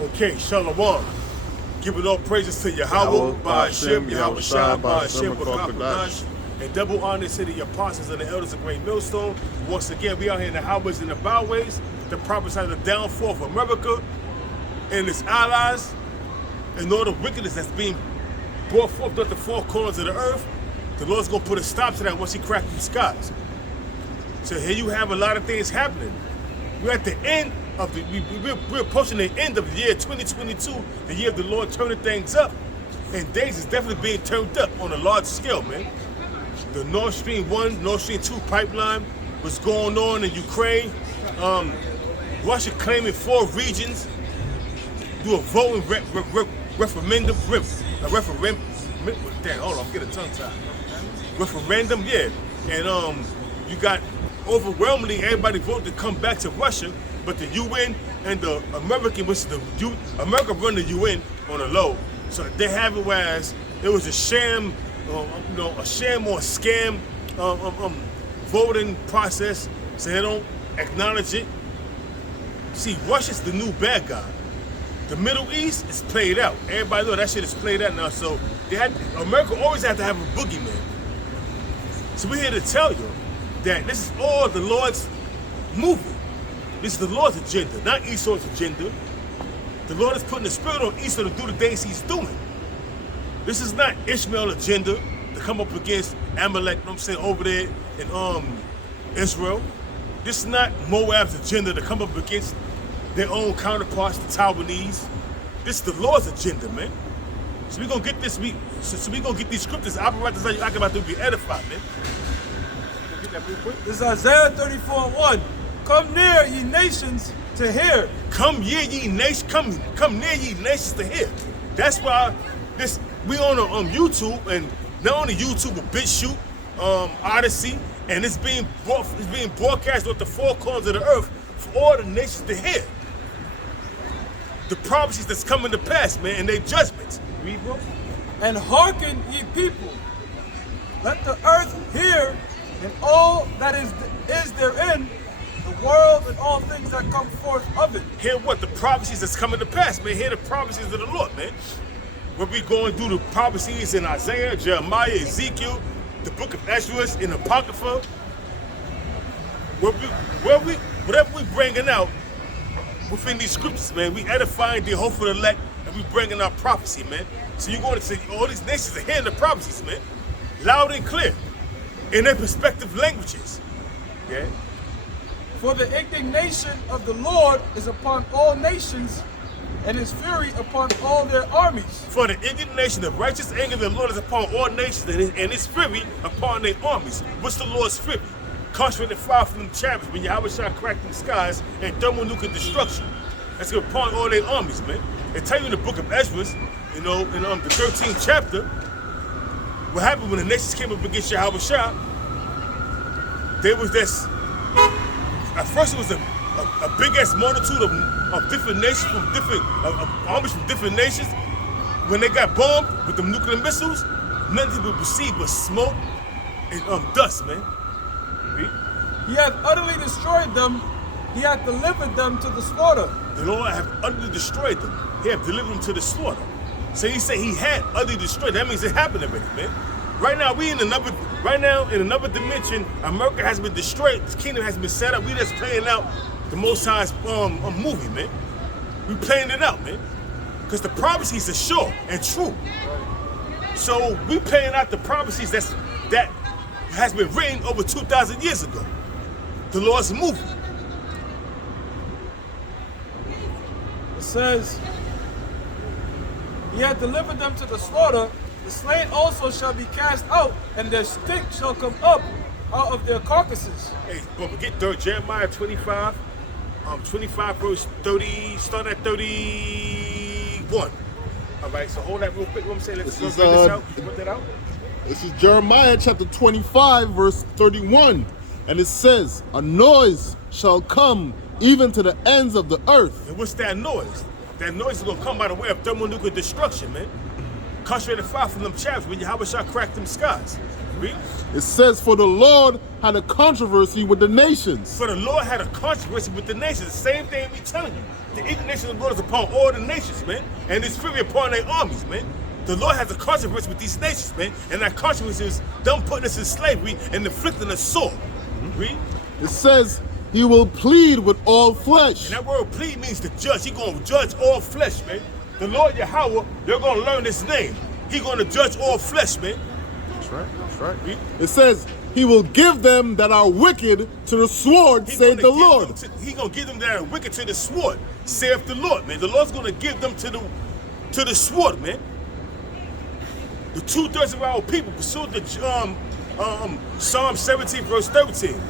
Okay, Shalom. Giving all praises to Yahweh, Ba'ashem, Yahweh Shai, Ba'ashem, B'Kakadash, and double honor to the apostles and the elders of Great Millstone. Once again, we out here in the highways and the byways, the prophesy of the downfall of America and its allies, and all the wickedness that's being brought forth throughout the four corners of the earth. The Lord's going to put a stop to that once He cracks the skies. So here you have a lot of things happening. We're at the end of the, we're approaching the end of the year 2022, the year of the Lord turning things up. And things is definitely being turned up on a large scale, man. The Nord Stream 1, Nord Stream 2 pipeline, what's going on in Ukraine. Russia claiming 4 regions, do a voting referendum, damn, hold on, I'm getting tongue tied. Referendum, yeah. And you got overwhelmingly everybody voted to come back to Russia, but the UN and the American, which is America run the UN on the low, so they have it whereas it was a sham, a sham or a scam voting process, so they don't acknowledge it. See, Russia's the new bad guy. The Middle East is played out. Everybody know that shit is played out now. So America always have to have a boogeyman. So we're here to tell you that this is all the Lord's movie. This is the Lord's agenda, not Esau's agenda. The Lord is putting the spirit on Esau to do the things he's doing. This is not Ishmael's agenda to come up against Amalek, you know what I'm saying, over there in Israel. This is not Moab's agenda to come up against their own counterparts, the Taiwanese. This is the Lord's agenda, man. So we're gonna get this, so we gonna get these scriptures. I'll be right to tell you, I about to be edified, man. Get that real quick. This is Isaiah 34:1. Come near, ye nations, to hear. Come near, ye nations. Come near, ye nations, to hear. That's why we on YouTube, and not only YouTube, but BitChute, Odyssey, and it's being broadcast with the four corners of the earth for all the nations to hear. The prophecies that's coming to pass, man, and their judgments. Read, bro. And hearken, ye people. Let the earth hear, and all that is therein, the world and all things that come forth of it. Hear what? The prophecies that's coming to pass, man. Hear the prophecies of the Lord, man. We'll be going through the prophecies in Isaiah, Jeremiah, Ezekiel, the book of Ezra, in Apocrypha. Whatever we bringing out within these scriptures, man, we edifying the hopeful elect, and we bringing out prophecy, man. So you're going to see all these nations are hearing the prophecies, man, loud and clear, in their respective languages. Yeah. For the indignation of the Lord is upon all nations, and his fury upon all their armies. For the indignation, the righteous anger of the Lord is upon all nations, and his fury upon their armies. What's the Lord's fury? Concentrated fire from them chariots when Yahweh shall crack them skies and thermonuclear destruction. That's upon all their armies, man. They tell you in the book of Ezra, in the 13th chapter, what happened when the nations came up against Yahweh Shah. There was this. At first, it was a big ass multitude of different nations from different armies from different nations. When they got bombed with them nuclear missiles, nothing to receive but smoke and dust, man. He hath utterly destroyed them. He hath delivered them to the slaughter. The Lord hath utterly destroyed them. He hath delivered them to the slaughter. So he said he had utterly destroyed. That means it happened already, man. Right now in another dimension, America has been destroyed. This kingdom has been set up. We just playing out the Most High's movie, man. We playing it out, man. Because the prophecies are sure and true. So we playing out the prophecies that has been written over 2,000 years ago. The Lord's movie. It says, he hath delivered them to the slaughter. The slain also shall be cast out, and their stink shall come up out of their carcasses. Hey, but forget Jeremiah 25, 25 verse 30, start at 31. All right, so hold that real quick. What I'm saying, let's go this out. Put that out. This is Jeremiah chapter 25, verse 31. And it says, a noise shall come even to the ends of the earth. And what's that noise? That noise is going to come by the way of thermonuclear destruction, man. Concentrated fire from them chariots when Yahweh shall crack them skies. Read. It says, for the Lord had a controversy with the nations. For the Lord had a controversy with the nations. The same thing we telling you. The indignation of the Lord is upon all the nations, man. And it's fury upon their armies, man. The Lord has a controversy with these nations, man. And that controversy is them putting us in slavery and inflicting a sword. Read. It says, he will plead with all flesh. And that word plead means to judge. He's going to judge all flesh, man. The Lord Yahweh, you're going to learn his name. He's going to judge all flesh, man. That's right. That's right. Read. It says, he will give them that are wicked to the sword, saith the Lord. He's going to give them that are wicked to the sword, saith the Lord, man. The Lord's going to give them to the sword, man. The 2/3 of our people pursued the Psalm 17, verse 13.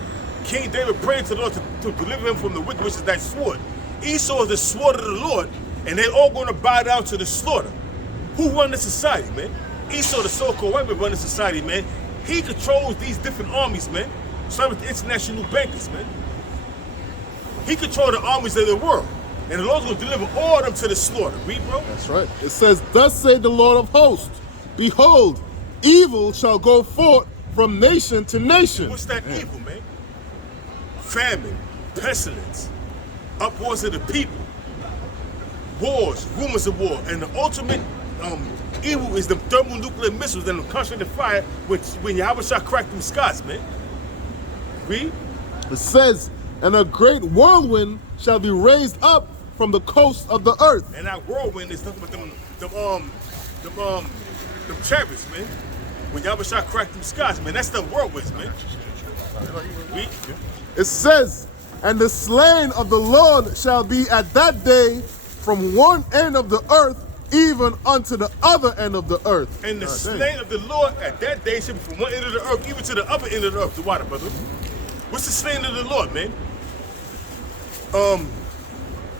King David praying to the Lord to deliver him from the wicked, which is that sword. Esau is the sword of the Lord, and they're all going to bow down to the slaughter. Who run the society, man? Esau, the so-called white man, run the society, man. He controls these different armies, man. Starting with the international bankers, man. He controls the armies of the world. And the Lord's going to deliver all of them to the slaughter. Read, bro. That's right. It says, thus saith the Lord of hosts, behold, evil shall go forth from nation to nation. What's that evil, man? Famine, pestilence, uproars of the people, wars, rumors of war, and the ultimate evil is the thermonuclear missiles and the concentrated fire when Yahweh shall crack them skies, man. Read. It says, and a great whirlwind shall be raised up from the coast of the earth. And that whirlwind is nothing but them chariots, man. When Yahweh shall crack them skies, man, that's the whirlwinds, man. Read. It says, and the slain of the Lord shall be at that day from one end of the earth even unto the other end of the earth. And the slain of the Lord at that day shall be from one end of the earth even to the other end of the earth. The water, brother. What's the slain of the Lord, man?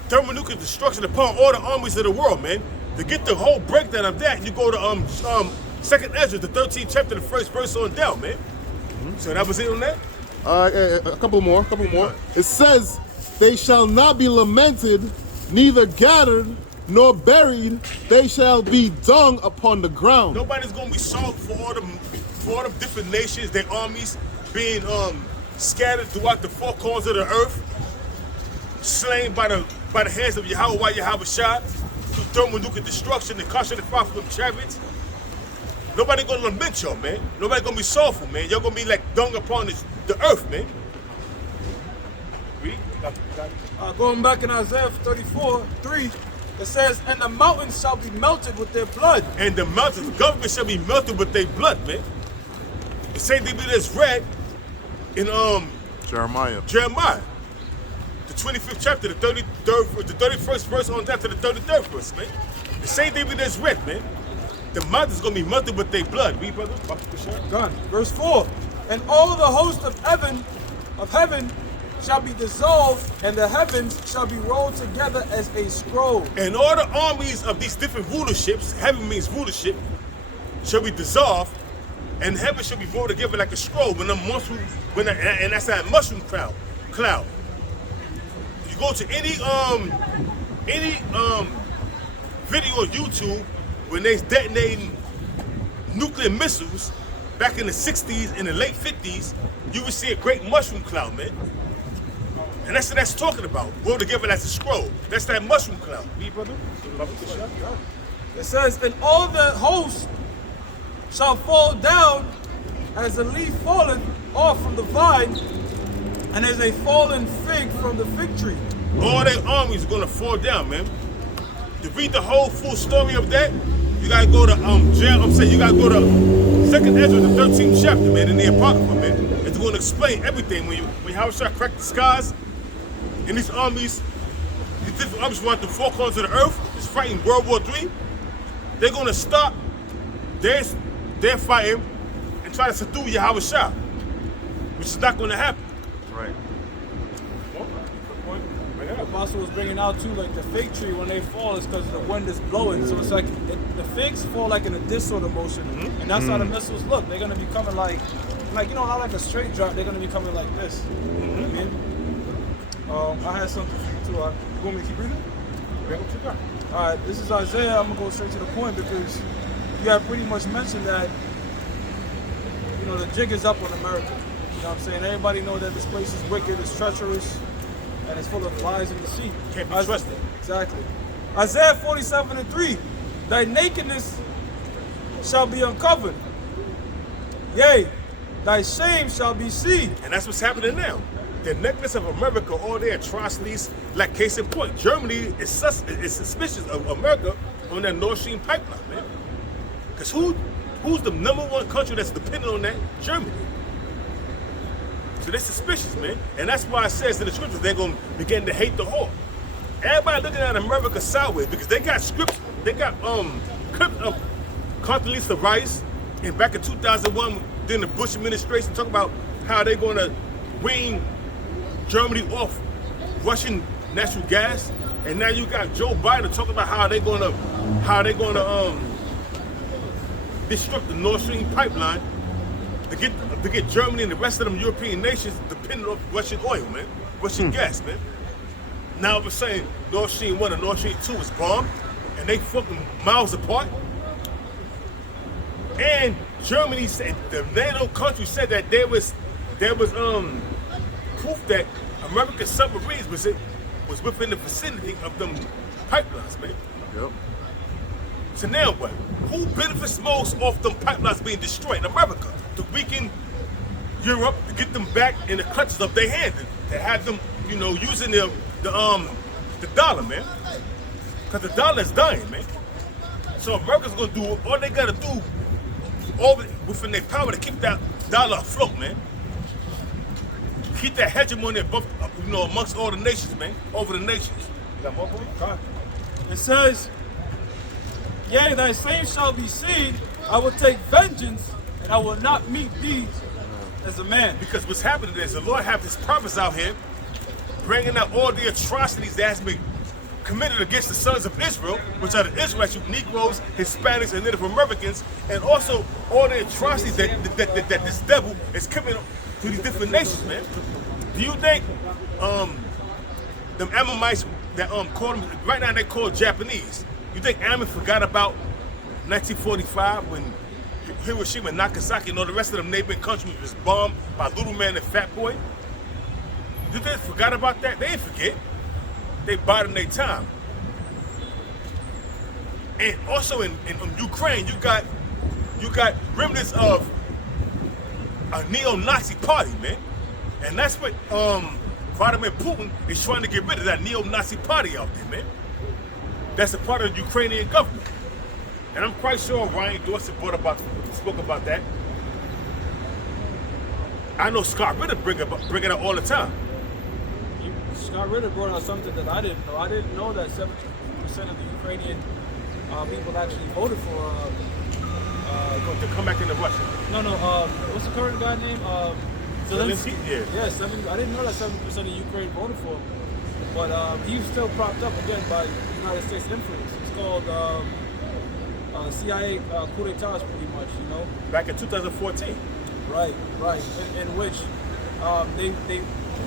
Thermonuclear destruction upon all the armies of the world, man. To get the whole breakdown of that, you go to 2nd Ezra, the 13th chapter, the first verse on down, man. So that was it on that? A couple more. It says, they shall not be lamented, neither gathered nor buried. They shall be dung upon the ground. Nobody's gonna be sorry for all the different nations, their armies being scattered throughout the four corners of the earth, slain by the hands of Yahweh while Yahweh shot, through thermonuclear destruction and concentrated fire from chariots. Nobody gonna lament y'all, man. Nobody gonna be sorrowful, man. Y'all gonna be like dung upon the earth, man. Read. Going back in Isaiah 34:3, it says, and the mountains shall be melted with their blood. And the mountains, government shall be melted with their blood, man. The same thing that's read in Jeremiah. The 25th chapter, the 31st verse on down to the 33rd verse, man. The same thing that's read, man. The mountains gonna be melted with their blood. Read, brother. Done. Verse 4. And all the host of heaven shall be dissolved, and the heavens shall be rolled together as a scroll. And all the armies of these different rulerships, heaven means rulership, shall be dissolved, and heaven shall be rolled together like a scroll. And that's that mushroom cloud. You go to any video on YouTube when they're detonating nuclear missiles back in the 60s and the late 50s, you would see a great mushroom cloud, man. And that's what that's talking about. Rolled together as a scroll. That's that mushroom cloud. Read, brother. It says, and all the hosts shall fall down as a leaf falleth off from the vine, and as a fallen fig from the fig tree. All their armies are gonna fall down, man. To read the whole full story of that, you gotta go to you gotta go to 2nd Ezra, the 13th chapter, man, in the Apocrypha, man. It's gonna explain everything when Yahushua cracked the skies, and these different armies want the four corners of the earth, is fighting World War III. They're gonna stop their fighting and try to subdue Yahushua, which is not gonna happen. Right. The apostle was bringing out too, like the fig tree, when they fall, it's because the wind is blowing. So it's like the figs fall like in a disc sort of motion, and that's how the missiles look. They're gonna be coming like you know how like a straight drop, they're gonna be coming like this. You know what I mean? I had something for you too. You want me to keep reading? All right, this is Isaiah. I'm gonna go straight to the point because you have pretty much mentioned that. the jig is up on America. You know what I'm saying? Everybody know that this place is wicked, it's treacherous, and it's full of lies and deceit. Can't be trusted. Exactly. Isaiah 47:3, thy nakedness shall be uncovered. Yea, thy shame shall be seen. And that's what's happening now. The nakedness of America, all their atrocities, like case in point, Germany is suspicious of America on that Nord Stream pipeline, man. Because who's the number one country that's dependent on that? Germany. So they're suspicious, man. And that's why it says in the scriptures they're going to begin to hate the whore. Everybody looking at America sideways because they got scripts, they got clips of Condoleezza Rice, and back in 2001 during the Bush administration talking about how they're going to wean Germany off Russian natural gas, and now you got Joe Biden talking about how they're going to disrupt the Nord Stream pipeline to get Germany and the rest of them European nations dependent on Russian oil, man, Russian gas, man. Now we're saying Nord Stream 1 and Nord Stream 2 is bombed, and they fucking miles apart. And Germany said, the NATO country said that there was proof that American submarines was within the vicinity of them pipelines, man. Yep. So now what? Who benefits most off them pipelines being destroyed? America, to weaken Europe, to get them back in the clutches of their hand, to have them, using the dollar, man. Because the dollar is dying, man. So America's gonna do all they gotta do, all within their power to keep that dollar afloat, man. Keep that hegemony above, amongst all the nations, man, over the nations. You got more, bro? It says, yea, thy shame shall be seen. I will take vengeance, and I will not meet thee as a man. Because what's happening is the Lord have his prophets out here bringing out all the atrocities that has been committed against the sons of Israel, which are the Israelites, Negroes, Hispanics, and Native Americans, and also all the atrocities that this devil is committing to these different nations, man. Do you think them Ammonites that call them right now they call Japanese? You think Ammon forgot about 1945 when Hiroshima and Nagasaki and all the rest of them neighboring countries was bombed by Little Man and Fat Boy? You think they forgot about that? They ain't forget. They biding their time. And also in Ukraine, you got remnants of a neo-Nazi party, man. And that's what Vladimir Putin is trying to get rid of, that neo-Nazi party out there, man. That's a part of the Ukrainian government. And I'm quite sure Ryan Dorsey spoke about that. I know Scott Ritter bring it up all the time. Scott Ritter brought out something that I didn't know. I didn't know that 70% of the Ukrainian people actually voted for to come back into Russia. No, what's the current guy name? Zelensky. Yeah. I didn't know that 70% of Ukraine voted for him. But he was still propped up again by United States influence. It's called CIA coup d'etats, pretty much, Back in 2014. Right. In which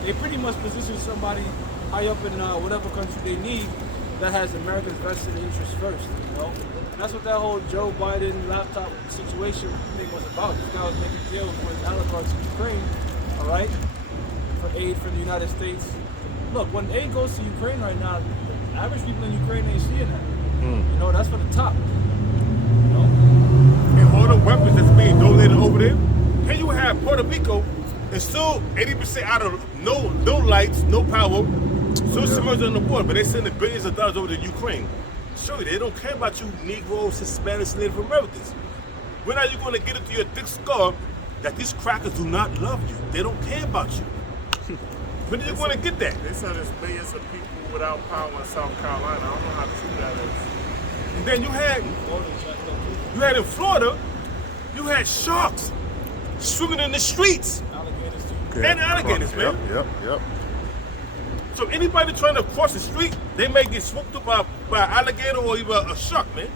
they pretty much position somebody high up in whatever country they need that has America's vested interest first, And that's what that whole Joe Biden laptop situation thing was about. This guy was making deals with oligarchs in Ukraine, all right, for aid from the United States. Look, when aid goes to Ukraine right now, the average people in Ukraine ain't seeing that. That's for the top. And all the weapons that's being donated over there, can you have Puerto Rico and still 80% out of no lights, no power, still submerged on the border, but they sending billions of dollars over to Ukraine. Surely they don't care about you Negroes, Hispanics, Native Americans. When are you going to get it to your thick skull that these crackers do not love you? They don't care about you. When are you going to get that? They said there's millions of people without power in South Carolina. I don't know how true that is. And then you had in Florida, you had sharks swimming in the streets. Alligators too. And alligators, man. Yep. So anybody trying to cross the street, they may get swooped up by an alligator or even a shark, man.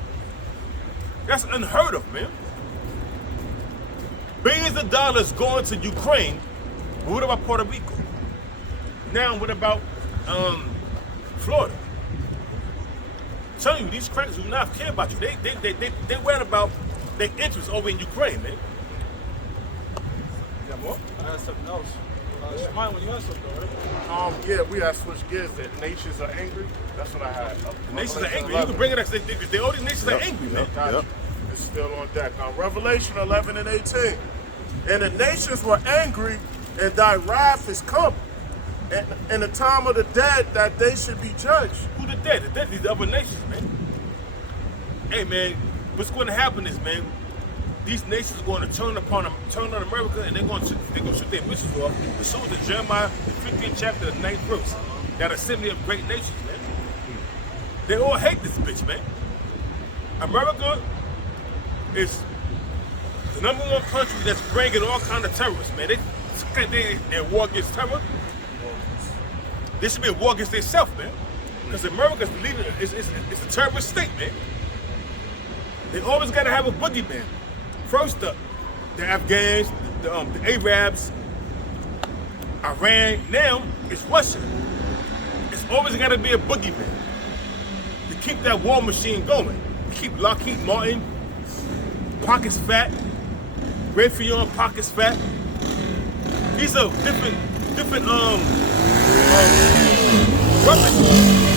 That's unheard of, man. Billions of dollars going to Ukraine. But what about Puerto Rico? Now what about Florida? I'm telling you, these crackers do not care about you. They worried about their interests over in Ukraine, man. more? I had something else. Shemai, when you had something, right? Yeah, we had switched gears. The nations are angry. That's what I had. The nations are angry. You can bring it up because all these nations are angry, man. Gotcha. It's still on deck. Revelation 11 and 18. And the nations were angry, and thy wrath is come. And in the time of the dead, that they should be judged. Who the dead? The dead, these other nations, man. Hey, man, what's going to happen is, man, these nations are going to turn on America, and they're going to shoot their missiles off. It shows in Jeremiah, the 15th chapter, the 9th verse, that assembly of great nations, man. They all hate this bitch, man. America is the #1 country that's bringing all kind of terrorists, man. They're at war against terror. This should be a war against themselves, man. Because America's the leader, it's a terrorist state, man. They always got to have a boogeyman. First up, the Afghans, the Arabs, Iran. Now it's Russia. It's always got to be a boogeyman to keep that war machine going. Keep Lockheed Martin pockets fat, Raytheon pockets fat. These are different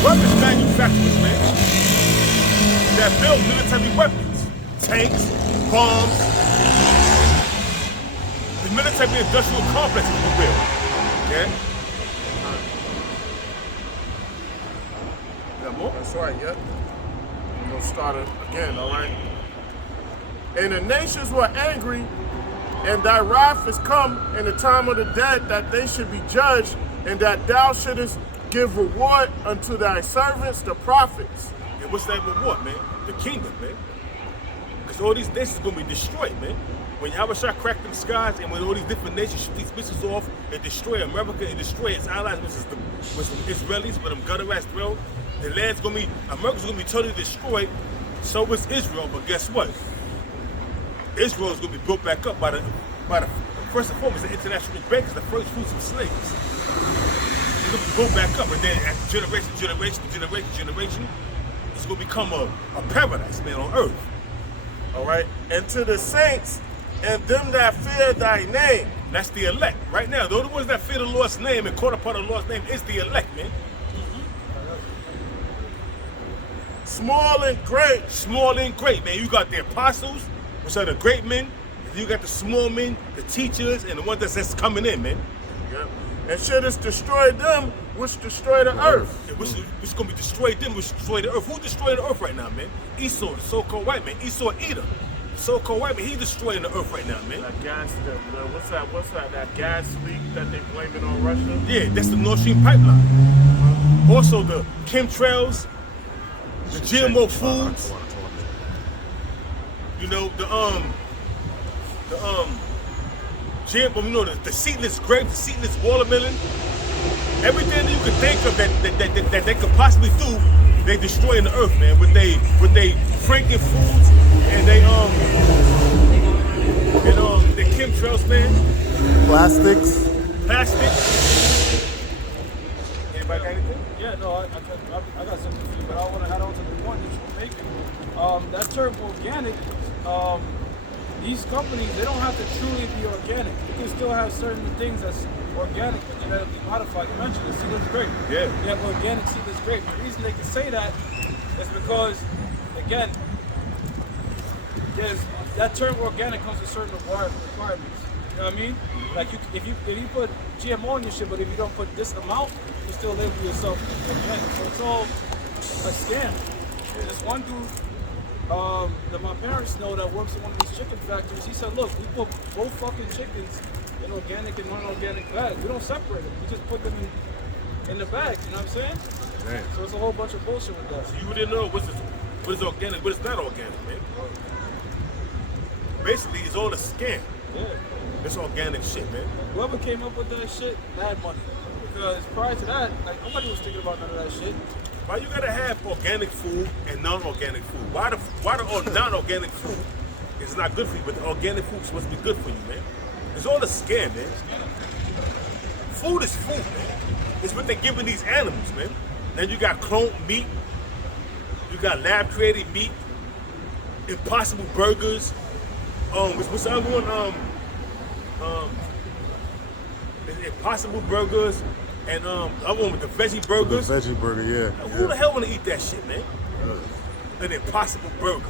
weapons manufacturers, man, that build military weapons, tanks, bombs, the military industrial complex, if you will. Okay? Got more? That's right, yep. I'm going to start it again, all right? And the nations were angry, and thy wrath is come in the time of the dead, that they should be judged, and that thou shouldest give reward unto thy servants, the prophets. And what's that reward, man? The kingdom, man. Because all these nations are going to be destroyed, man. When Yahushua cracked them skies, and when all these different nations shoot these missiles off and destroy America and destroy its allies, which is the Israelis, with them gutter-ass throw, the land's going to be, America's going to be totally destroyed. So is Israel, but guess what? Israel is going to be built back up by the first and foremost, the international bank is the first fruits of slaves. It's going to be built back up, and then after generation, it's going to become a paradise, man, on earth. All right? And to the saints and them that fear thy name. That's the elect. Right now, the only ones that fear the Lord's name and caught upon the Lord's name is the elect, man. Small and great. Small and great, man. You got the apostles, which are the great men. You got the small men, the teachers, and the ones that's coming in, man. Yep. And shouldest destroy them which destroy the earth. Yeah, which going to be destroyed them, which destroy the earth. Who destroying the earth right now, man? Esau, the so-called white man. Esau Edom. The so-called white man, he destroying the earth right now, man. That gas, what's that? That gas leak that they blaming on Russia? Yeah, that's the Nord Stream pipeline. Also the chemtrails, the GMO foods. You know, GMO, you know, the seedless grapes, the seedless watermelon. Everything that you could think of that they could possibly do, they destroying the earth, man, with they franken foods and the chemtrails, man. Plastics. Anybody got anything? Yeah, no, I got something for you, but I want to add on to the point that you were making. That term organic, these companies, they don't have to truly be organic. You can still have certain things that's organic but genetically modified. You mentioned the seedless grape. Yeah. You have organic seedless grape. The reason they can say that is because, again, that term organic comes with certain requirements. You know what I mean? Like if you put GMO on your shit, but if you don't put this amount, you still label yourself organic. So it's all a scam. This one dude that my parents know that works in one of these chicken factories, he said, look, we put both fucking chickens in organic and non-organic bags. We don't separate them. We just put them in the bag. You know what I'm saying? Man. So it's a whole bunch of bullshit with that. So you didn't know what is organic, what is not organic, man. Basically, it's all a scam. Yeah. It's organic shit, man. Whoever came up with that shit, had money. Because prior to that, like, nobody was thinking about none of that shit. Why you gotta have organic food and non-organic food? Why the non-organic food is not good for you, but the organic food is supposed to be good for you, man? It's all a scam, man. Food is food, man. It's what they're giving these animals, man. Then you got cloned meat, you got lab-created meat, Impossible burgers. What's the other one? There's Impossible Burgers, and the other one with the veggie burgers. The veggie burger, yeah. Who the hell wanna eat that shit, man? An Impossible Burger.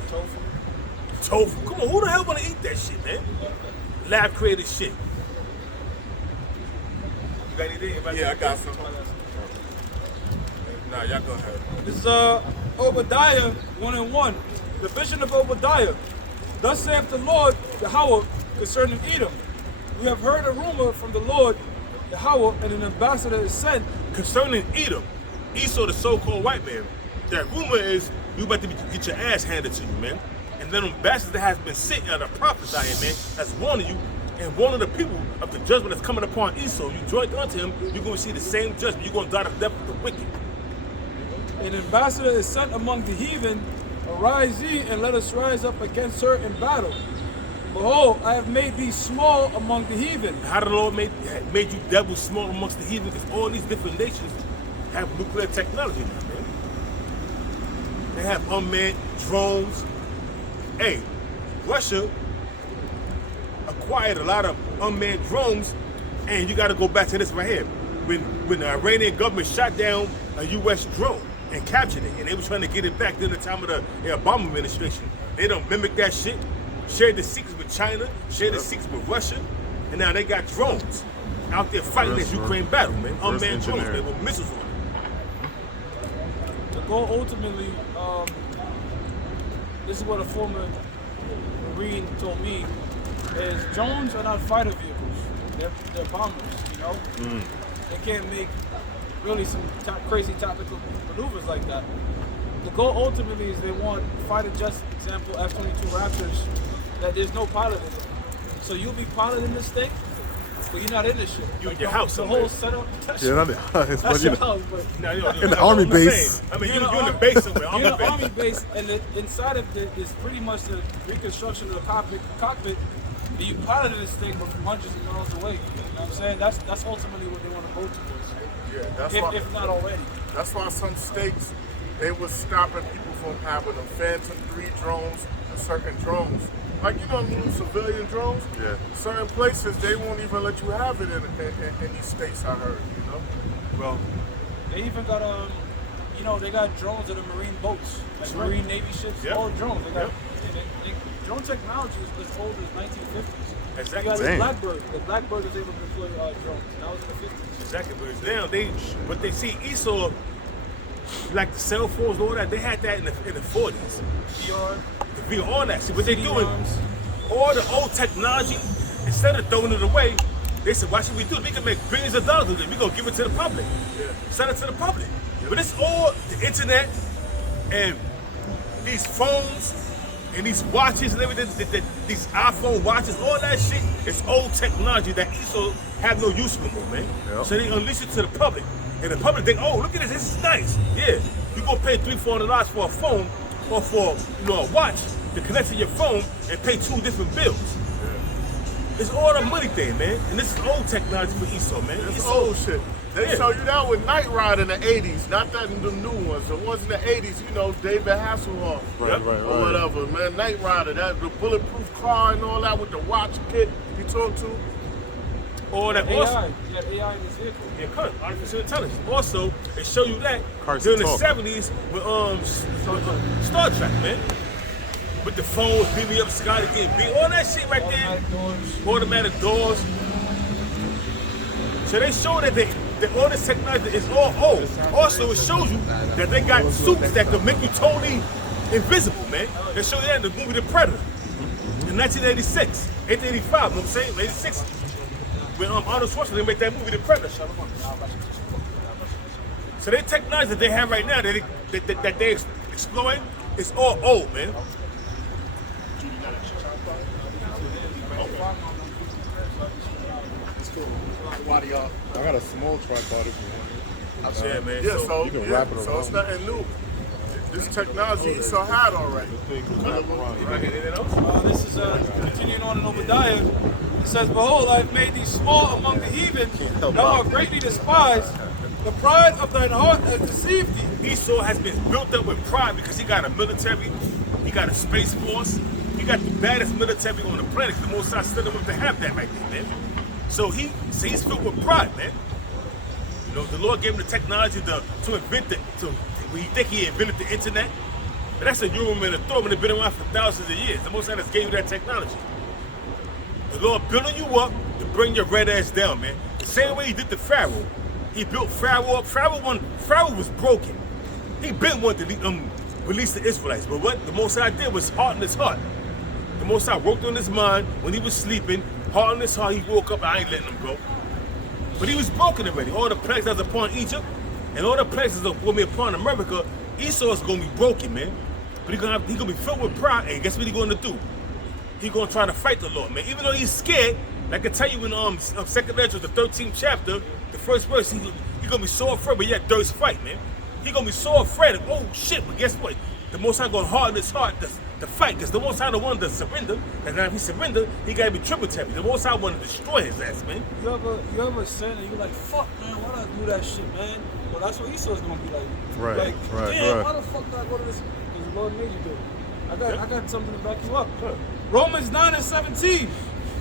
Tofu. Come on, who the hell wanna eat that shit, man? Lab created shit. You got anything? Yeah, I got some. Nah, y'all go ahead. This is Obadiah 1:1. The vision of Obadiah. Thus saith the Lord Yahweh concerning Edom. We have heard a rumor from the Lord Yahweh, and an ambassador is sent. Concerning Edom, Esau, the so-called white man, that rumor is you about to get your ass handed to you, man. And then an ambassador has been sent out of prophets out here, man, that's warning you. And one of the people of the judgment that's coming upon Esau, you joined unto him, you're going to see the same judgment. You're going to die the death of the wicked. An ambassador is sent among the heathen. Arise ye, and let us rise up against her in battle. Behold, I have made thee small among the heathen. How the Lord made you devil small amongst the heathen? Because all these different nations have nuclear technology now, man. They have unmanned drones. Hey, Russia acquired a lot of unmanned drones, and you got to go back to this right here. When the Iranian government shot down a U.S. drone and captured it, and they were trying to get it back during the time of the Obama administration, they don't mimic that shit. Shared the secrets with China, shared the secrets with Russia, and now they got drones out there fighting this Ukraine battle, man. Unmanned drones, man, with missiles on it. The goal ultimately, this is what a former Marine told me, is drones are not fighter vehicles. They're bombers, you know? They can't make really some crazy tactical maneuvers like that. The goal ultimately is they want fighter jets, example F-22 Raptors, that there's no pilot in it. So you'll be piloting this thing, but you're not in this shit. You in your house The somewhere. whole setup, Yeah, not the that's your house, but in the army base. I mean, you're in the base somewhere. you're in the army base, and inside of it is pretty much the reconstruction of the cockpit. But you piloted this thing from hundreds of miles away. You know what I'm saying? That's ultimately what they want to go towards. Yeah, that's If not already. That's why some states, they was stopping people from having the Phantom 3 drones and certain drones. Like, you know, new civilian drones? Yeah. Certain places, they won't even let you have it in these states, I heard, you know? Well, They even got you know, they got drones that are marine boats, like marine navy ships, Yep. all drones. They got Yep. drone technology is as old as 1950s. exactly. You got Dang. the Blackbird. The Blackbird was able to deploy drones. That was in the 50s. Exactly. But they see Esau, like the cell phones and all that, they had that in the 40s. VR, The VR, all that shit. What they CD doing, ROMs. all the old technology, instead of throwing it away, they said, why should we do it? We can make billions of dollars with it. We're going to give it to the public. Sell it to the public. But it's all the internet and these phones and these watches and everything, these iPhone watches, all that shit is old technology that Esau have no use for, man. Yep. So they unleash it to the public. And the public think, oh, look at this, this is nice. Yeah, you gonna pay $300-$400 for a phone or for a watch to connect to your phone and pay 2 different bills. It's all the money thing, man. And this is old technology for Esau, man. It's Esau, old shit. They Yeah. show you that with Night Ride in the 80s, not that in the new ones. The ones in the 80s, you know, David Hasselhoff Yep. or whatever, man. Night Rider, that the bulletproof car and all that with the watch kit you talk to. all that AI. also. You got AI in this vehicle. Yeah, cut. Artificial intelligence. Also, they show you that Cars during the talk. 70s with Star Trek, man. With the phones, beat me up, Scotty getting beat, all that shit right there. Automatic doors. Automatic doors. So they show that all this technology is all old. Also, it shows you that they got suits that could make you totally invisible, man. They show you that in the movie The Predator in 1986, 1885, you know what I'm saying? 86. When Arnold Schwarzenegger made that movie The Predator. So their technology that they have right now that they exploring, it's all old, man. I got a small tripod if you want. Yeah, man. Yeah, so, you can wrap it so it's around. nothing new. This technology Esau had already. Anything else? This is continuing on in Obadiah. It says, behold, I have made thee small among the heathen. Thou art greatly despised. The pride of thine heart has deceived thee. Esau has been built up with pride because he got a military, he got a space force, he got the baddest military on the planet. The Most High set him up to have that right there, man. he's filled with pride, man. You know, the Lord gave him the technology to invent it. When you think he invented the internet, but that's a Urim and a Thummim. They've been around for thousands of years. The Most High just gave you that technology. The Lord building you up to bring your red ass down, man. The same way he did the Pharaoh. He built Pharaoh up. Pharaoh was broken. He been wanting to release the Israelites, but what the Most High did was harden his heart. The Most High worked on his mind when he was sleeping. Hardened his heart. He woke up. I ain't letting him go. But he was broken already. All the plagues that was upon Egypt and all the plagues that was going to be upon America, Esau is going to be broken, man. But he's going to be filled with pride, and guess what he's going to do? He's going to try to fight the Lord, man. Even though he's scared, like I tell you in 2nd Ezra, the 13th chapter, the first verse, he's going to be so afraid, but yet dirst fight, man. He's going to be so afraid of, oh shit, but guess what? The Most High going to harden his heart to fight, because the Most High the one to surrender, and now if he surrender, he got to be tributary. The Most High want to destroy his ass, man. You ever sin and you're like, fuck, man, why did I do that shit, man? Well, that's what Esau's going to be like. Right, right, damn, right. why the fuck did I go to this? Because the Lord made you do it. I got something to back you up. Romans 9:17.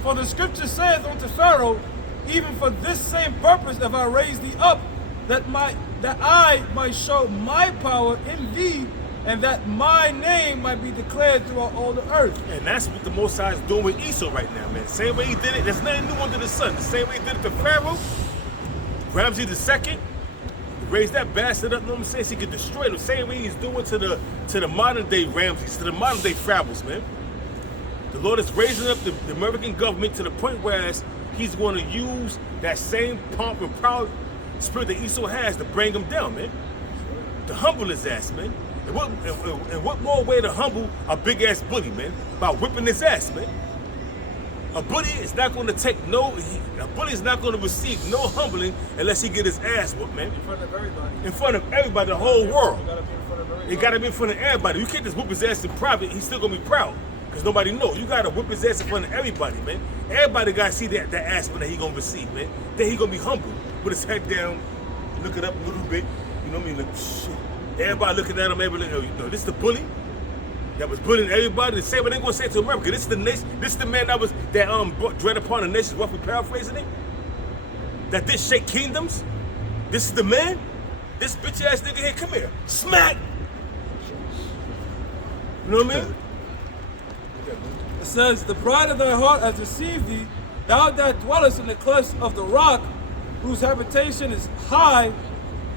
For the scripture saith unto Pharaoh, even for this same purpose have I raised thee up, that I might show my power in thee, and that my name might be declared throughout all the earth. And that's what the Most High is doing with Esau right now, man. The same way he did it, there's nothing new under the sun. The same way he did it to Pharaoh, Ramses II, raised that bastard up, you know what I'm saying? So he could destroy it. The same way he's doing to the modern day Ramses, to the modern day Pharaohs, man. The Lord is raising up the American government to the point where he's going to use that same pomp and proud spirit that Esau has to bring him down, man. To humble his ass, man. And what more way to humble a big ass bully, man? By whipping his ass, man. A bully is not going to a bully is not going to receive no humbling unless he get his ass whooped, man. In front of everybody. In front of everybody, the whole world. You gotta be in front of everybody. It got to be in front of everybody. You can't just whip his ass in private. He's still going to be proud. Because nobody knows. You got to whip his ass in front of everybody, man. Everybody got to see that ass that he going to receive, man. Then he going to be humble. With his head down, looking up a little bit. You know what I mean? Like, shit. Everybody looking at him, everybody, this is the bully that was bullying everybody. The same way they gonna say it to America. This is the nation. This is the man that dread upon the nations. Roughly paraphrasing it. That this shake kingdoms. This is the man. This bitch ass nigga here. Come here. Smack. You know what I mean? It says, the pride of thy heart has deceived thee, thou that dwellest in the clefts of the rock, whose habitation is high,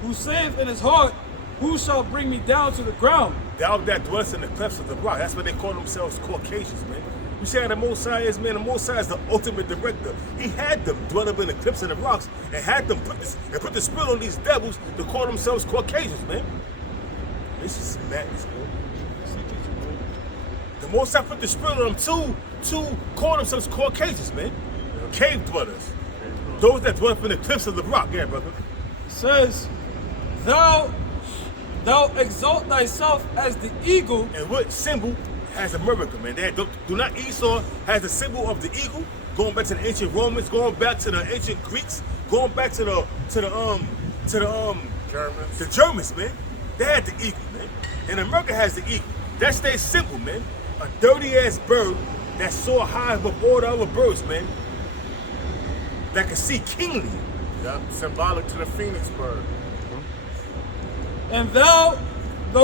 who saith in his heart, who shall bring me down to the ground? Thou that dwellest in the clefts of the rock. That's what they call themselves, Caucasians, man. You see how the Most High is, man? The Most High is the ultimate director. He had them dwell up in the cliffs of the rocks and had them put the spirit on these devils to call themselves Caucasians, man. This is madness, man. The Most High put the spirit on them to call themselves Caucasians, man. Cave dwellers. Those that dwell up in the cliffs of the rock. Yeah, brother. It says, thou exalt thyself as the eagle. And what symbol has America, man? Do not Esau has the symbol of the eagle, going back to the ancient Romans, going back to the ancient Greeks, going back to the Germans. The Germans, man. They had the eagle, man. And America has the eagle. That's their symbol, man. A dirty ass bird that soar high above all the other birds, man. That can see kingly. Yeah, symbolic to the phoenix bird. And thou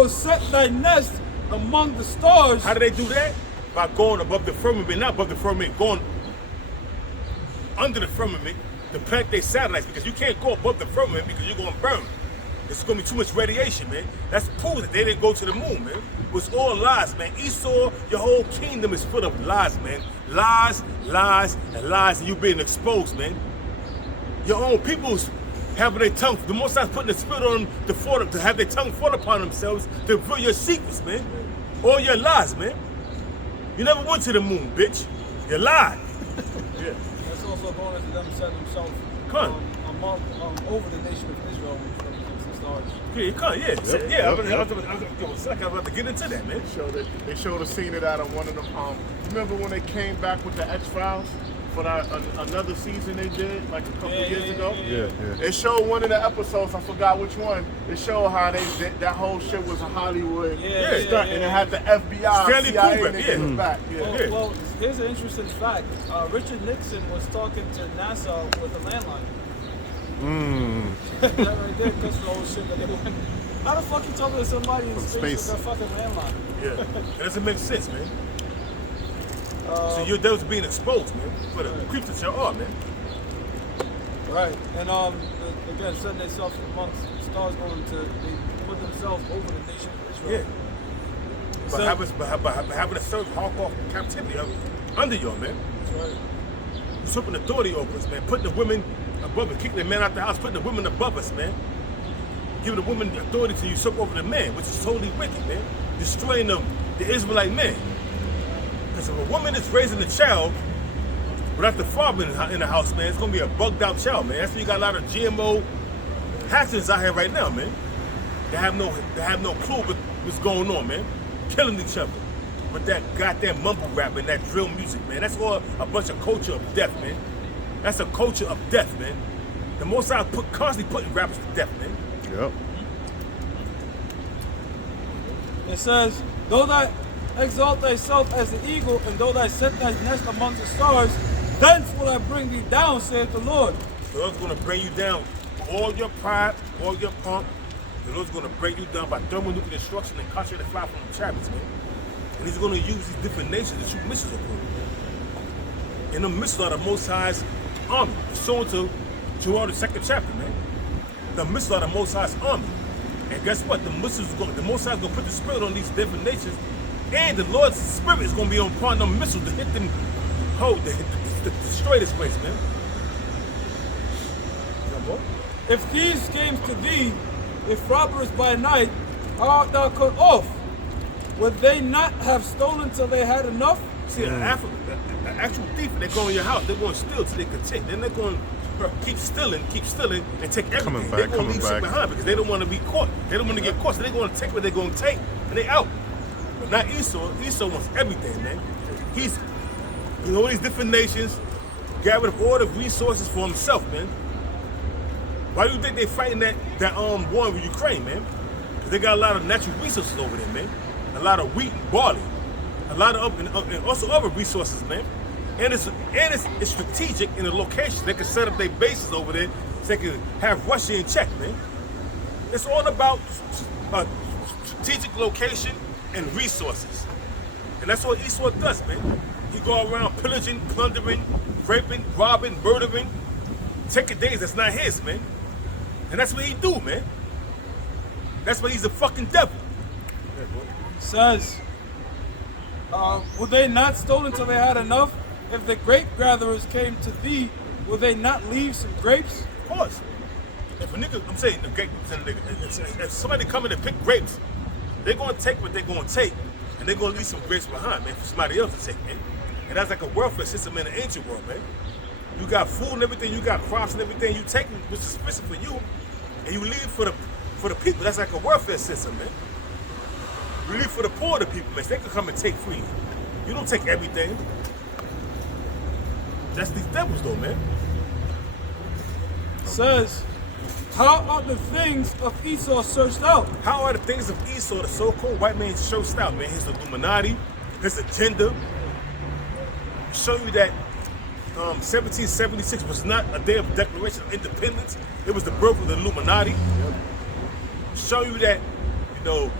set thy nest among the stars. How do they do that? By going above the firmament, not above the firmament, going under the firmament to plant their satellites, because you can't go above the firmament because you're going to burn. It's going to be too much radiation, man. That's proof that they didn't go to the moon, man. It was all lies, man. Esau, your whole kingdom is full of lies, man. Lies, lies, and lies, and you being exposed, man. Your own people's having their tongue, the Most High's putting the spirit on them to have their tongue fall upon themselves to reveal your secrets, man. All your lies, man. You never went to the moon, bitch. You lied. Yeah. That's also going into them setting themselves over the nation of Israel when it comes to stars. Yeah, come, yeah. I was about to get into that, man. They showed a scene of that on one of them. Remember when they came back with the X-Files? For another season they did like a couple years ago. Yeah. It showed one of the episodes, I forgot which one. It showed how that whole shit was a Hollywood stunt, and it had the FBI, Stanley CIA Kubrick, niggas back. Well, here's an interesting fact. Richard Nixon was talking to NASA with a landline. That right there, because the whole shit that they went. How the fuck you talking to somebody in space with a fucking landline? Yeah, it doesn't make sense, man. So your devils being exposed, man, for the creeps that y'all are, man. Right, and again, setting themselves amongst stars going to they put themselves over the nation of Israel. Yeah. So, But having a certain hardcore captivity under y'all, man. that's right. Usurping authority over us, man. Putting the women above us, kicking the men out the house, putting the women above us, man. Giving the women the authority to usurp over the man, which is totally wicked, man. Destroying the Israelite man. Because if a woman is raising a child without the father in the house, man, it's gonna be a bugged out child, man. That's why you got a lot of GMO hatchers out here right now, man. They have no clue what's going on, man. Killing each other with that goddamn mumble rap and that drill music, man. That's all a bunch of culture of death, man. That's a culture of death, man. The Most High constantly putting rappers to death, man. Yep. It says, though thou exalt thyself as the eagle, and though thou set thy nest among the stars, thence will I bring thee down, saith the Lord. The Lord's gonna bring you down with all your pride, all your pump. The Lord's gonna break you down by thermonuclear destruction and concentrated fire from the chariots, man. And he's gonna use these different nations to shoot missiles upon you. And the missiles are the Most High's army. So to Joel the 2nd chapter, man. The missiles are the Most High's army. And guess what? The Most High's gonna put the spirit on these different nations, and the Lord's spirit is gonna be upon them missiles to hit them, to destroy this place, man. If thieves came to thee, if robbers by night, how art thou cut off? Would they not have stolen till they had enough? See, an actual thief, they go in your house, they're going to steal till they can take. Then they're going to keep stealing, and take everything. They're going to leave shit behind because they don't want to be caught. They don't want to get caught, so they're going to take what they're going to take, and they out. But not Esau. Esau wants everything, man. He's in all these different nations, gathered up all the resources for himself, man. Why do you think they fighting that war with Ukraine, man? Because they got a lot of natural resources over there, man. A lot of wheat and barley. A lot of and also other resources, man. And it's strategic in the location. They can set up their bases over there so they can have Russia in check, man. It's all about strategic location and resources. And that's what Esau does, man. He go around pillaging, plundering, raping, robbing, murdering, taking things that's not his, man. And that's what he do, man. That's why he's a fucking devil. Says, were they not stolen till they had enough? If the grape gatherers came to thee, will they not leave some grapes? Of course. If a nigga, I'm saying, if somebody come in and pick grapes, they're gonna take what they're gonna take, and they're gonna leave some grapes behind, man, for somebody else to take, man. And that's like a welfare system in the ancient world, man. You got food and everything, you got crops and everything, you take which is sufficient for you, and you leave for the people. That's like a welfare system, man. You leave for the poor the people, man. So they can come and take freely. You don't take everything. That's these devils though, man. Says, how are the things of Esau searched out? How are the things of Esau, the so-called white man, searched out, man? His Illuminati, his agenda. Show you that 1776 was not a day of declaration of independence. It was the birth of the Illuminati. Show you that, you know,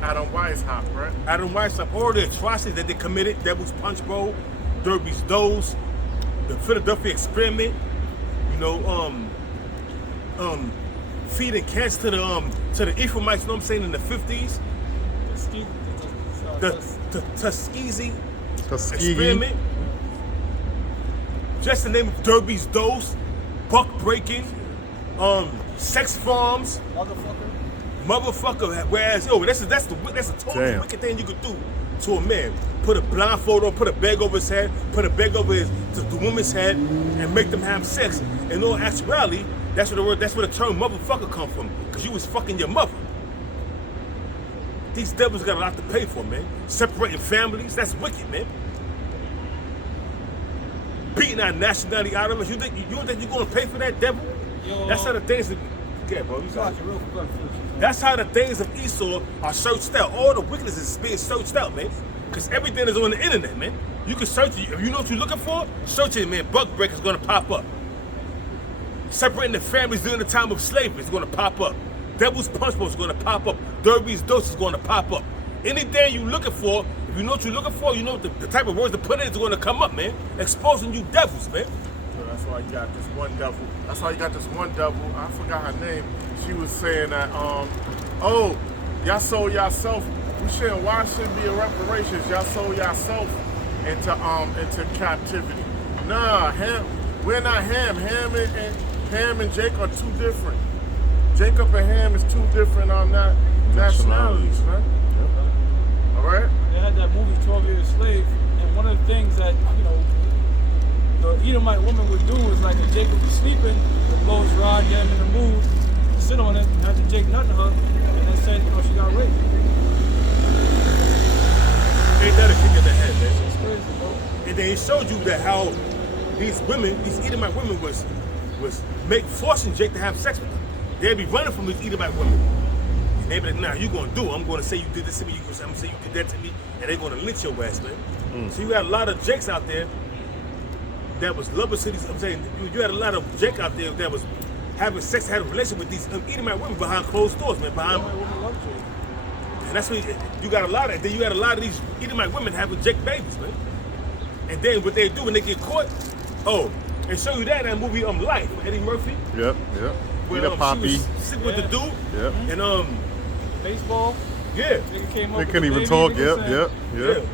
Adam Weishaupt, right? Adam Weishaupt, all the atrocities that they committed, Devil's Punch Bowl, Derby's Dose, the Philadelphia Experiment, you know, feeding cancer to the Ephraimites, you know what I'm saying, in the 50s. The Tuskegee Experiment. Just the name of Derby's Dose, buck breaking, sex farms, motherfucker. Whereas, that's a totally wicked thing you could do to a man. Put a blindfold on, put a bag over his head, put a bag over the woman's head, and make them have sex. In all actuality, that's where the term motherfucker come from, because you was fucking your mother. These devils got a lot to pay for, man. Separating families, that's wicked, man. Beating our nationality out of us. You think you're gonna pay for that, devil? Yo, That's how the things that forget, bro. You Watch got it real quick. That's how the things of Esau are searched out. All the wickedness is being searched out, man. Because everything is on the internet, man. You can search it. If you know what you're looking for, search it, man. Buck break is going to pop up. Separating the families during the time of slavery is going to pop up. Devil's punch bowl is going to pop up. Derby's dose is going to pop up. Anything you're looking for, if you know what you're looking for, you know the type of words to put in is going to come up, man. Exposing you devils, man. So that's why you got this one devil. That's why you got this one devil. I forgot her name. She was saying that, oh, y'all sold yourself. We shouldn't. Why shouldn't be a reparations? Y'all sold yourself into captivity. Nah, we're not Ham. Ham and Jake are two different. Jacob and Ham is two different nationalities, man. Yep. All right. They had that movie 12 Years a Slave, and one of the things that the Edomite woman would do is like if Jacob was sleeping, the blow his rod, get him in the mood, sit on it, and after Jake nut to her, and then said, she got raped. Ain't that a kick in the head, man? It's crazy, bro. And then it showed you that how these women, these Edomite women was forcing Jake to have sex with them. They'd be running from these Edomite women. And they'd be like, nah, you gonna do it. I'm gonna say you did this to me, I'm gonna say you did that to me, and they're gonna lynch your ass, man. So you had a lot of Jakes out there that was lovers to these, I'm saying, you had a lot of Jake out there that was having sex, had a relationship with these Edomite women behind closed doors, man. Edomite women love Jake. And that's what you got a lot of. Then you had a lot of these Edomite women having Jake babies, man. And then what they do when they get caught, and show you that in that movie Life with Eddie Murphy. Yep. Where Eat a poppy. she was sick with the dude. Yep. And Baseball. yeah. Nigga came up They with couldn't the even baby, talk. nigga said, Yep.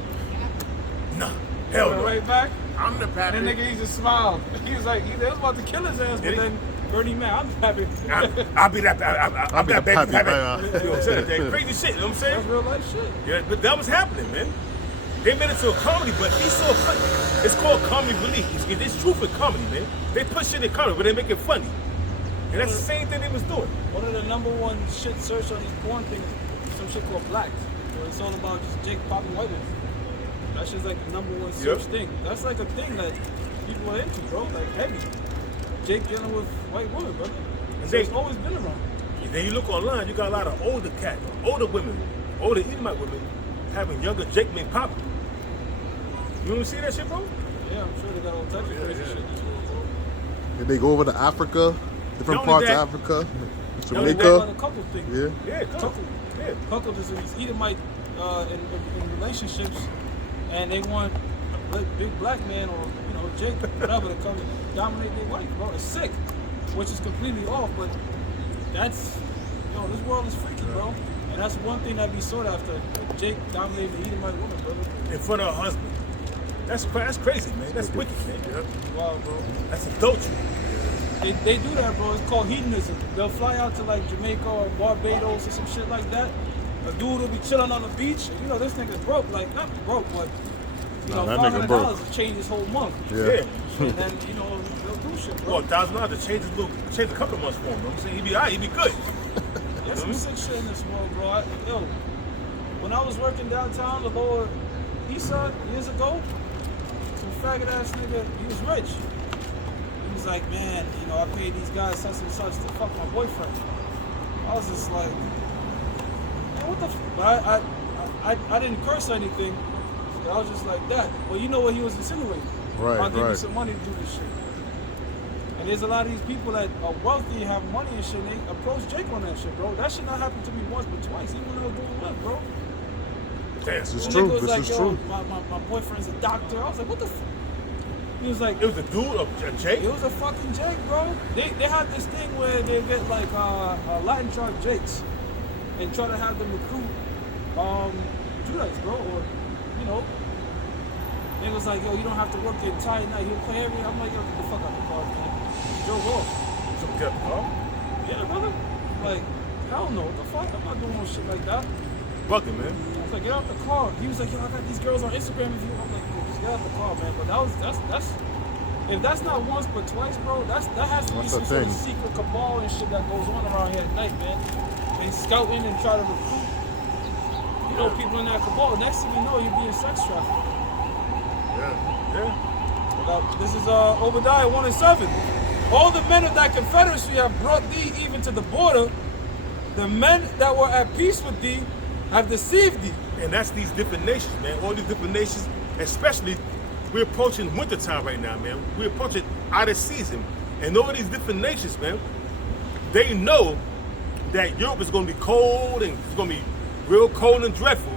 Nah, hell no. Right back. I'm the pappy. And that nigga, he just smiled. He was like, they was about to kill his ass, but then Bernie man, I'm happy. I'll be that. I'll be that baby. pappy. You know what I'm saying? That crazy shit. You know what I'm saying? That's real life shit. Yeah, but that was happening, man. They made it to a comedy, but it's called comedy relief. It's truth in comedy, man. They put shit in comedy, but they make it funny. And that's the same thing they was doing. One of the number one shit search on these porn things is some shit called Blacks, where it's all about just Jake popping white women. That's just like the number one search thing. That's like a thing that people are into, bro. Like heavy. Jake dealing with white women, brother. And So it's always been around. And then you look online, you got a lot of older cats, older women, older Edomite women having younger Jake men popping. You want to see that shit, bro? Yeah, I'm sure they got all types of crazy shit. And they go over to Africa, different Not parts only of Africa, only They got Jamaica. a couple things. Yeah. Yeah, couple. Yeah. Couple is these Edomite in relationships, and they want a big black man or Jake, whatever, to come and dominate their wife, bro. It's sick, which is completely off, but that's this world is freaky, bro. And that's one thing that be sought after. Jake dominated the Edomite woman, brother. In front of her husband. That's crazy, man. That's wicked, man. Wow, bro. That's adultery. They do that, bro. It's called hedonism. They'll fly out to like Jamaica or Barbados or some shit like that. A dude will be chilling on the beach. This nigga's broke. Like, not broke, but that nigga $500 broke. to change his whole month. Yeah. And then, they'll do shit, bro. Well, $1,000 to change a couple of months for him. You know what I'm saying? He'd be all right, he'd be good. There's some sick shit in this world, bro. When I was working downtown, the Lower East Side years ago, some faggot ass nigga, he was rich. He was like, man, I paid these guys such and such to fuck my boyfriend. I was just like, man, what the But I didn't curse or anything. I was just like that. Well, you know what he was insinuating. Right, I'll give you right. some money to do this shit. And there's a lot of these people that are wealthy, have money and shit, and they approach Jake on that shit, bro. That shit not happened to me once but twice. He wouldn't know doing what, bro. Damn. This is The true. nigga was This like, is yo, true. my boyfriend's a doctor. I was like, what the f? He was like, It was a dude, a Jake? it was a fucking Jake, bro. They had this thing where they get like Latin tribe Jakes and try to have them recruit Judites, bro, or It was like, yo, you don't have to work the entire night. He'll play every. I'm like, yo, get the fuck out the car, man. Joe Wolf. Some good, huh? Yeah, brother. Like, hell no, what the fuck? I'm not doing no shit like that. Bucking, man. I was like, get out the car. He was like, yo, I got these girls on Instagram with you. I'm like, yo, just get out the car, man. But that's if that's not once but twice, bro, that has to be That's some the sort of thing. secret cabal and shit that goes on around here at night, man. They scouting and try to recruit, people in that cabal. Next thing you know, you're being sex trafficked. Yeah. This is Obadiah 1:7. All the men of thy confederacy have brought thee even to the border. The men that were at peace with thee have deceived thee. And that's these different nations, man. All these different nations, especially, we're approaching wintertime right now, man. We're approaching out of season. And all these different nations, man, they know that Europe is going to be cold and it's going to be real cold and dreadful.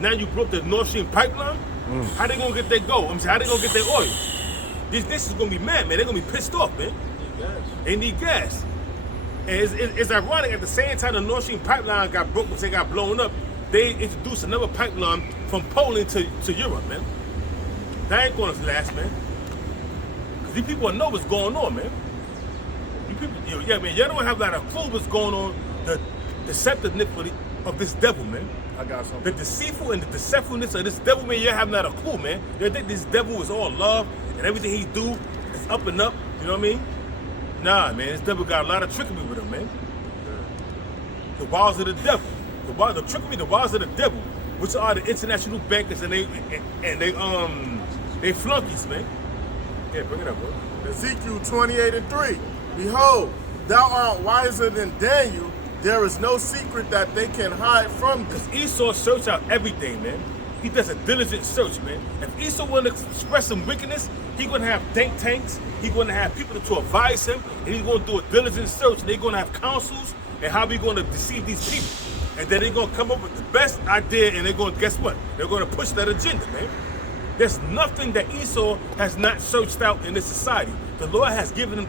Now you broke the Nord Stream pipeline. How they going to get their gold? I'm saying, how they going to get their oil? These nations going to be mad, man. They're going to be pissed off, man. They need gas. And it's ironic, at the same time the Nord Stream pipeline got broke, because they got blown up, they introduced another pipeline from Poland to Europe, man. That ain't going to last, man. Because these people know what's going on, man. You people, yeah, man, y'all don't have a clue what's going on, the deceptiveness of this devil, man. I got something. The deceitful and the deceitfulness of this devil, man, you have not a clue, man. You think this devil is all love and everything he do is up and up, you know what I mean? Nah, man, this devil got a lot of trickery with him, man. The wiles of the devil. The trickery, the wiles of the devil, which are the international bankers and they flunkies, man. Yeah, bring it up, bro. Ezekiel 28:3. Behold, thou art wiser than Daniel. There is no secret that they can hide from thee. Because Esau search out everything, man. He does a diligent search, man. If Esau want to express some wickedness, he's going to have think tanks. He's going to have people to advise him. And he's going to do a diligent search. And they're going to have counsels and how we're going to deceive these people. And then they're going to come up with the best idea, and they're going to, guess what? They're going to push that agenda, man. There's nothing that Esau has not searched out in this society. The Lord has given him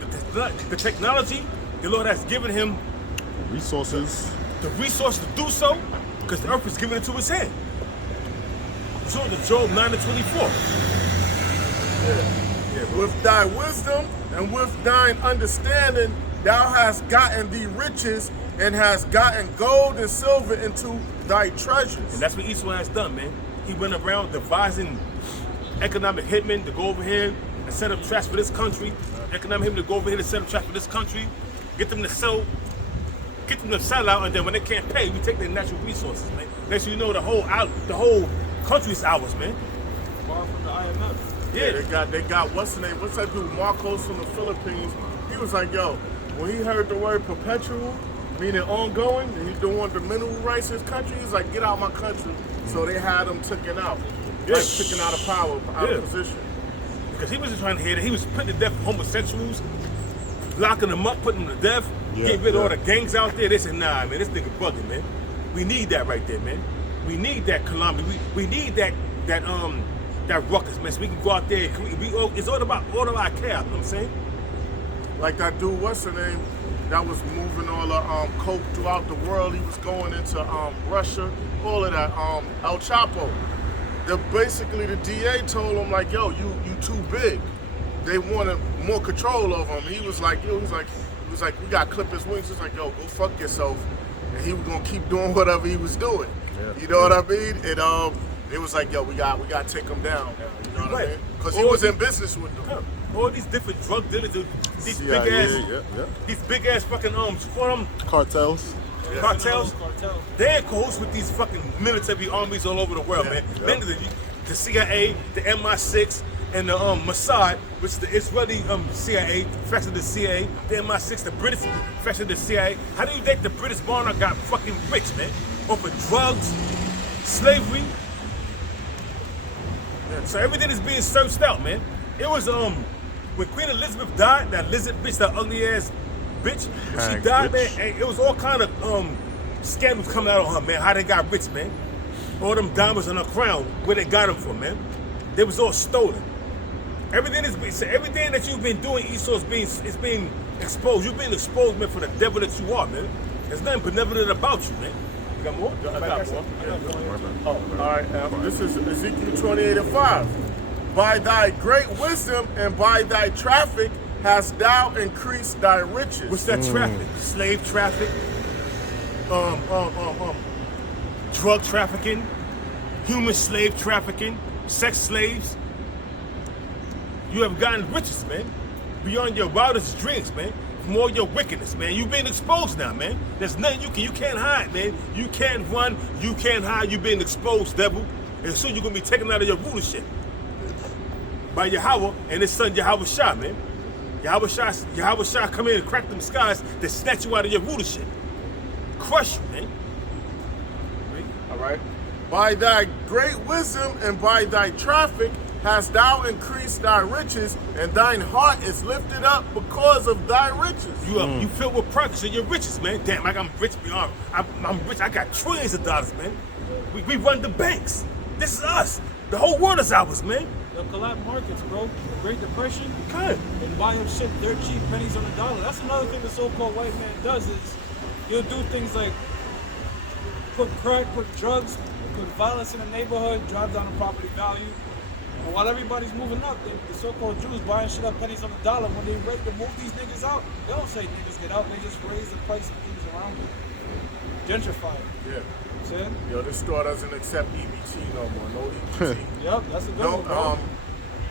the technology. The Lord has given him Resources. the resource to do so, because the earth is given into his hand. So the Job 9:24. Yeah. With thy wisdom and with thine understanding, thou hast gotten thee riches and hast gotten gold and silver into thy treasures. And that's what Esau has done, man. He went around devising economic hitmen to go over here and set up traps for this country. Economic hitmen to go over here to set up traps for this country. Get them to sell out, and then when they can't pay, we take their natural resources, man. Next thing you know, the whole country's ours, man. Far from the IMF. Yeah, They got what's the name? What's that dude? Marcos from the Philippines. He was like, yo, when he heard the word perpetual, meaning ongoing, and he don't want the mineral rights in his country, he's like, get out my country. So they had him taken out. Yeah. Like taken out of power, out of position. because he wasn't trying to hear that. He was putting to death homosexuals, locking them up, putting them to death, getting rid of all the gangs out there. They said, nah, man, this nigga bugging, man. We need that right there, man. We need that Columbia. We need that ruckus, man. So we can go out there. It's all about chaos. You know what I'm saying? Like that dude, what's the name? That was moving all the coke throughout the world. He was going into Russia, all of that. El Chapo. Basically, the DA told him like, "Yo, you too big." They wanted more control over him. He was like, "Yo," he was like, "We got to clip his wings." He's like, "Yo, go fuck yourself," and he was gonna keep doing whatever he was doing. Yeah. You know what I mean? And it was like, "Yo, we got to take him down." You know what I mean? Because he was in business with them. Yeah. All these different drug dealers, these big ass fucking Cartels. Cartels. They're in cahoots with these fucking military armies all over the world, man. The CIA, the MI6, and the Mossad, which is the Israeli CIA, fashion the CIA, the MI6, the British fashion the CIA. How do you think the British monarch got fucking rich, man? Off of drugs, slavery. So everything is being searched out, man. It was when Queen Elizabeth died, that lizard bitch, that ugly ass bitch, when she died, man, and it was all kind of scandals coming out on her, man. How they got rich, man. All them diamonds on her crown, where they got them from, man. They was all stolen. Everything that you've been doing, Esau, is being exposed. You've been exposed, man, for the devil that you are, man. There's nothing benevolent about you, man. You got more? I got more. Oh, all right. This is Ezekiel 28:5. By thy great wisdom and by thy traffic hast thou increased thy riches. What's that traffic? Slave traffic, drug trafficking, human slave trafficking, sex slaves. You have gotten riches, man, beyond your wildest dreams, man. From all your wickedness, man. You've been exposed now, man. There's nothing you can't hide, man. You can't run, you can't hide. You've been exposed, devil. And soon you're gonna be taken out of your rulership by Yahweh and his son Yahweh Shah, man. Yahweh Shah come in and crack them skies to snatch you out of your rulership. Crush you, man. All right. By thy great wisdom and by thy traffic hast thou increased thy riches, and thine heart is lifted up because of thy riches. You filled with pride, so you're riches, man. Damn, like I'm rich beyond. I'm rich. I got trillions of dollars, man. We run the banks. This is us. The whole world is ours, man. They'll collapse markets, bro. The Great Depression. Okay. And buy up shit dirt cheap, pennies on the dollar. That's another thing the so-called white man does is he'll do things like put crack, put drugs, put violence in the neighborhood, drive down the property value. And while everybody's moving up, the so-called Jews buying shit up pennies on the dollar. When they ready to move these niggas out, they don't say niggas get out. They just raise the price of things around them. Gentrify. Yeah. See? Yo, this store doesn't accept EBT no more. No EBT. Yep, that's a good one, bro.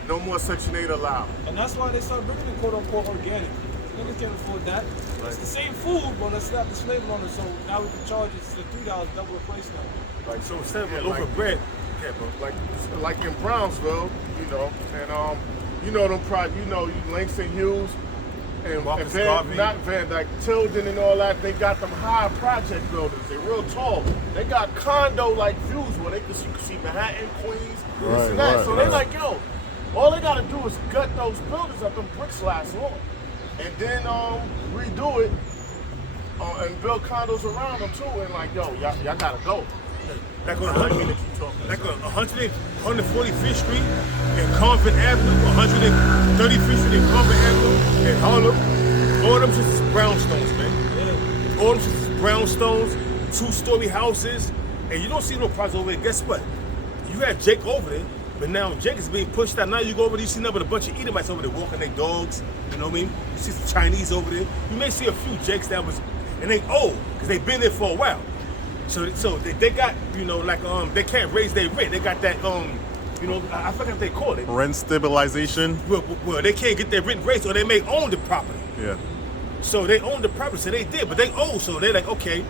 No more Section 8 allowed. And that's why they start bringing it quote-unquote organic. Niggas can't afford that. Right. It's the same food, but let's slap this label on it, so now we can charge it to $3, double the price now. Like, So instead of a yeah, loaf like- of bread, okay, bro. like in Brownsville, you know, and you know them Langston Hughes and Marcus Van, Garvey. not Van Dyke, Tilden and all that. They got them high project buildings. They're real tall. They got condo-like views where you can see Manhattan, Queens, this and that. Right, So right. they're like, yo, all they gotta do is gut those buildings up, them bricks last long, and then redo it and build condos around them too. And like, yo, y'all gotta go. Like on I mean, that you talking. like on 145th Street and Convent Avenue, 133th Street and Convent Avenue in Harlem. All them shits is brownstones, man. All them shits is brownstones, 2-story houses, and you don't see no projects over there. Guess what? You had Jake over there, but now Jake is being pushed out. Now you go over there, you see nothing but a bunch of Edomites over there walking their dogs. You know what I mean? You see some Chinese over there. You may see a few Jakes that was, and they old because they've been there for a while. So they got, you know, like they can't raise their rent. They got that you know, I forgot what they call it. Rent stabilization. Well, they can't get their rent raised, or they may own the property. Yeah. So they own the property, so they did, but they owe. So they're like, okay,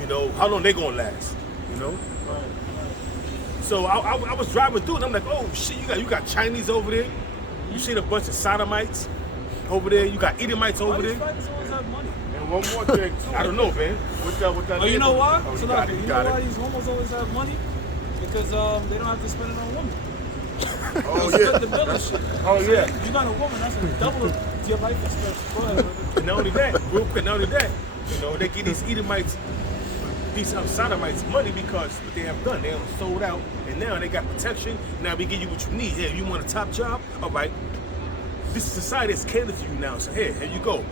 you know, how long they gonna last? You know. So I was driving through, and I'm like, oh shit, you got Chinese over there. You seen a bunch of sodomites over there. You got Edomites Why over these there. fighters always have money? And one more thing too. I don't know, man. With that Oh, you know why? Oh, So you like, got it. you You know got why it. these homos always have money? Because they don't have to spend it on women. Oh They yeah. split the bill and shit. Oh So yeah. you got a woman, that's a double of your life expense. Go ahead, brother. And not only that, real quick, not only that, you know, they give these Edomites, these sodomites money because what they have done, they have sold out, and now they got protection. Now we give you what you need. Hey, you want a top job? All right. This society is catered to you now. So here you go.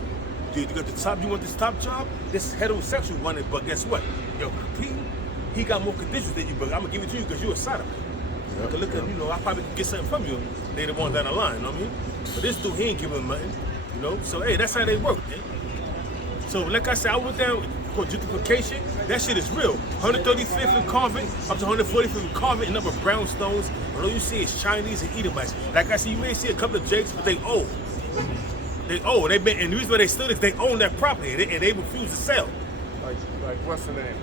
You got the top. You want this top job? This heterosexual one, but guess what? Yo, he got more conditions than you, but I'm gonna give it to you because you're a sodomite. Look at, you know, I probably can get something from you later on down the line, you know what I mean? But this dude, he ain't giving him nothing, you know? So, hey, that's how they work, man. So, like I said, I went down for gentrification. That shit is real. 135th and Convent, up to 145th and Convent, number of brownstones. All you see is Chinese and Edomites. Like I said, you may see a couple of Jakes, but they owe. They owe. And the reason why they stood is they own that property, and they refuse to sell. Like what's the name?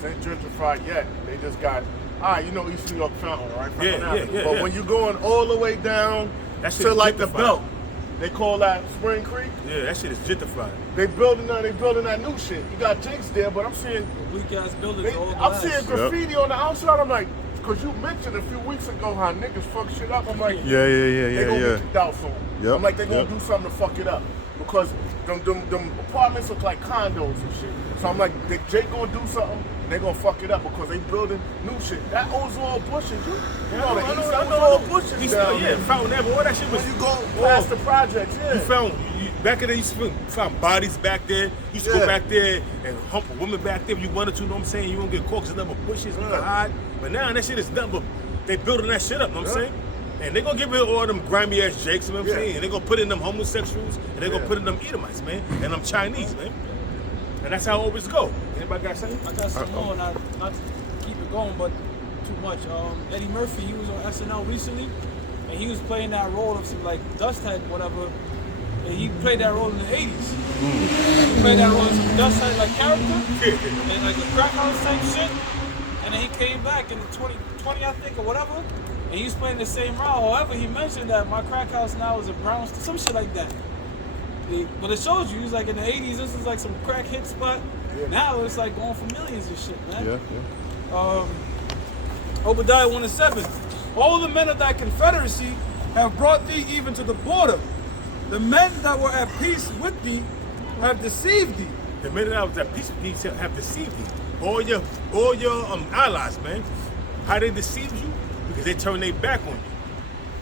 This ain't gentrified yet. They just got, you know East New York Fountain, right? Yeah, Fountain Avenue. yeah, But yeah. when you're going all the way down That shit to is like the gentrified. belt, they call that Spring Creek. Yeah, that shit is gentrified. They building that new shit. You got Jakes there, but I'm seeing Weak ass buildings. all I'm glass. seeing graffiti on the outside. I'm like, because you mentioned a few weeks ago how niggas fuck shit up. I'm like, Yeah. they gonna get kicked out soon. Yep, I'm like, they gonna yep. do something to fuck it up. Because them apartments look like condos and shit. So I'm like, Jake gonna do something and they gonna fuck it up because they building new shit. That Ozone bushes, you know the east side was all bushes He's down still, yeah, there. Fountain Avenue, all that shit was. When you go past the projects, yeah. You found, back in there, you found bodies back there. You used to go Yeah. back there and hump a woman back there if you wanted to, you know what I'm saying? You won't get caught because there's nothing but bushes, you can hide. But now that shit is nothing but, they building that shit up, you know what I'm saying? And they're gonna get rid of all them grimy ass Jakes, you know what I'm saying? And they're gonna put in them homosexuals, and they're gonna put in them Edomites, man, and them Chinese, man. And that's how it always go. Anybody got something? I got some more, not to keep it going, but too much. Eddie Murphy, he was on SNL recently, and he was playing that role of some like dust head, whatever. And he played that role in the 80s. He played that role as some dust head like character, and like a crack house type shit. And and then he came back in the 2020, I think, or whatever, and he was playing the same route. However, he mentioned that my crack house now is a brown, some shit like that. But it shows you, he's like in the 80s, this is like some crack hit spot. Yeah. Now it's like going for millions and shit, man. Yeah. Obadiah 1:7. All the men of thy confederacy have brought thee even to the border. The men that were at peace with thee have deceived thee. The men that was at peace with thee have deceived thee. All your allies, man. How they deceived you? Because they turned their back on you.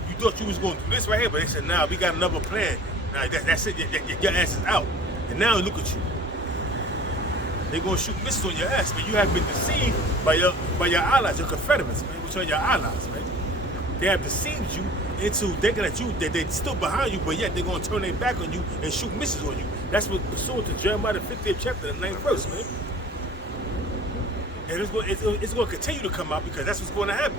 You thought you was going to do this right here, but they said, nah, we got another plan. Nah, that's it. Your ass is out. And now look at you. They're gonna shoot missiles on your ass, man. You have been deceived by your allies, your Confederates, man, which are your allies, man. They have deceived you into thinking that they're still behind you, but yet they're gonna turn their back on you and shoot missiles on you. That's what pursuant to Jeremiah the 50th chapter, the 9th verse, man. And it's gonna continue to come out because that's what's gonna happen.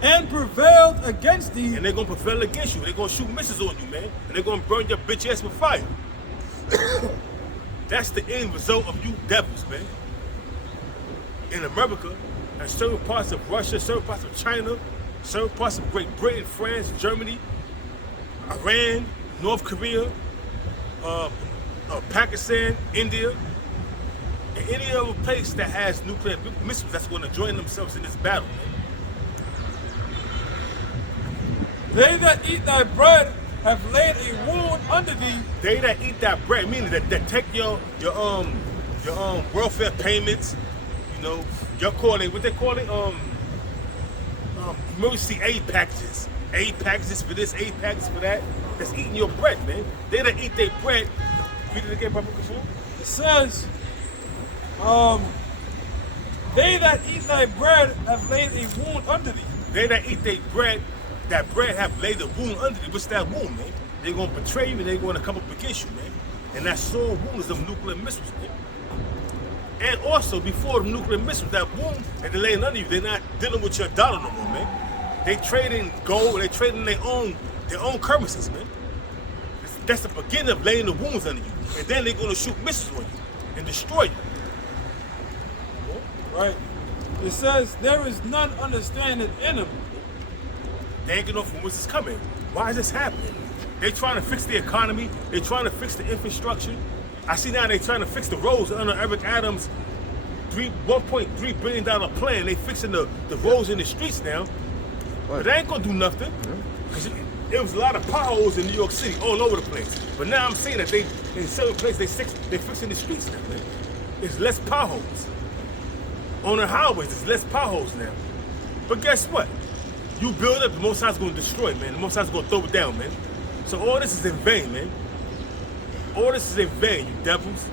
And prevailed against thee. And they're gonna prevail against you. They're gonna shoot missiles on you, man. And they're gonna burn your bitch ass with fire. That's the end result of you devils, man. In America, and certain parts of Russia, certain parts of China, certain parts of Great Britain, France, Germany, Iran, North Korea, Pakistan, India, and any other place that has nuclear missiles that's going to join themselves in this battle, man. They that eat thy bread have laid a wound under thee. They that eat that bread, meaning that take your welfare payments, you know, what they call it, emergency aid packages for this, aid packages for that. That's eating your bread, man. They that eat their bread. Read it again, Papa Kushum. It says, they that eat thy bread have laid a wound under thee. They that eat their bread, that bread have laid a wound under thee. What's that wound, man? They're gonna betray you and they're gonna come up against you, man. And that sore wound is them nuclear missiles, man. And also, before the nuclear missiles, that wound that they're laying under you, they're not dealing with your dollar no more, man. They trading gold, they trading their own currencies, man. That's the beginning of laying the wounds under you. And then they're gonna shoot missiles on you and destroy you. Right. It says, there is none understanding in them. They ain't getting off from what's this coming. Why is this happening? They trying to fix the economy. They trying to fix the infrastructure. I see now they trying to fix the roads under Eric Adams' $1.3 billion plan. They fixing the roads in the streets now. But they ain't gonna do nothing. Because there was a lot of potholes in New York City all over the place. But now I'm seeing that in certain places they fixing the streets now, man. There's less potholes. On the highways, there's less potholes now. But guess what? You build up, the Most High's gonna destroy it, man. The Most High's gonna throw it down, man. So all this is in vain, man. All this is in vain, you devils.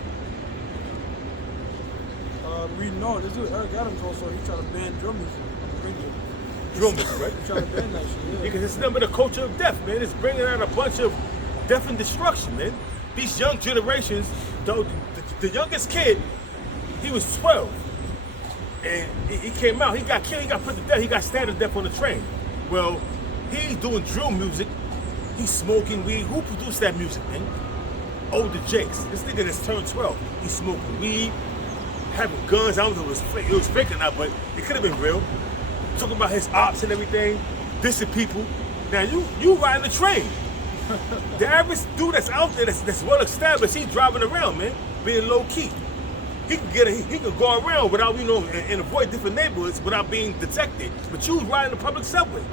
Reading on, this dude Eric Adams also, he trying to ban drum music on the radio. Drum music, right? He trying to ban that shit, yeah. Because it's nothing but a culture of death, man. It's bringing out a bunch of death and destruction, man. These young generations, the youngest kid, he was 12. And he came out, he got killed, he got put to death, he got stabbed to death on the train. Well, he's doing drill music, he's smoking weed. Who produced that music, man? Older Jakes. This nigga that's turned 12. He's smoking weed, having guns. I don't know if it was fake or not, but it could have been real. Talking about his ops and everything, dissing people. Now you riding the train. The average dude that's out there that's well established, he's driving around, man, being low key. He can go around without, you know, and avoid different neighborhoods without being detected. But you was riding the public subway.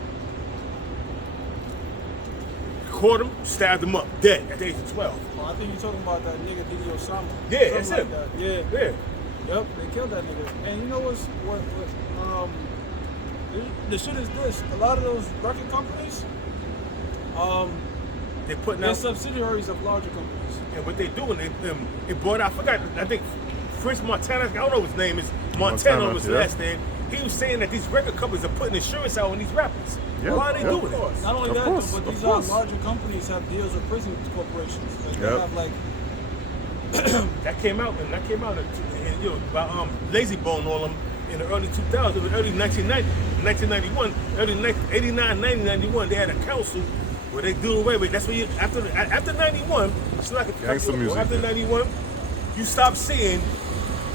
Caught him, stabbed him up, dead at the age of 12. Oh, I think you're talking about that nigga Diddy Osama. Yeah, that's like him. that. Yeah. Yeah. Yep, they killed that nigga. And you know what the shit is this. A lot of those record companies, They're putting they're out, subsidiaries of larger companies. and what they doing, they bought out, I forgot, I think Chris Montana, I don't know what his name is, Montana was his yeah. last name. He was saying that these record companies are putting insurance out on these rappers. Yeah, Why are they yeah. doing it? Not only Of that, course, though, but of these course. larger companies have deals with prison corporations. Like they Yep. have like That came out and you know, by Lazy Bone all them in the early 2000s, early 1991, early 89, 90, 91, they had a council where they do away with. That's when you after 91, it's like Gangsta music, after yeah. 91, you stop seeing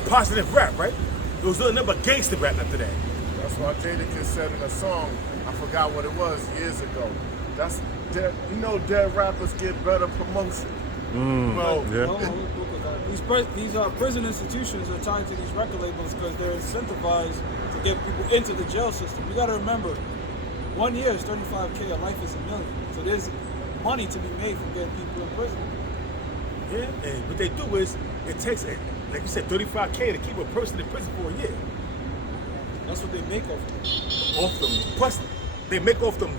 positive rap, right? It was nothing but gangster rap after that. That's why Jadakiss said in a song, I forgot what it was years ago. That's dead, dead rappers get better promotion. Well, These prison institutions are tied to these record labels because they're incentivized to get people into the jail system. You got to remember, 1 year is $35K, a life is $1 million. So there's money to be made from getting people in prison. Yeah, and what they do is, it takes, like you said, $35K to keep a person in prison for a year. That's what they make Off them. Plus, they make off them.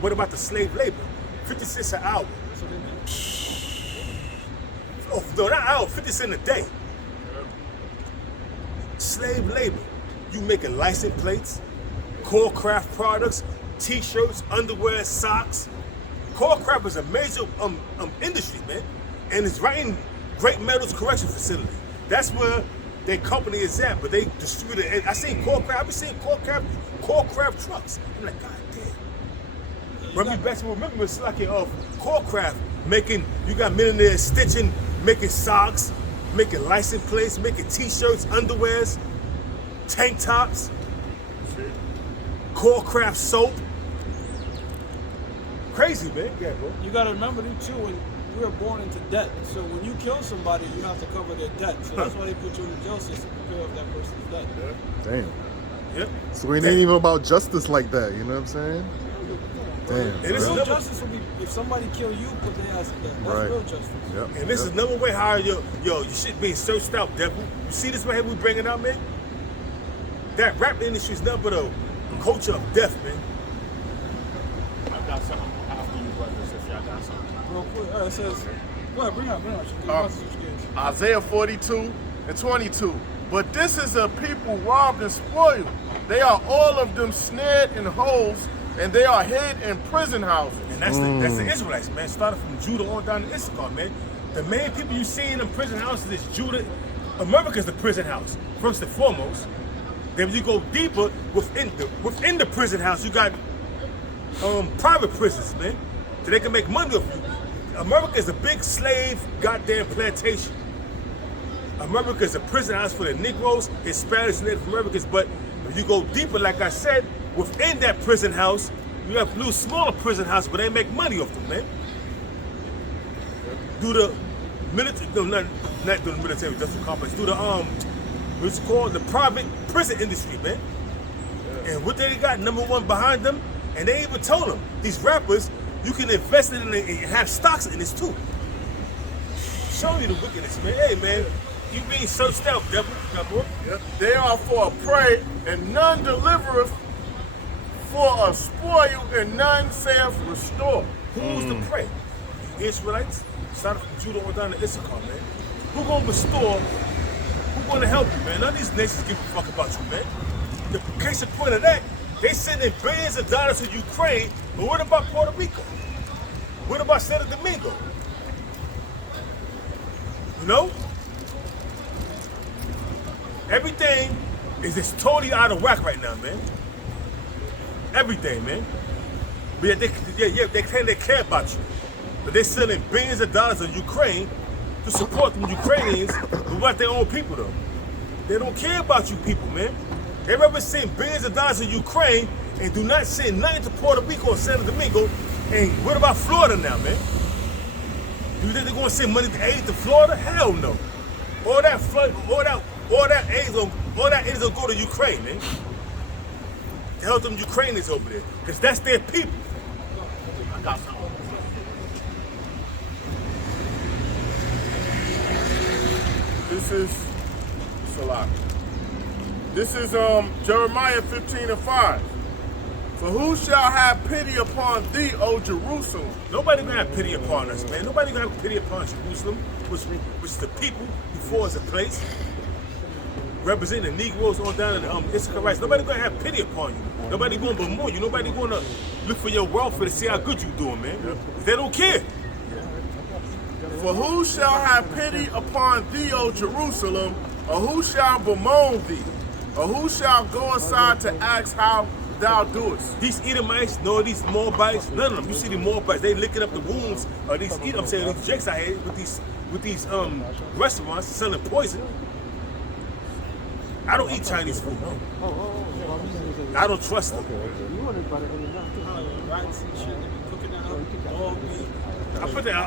What about the slave labor? 50 cents an hour. That's what they make. Oh, no, not hour, 50 cents a day. Slave labor. You making license plates, core craft products, t-shirts, underwear, socks. Core craft is a major industry, man. And it's right in Great Metals Correction Facility. That's where their company is at, but they distribute it. And I seen core craft, I've been seeing core craft trucks. I'm like, God damn. Remember it's like core craft making, you got millionaires stitching, making socks, making license plates, making t-shirts, underwears, tank tops, core craft soap. Crazy, man. Yeah, bro. You got to remember too, when we were born into debt. So when you kill somebody, you have to cover their debt. So that's why they put you in the jail system to pay off that person's debt. Damn. Yep. So it ain't even about justice like that, you know what I'm saying? Damn. Real justice would be if somebody kill you, put their ass in debt. That's real justice. Yep. And this is another way how you shit being searched out, devil. You see this right here we bringing out, man? That rap industry is nothing but a culture of death, man. I got something after you, brothers, if y'all got something. Real quick, it says, go ahead, bring it out. Isaiah 42 and 22. But this is a people robbed and spoiled. They are all of them snared in holes, and they are hid in prison houses. And that's the Israelites, man. Started from Judah on down to Issachar, man. The main people you see in them prison houses is Judah. America's the prison house, first and foremost. Then you go deeper within the prison house, you got private prisons, man. So they can make money off you. America is a big slave goddamn plantation. America is a prison house for the Negroes, Hispanics, Native Americans, but if you go deeper, like I said, within that prison house, you have little smaller prison houses where they make money off them, man. Do the military, no, not do the military industrial complex, do the what's called the private prison industry, man. And what they got, number one behind them, and they even told them, these rappers, you can invest in it and have stocks in this too. Show you the wickedness, man. Hey, man, you being searched out, devil. Yep. They are for a prey, and none delivereth, for a spoil, and none saith restore. Who's the prey? The Israelites, started from Judah on down to Issachar, man. Who gonna restore? Who gonna help you, man? None of these nations give a fuck about you, man. The case in point of that, they sending billions of dollars to Ukraine, but what about Puerto Rico? What about Santo Domingo? You know? Everything is just totally out of whack right now, man. Everything, man. But they claim they care about you. But they're sending billions of dollars to Ukraine to support the Ukrainians who want their own people, though. They don't care about you people, man. They ever send billions of dollars to Ukraine and do not send nothing to Puerto Rico or Santo Domingo. And what about Florida now, man? Do you think they're gonna send money to aid to Florida? Hell no. All that aid is gonna go to Ukraine, man. To help them Ukrainians over there, because that's their people. I got something. This is Salah. This is Jeremiah 15:5. For who shall have pity upon thee, O Jerusalem? Nobody gonna have pity upon us, man. Nobody gonna have pity upon Jerusalem, which is the people who falls in place, representing the Negroes on down to the Issacharites. Nobody gonna have pity upon you. Nobody gonna bemoan you. Nobody gonna look for your welfare to see how good you doing, man. They don't care. For who shall have pity upon thee, O Jerusalem? Or who shall bemoan thee? Or who shall go aside to ask how thou doest? These Edomites, nor these Moabites, none of them. You see the Moabites, they licking up the wounds of these these jakes I had with these restaurants selling poison. I don't eat Chinese food, man. I don't trust them. Rats and shit, they be cooking that up, dog meat.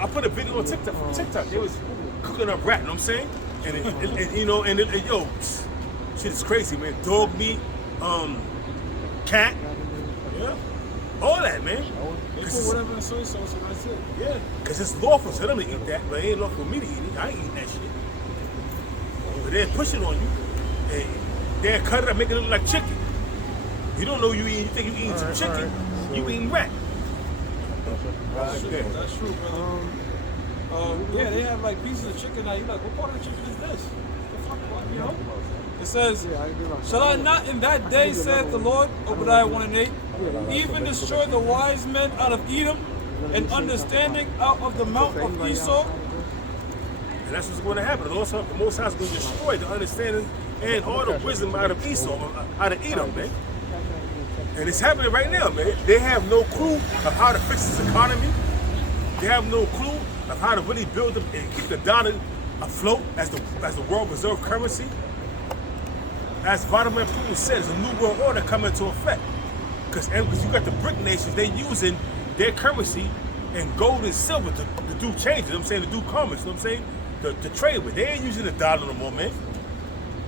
I put a video on TikTok. They was cooking up rat, you know what I'm saying? And you know, and yo, shit is crazy, man. Dog meat, cat, yeah, all that, man. They put whatever in soy sauce and that's it. Yeah, because it's lawful for them to eat that, but it ain't lawful for me to eat it. I ain't eating that shit. But they're pushing on you, and they're cut it up, make it look like chicken. You don't know you eating, you think you eating some chicken, you eating rat. That's true, brother. Yeah, they have like pieces of chicken now. You're like, what part of the chicken is this? The fuck, what, you know? It says, shall I not in that day, saith the Lord, Obadiah 1:8, even destroy the wise men out of Edom, and understanding out of the mount of Esau? And that's what's going to happen. The Most High is going to destroy the understanding and all the wisdom out of Esau, out of Edom, man. And it's happening right now, man. They have no clue of how to fix this economy. They have no clue of how to really build them and keep the dollar afloat as the world reserve currency. As Vladimir Putin says, a new world order coming into effect. Because you got the BRIC nations, they using their currency and gold and silver to do change, you know what I'm saying, to do commerce, you know what I'm saying, to trade with. They ain't using the dollar no more, man.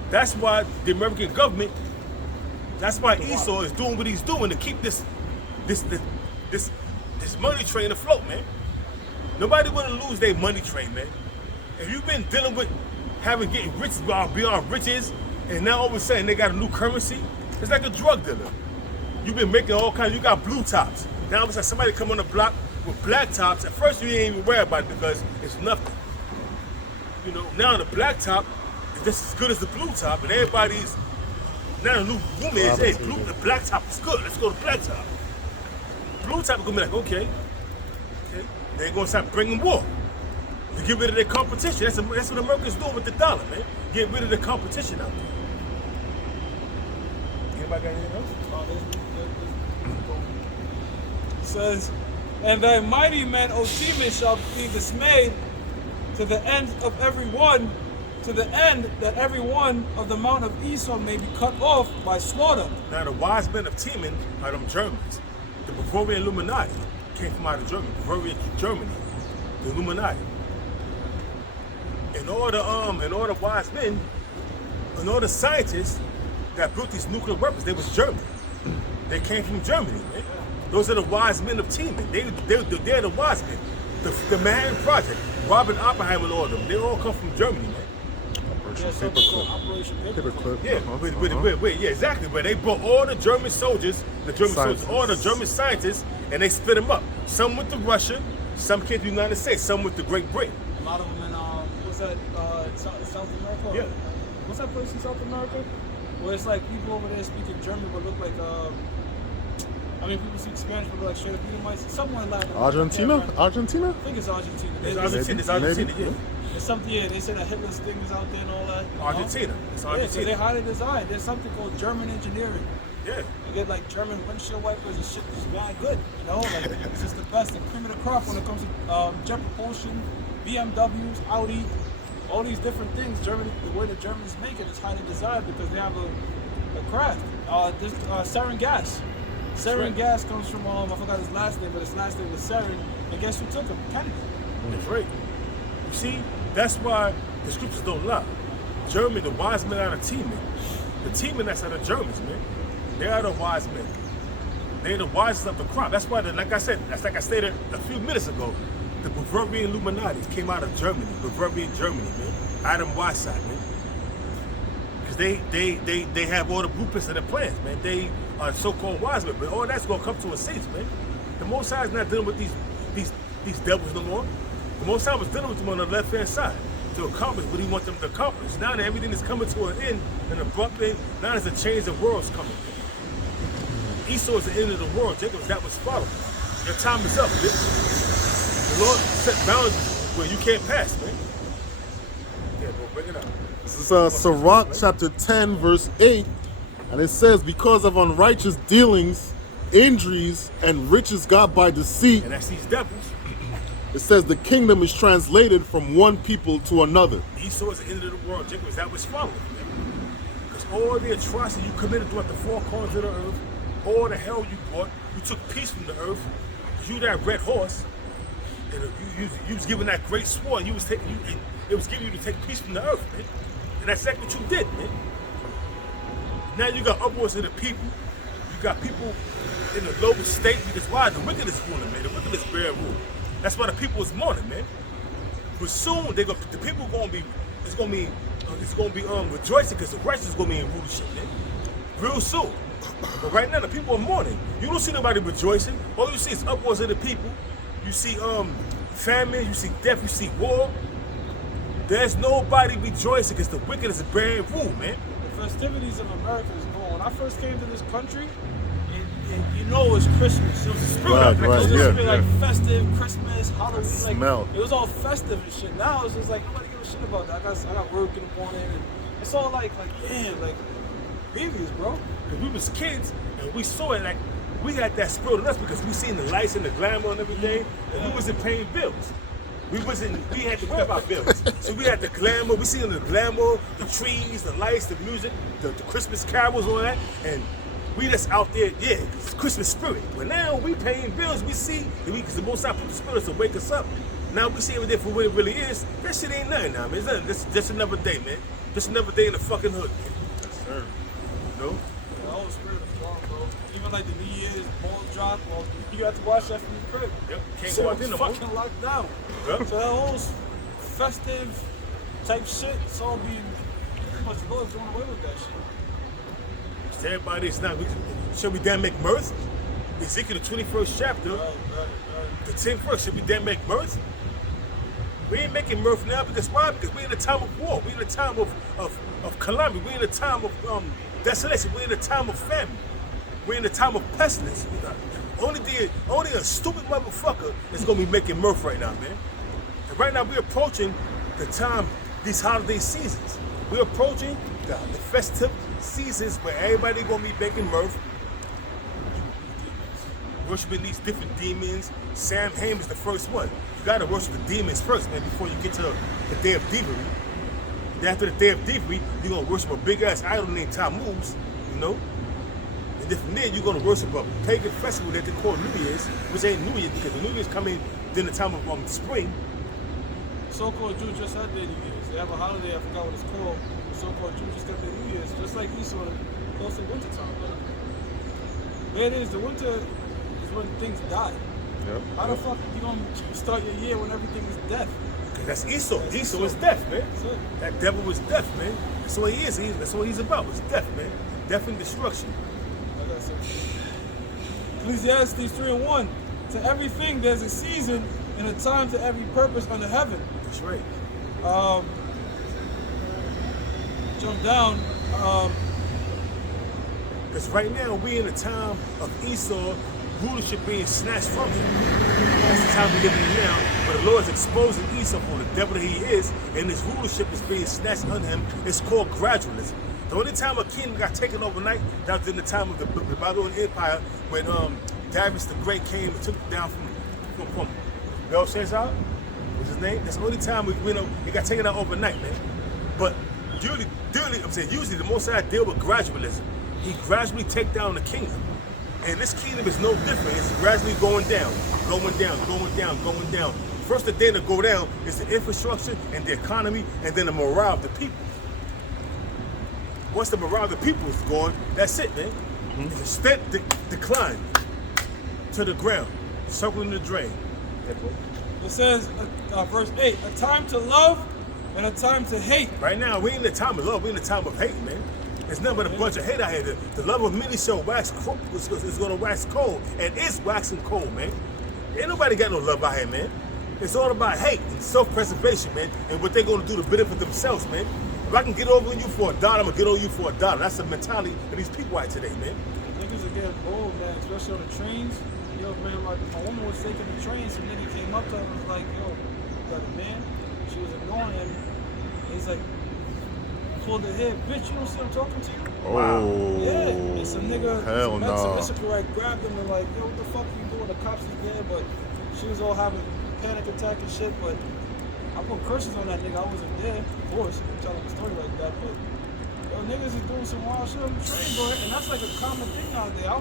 That's why the American government, that's why Esau is doing what he's doing to keep this money train afloat, man. Nobody want to lose their money train, man. If you've been dealing with getting rich beyond riches, and now all of a sudden they got a new currency, it's like a drug dealer. You've been making all kinds. You got blue tops. Now all of a sudden somebody come on the block with black tops. At first you ain't even worry about it because it's nothing. You know, now the black top is just as good as the blue top, and everybody's now the new woman is, hey, the black top is good. Let's go to black top. Blue top is gonna be like, okay. They're gonna start bringing war to get rid of their competition. That's what America's doing with the dollar, man. Get rid of the competition out there. Anybody got anything else? It says, and thy mighty men, O Teman, shall be dismayed to the end of every one, to the end that every one of the mount of Esau may be cut off by slaughter. Now the wise men of Teman are them Germans. The Bavarian Illuminati came from out of Germany. Bavarian Germany, the Illuminati. And all the wise men, and all the scientists that built these nuclear weapons, they was German. They came from Germany, man. Those are the wise men of Teman. They're the wise men. The Manhattan Project, Robert Oppenheimer and all of them, they all come from Germany, man. Operation Paperclip. Yeah, yeah, exactly. But they brought all the German soldiers, all the German scientists, and they split them up. Some went to Russia, some came to the United States, some went to Great Britain. A lot of them in, what's that, South America? Yeah. What's that place in South America? Where it's like people over there speaking German but look like, people speak Spanish but look like straight up Edomites. Somewhere in Latin America. Argentina? I think it's Argentina. It's Argentina, yeah. There's something, yeah, they said that Hitler's thing is out there and all that. Argentina. It's Argentina. Yeah, so they're highly designed. There's something called German engineering. Yeah. You get like German windshield wipers and shit that's bad good. You know, like it's just the best, the cream of the crop when it comes to jet propulsion, BMWs, Audi, all these different things. Germany, the way the Germans make it is highly designed because they have a craft. There's sarin gas. Sarin gas comes from I forgot his last name, but his last name was Sarin. And guess who took him? Kennedy. That's right. You see, that's why the scriptures don't lie. Germany, the wise men out of Teman. The Teman that's out of Germans, man. They are the wise men. They're the wisest of the crop. That's why, like I stated a few minutes ago, the Bavarian Illuminati came out of Germany, Bavarian Germany, man. Adam Weishaupt, man. Because they have all the blueprints and the plans, man. They are so-called wise men, but all that's gonna come to a cease, man. The Most High is not dealing with these devils no more. The Most High was dealing with them on the left-hand side to accomplish what he wants them to accomplish. Now that everything is coming to an end, an abrupt end, now there's a change of worlds coming. Esau is the end of the world. Jacob, that was following. Your time is up, bitch. The Lord set boundaries where you can't pass, man. Yeah, bro, bring it up. This is Sirach chapter 10, verse 8. And it says, because of unrighteous dealings, injuries, and riches got by deceit. And that's these devils. It says the kingdom is translated from one people to another. Esau is the end of the world. Jacob, that was following. Because all the atrocity you committed throughout the four corners of the earth, all the hell you brought. You took peace from the earth. You that red horse, and you was given that great sword. You was taking you. It was giving you to take peace from the earth, man. And that's exactly what you did, man. Now you got upwards of the people. You got people in the lowest state because why? The wicked is ruling, man. The wicked is bear rule. That's why the people is mourning, man. But soon the people gonna be rejoicing because the righteous is gonna be in rulership, man. Real soon. But right now the people are mourning. You don't see nobody rejoicing. All you see is upwards of the people. You see famine, you see death, you see war. There's nobody rejoicing because the wicked is bearing rule, man. The festivities of America is gone. When I first came to this country, you know it was Christmas. It was a spirit, like festive, Christmas, Halloween. Smell. It was all festive and shit. Now it's just like nobody gives a shit about that. I got work in the morning, and it's all like damn, like previous, bro. Because we was kids and we saw it like we had that spirit in us because we seen the lights and the glamour and everything, and we wasn't paying bills. We had to worry about bills. So we had the glamour, we seen the glamour, the trees, the lights, the music, the Christmas carols, all that, and we just out there, yeah, it's Christmas spirit. But now we paying bills, we see, because the Most High put the spirits to wake us up. Now we see everything for what it really is. That shit ain't nothing now, man. It's nothing. It's just another day, man. Just another day in the fucking hood, man. Yes, sir. You know? The whole spirit is gone, bro. Even like the New Year's ball drop, well, you got to watch that from the crib. Yep. Can't So go out it's there no more. fucking locked down. Yep. So that whole festive type shit, it's all being pretty much the Lord's doing away with that shit. So everybody is not. Should we then make mirth? Ezekiel the 21st chapter, Right. the 10th verse. Should we then make mirth? We ain't making mirth now because why? Because we're in a time of war. We're in a time of calamity. We're in a time of desolation. We're in a time of famine. We're in a time of pestilence. Only a stupid motherfucker is gonna be making mirth right now, man. And right now we're approaching the time, these holiday seasons. We're approaching the festive seasons where everybody gonna be making mirth, worshiping these different demons. Sam Hain is the first one. You gotta worship the demons first, man, before you get to the day of Deevery. And after the day of Deevery, you're gonna worship a big ass idol named Tammuz, you know? And then from there, you're gonna worship a pagan festival that they call New Year's, which ain't New Year's because the New Year's coming during the time of spring. So-called Jews just had their New Year's. They have a holiday, I forgot what it's called. The so-called Jews just got their New Year's, just like Esau, close to winter time. Where it is, the winter is when things die. Yep. How the fuck you gonna start your year when everything is death? Cause that's Esau. Esau is death, man. That's it. That devil is death, man. That's what he is. That's what he's about. It's death, man. Death and destruction. Like I said, Ecclesiastes 3:1. To everything there's a season and a time to every purpose under heaven. That's right. Jump down. Because right now we in a time of Esau rulership being snatched from him. That's the time we're living in now. But the Lord is exposing Esau for the devil that he is, and his rulership is being snatched under him. It's called gradualism. The only time a king got taken overnight, that was in the time of the Babylonian Empire, when Darius the Great came and took it down from Belshazzar, was his name. That's the only time it got taken out overnight, man. But usually the Most High deal with gradualism. He gradually take down the kingdom. And this kingdom is no different. It's gradually going down, going down, going down, going down. First the thing to go down is the infrastructure and the economy and then the morale of the people. Once the morale of the people is gone, that's it, man. It's a steady decline to the ground, circling the drain. It says, verse 8, a time to love and a time to hate. Right now, we ain't in the time of love, we in the time of hate, man. There's nothing but a bunch of hate out here. The love of many shall wax is going to wax cold, and it's waxing cold, man. Ain't nobody got no love out here, man. It's all about hate and self-preservation, man, and what they're going to do to benefit themselves, man. If I can get over on you for $1, I'm going to get on you for $1. That's the mentality of these people out today, man. Niggas are getting bold, man, especially on the trains. Yo, man, like, my woman was taking the train, some nigga came up to her and was like, yo, you got a man? She was ignoring him. He's like, pulled her head, bitch, you don't see I'm talking to you? Oh, Yeah, and some nigga, hell some no. Mexican right grabbed him and like, yo, what the fuck are you doing? The cops is there, but she was all having panic attack and shit, but I put curses on that nigga, I wasn't there, of course, I'm telling a story like that, but yo, niggas is doing some wild shit on the train, bro, and that's like a common thing nowadays. I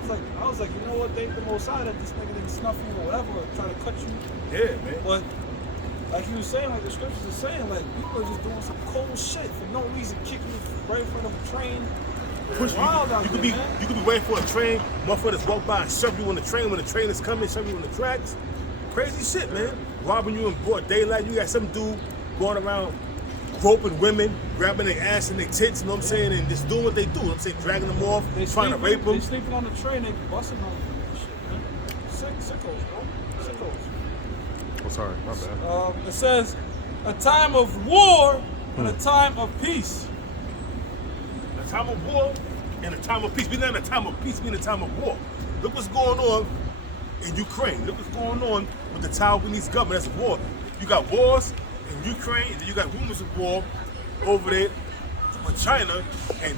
was like, you know what? Thank the Most High that this nigga didn't snuff you or whatever, or try to cut you. Yeah, man. But like you were saying, like the scriptures are saying, like people are just doing some cold shit for no reason, kicking you right in front of a train. Push Wild out you could there, be man. you could be waiting for a train, motherfuckers walk by and shove you on the train when the train is coming, shove you on the tracks. Crazy shit, man. Robbing you in broad daylight. You got some dude going around groping women, grabbing their ass and their tits, you know what I'm saying, and just doing what they do. You know what I'm saying, dragging them off, trying to rape them. They sleeping on the train, they busting on them and shit, man. Sickos, bro. Sickos. Oh, sorry, my bad. It says, a time of war and a time of peace. A time of war and a time of peace. We're not in a time of peace, we're in a time of war. Look what's going on in Ukraine. Look what's going on with the Taiwanese government. That's a war. You got wars in Ukraine, and then you got rumors of war over there with China and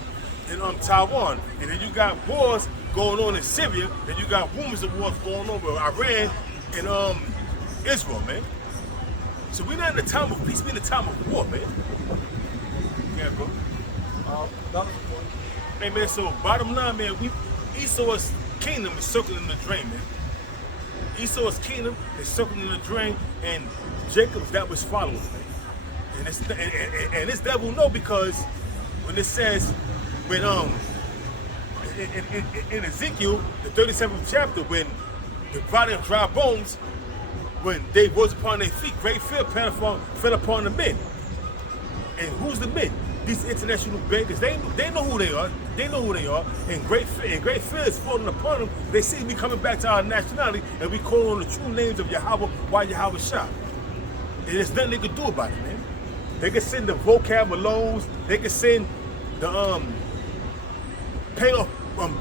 Taiwan. And then you got wars going on in Syria, then you got rumors of wars going on with Iran and Israel, man. So we're not in the time of peace, we're in the time of war, man. Yeah, bro. That was the point. Hey, man, so bottom line, man, Esau's kingdom is circling the drain, man. Esau's kingdom is circling the drain, and Jacob's that was following, man. And this devil know, because when it says, when in Ezekiel, the 37th chapter, when the body of dry bones, when they rose upon their feet, great fear fell upon the men. And who's the men? These international bankers. They know who they are. They know who they are. And great fear is falling upon them. They see me coming back to our nationality, and we call on the true names of Yahweh while Yahweh shot. And there's nothing they can do about it, man. They can send the vocab loans. They can send the pay off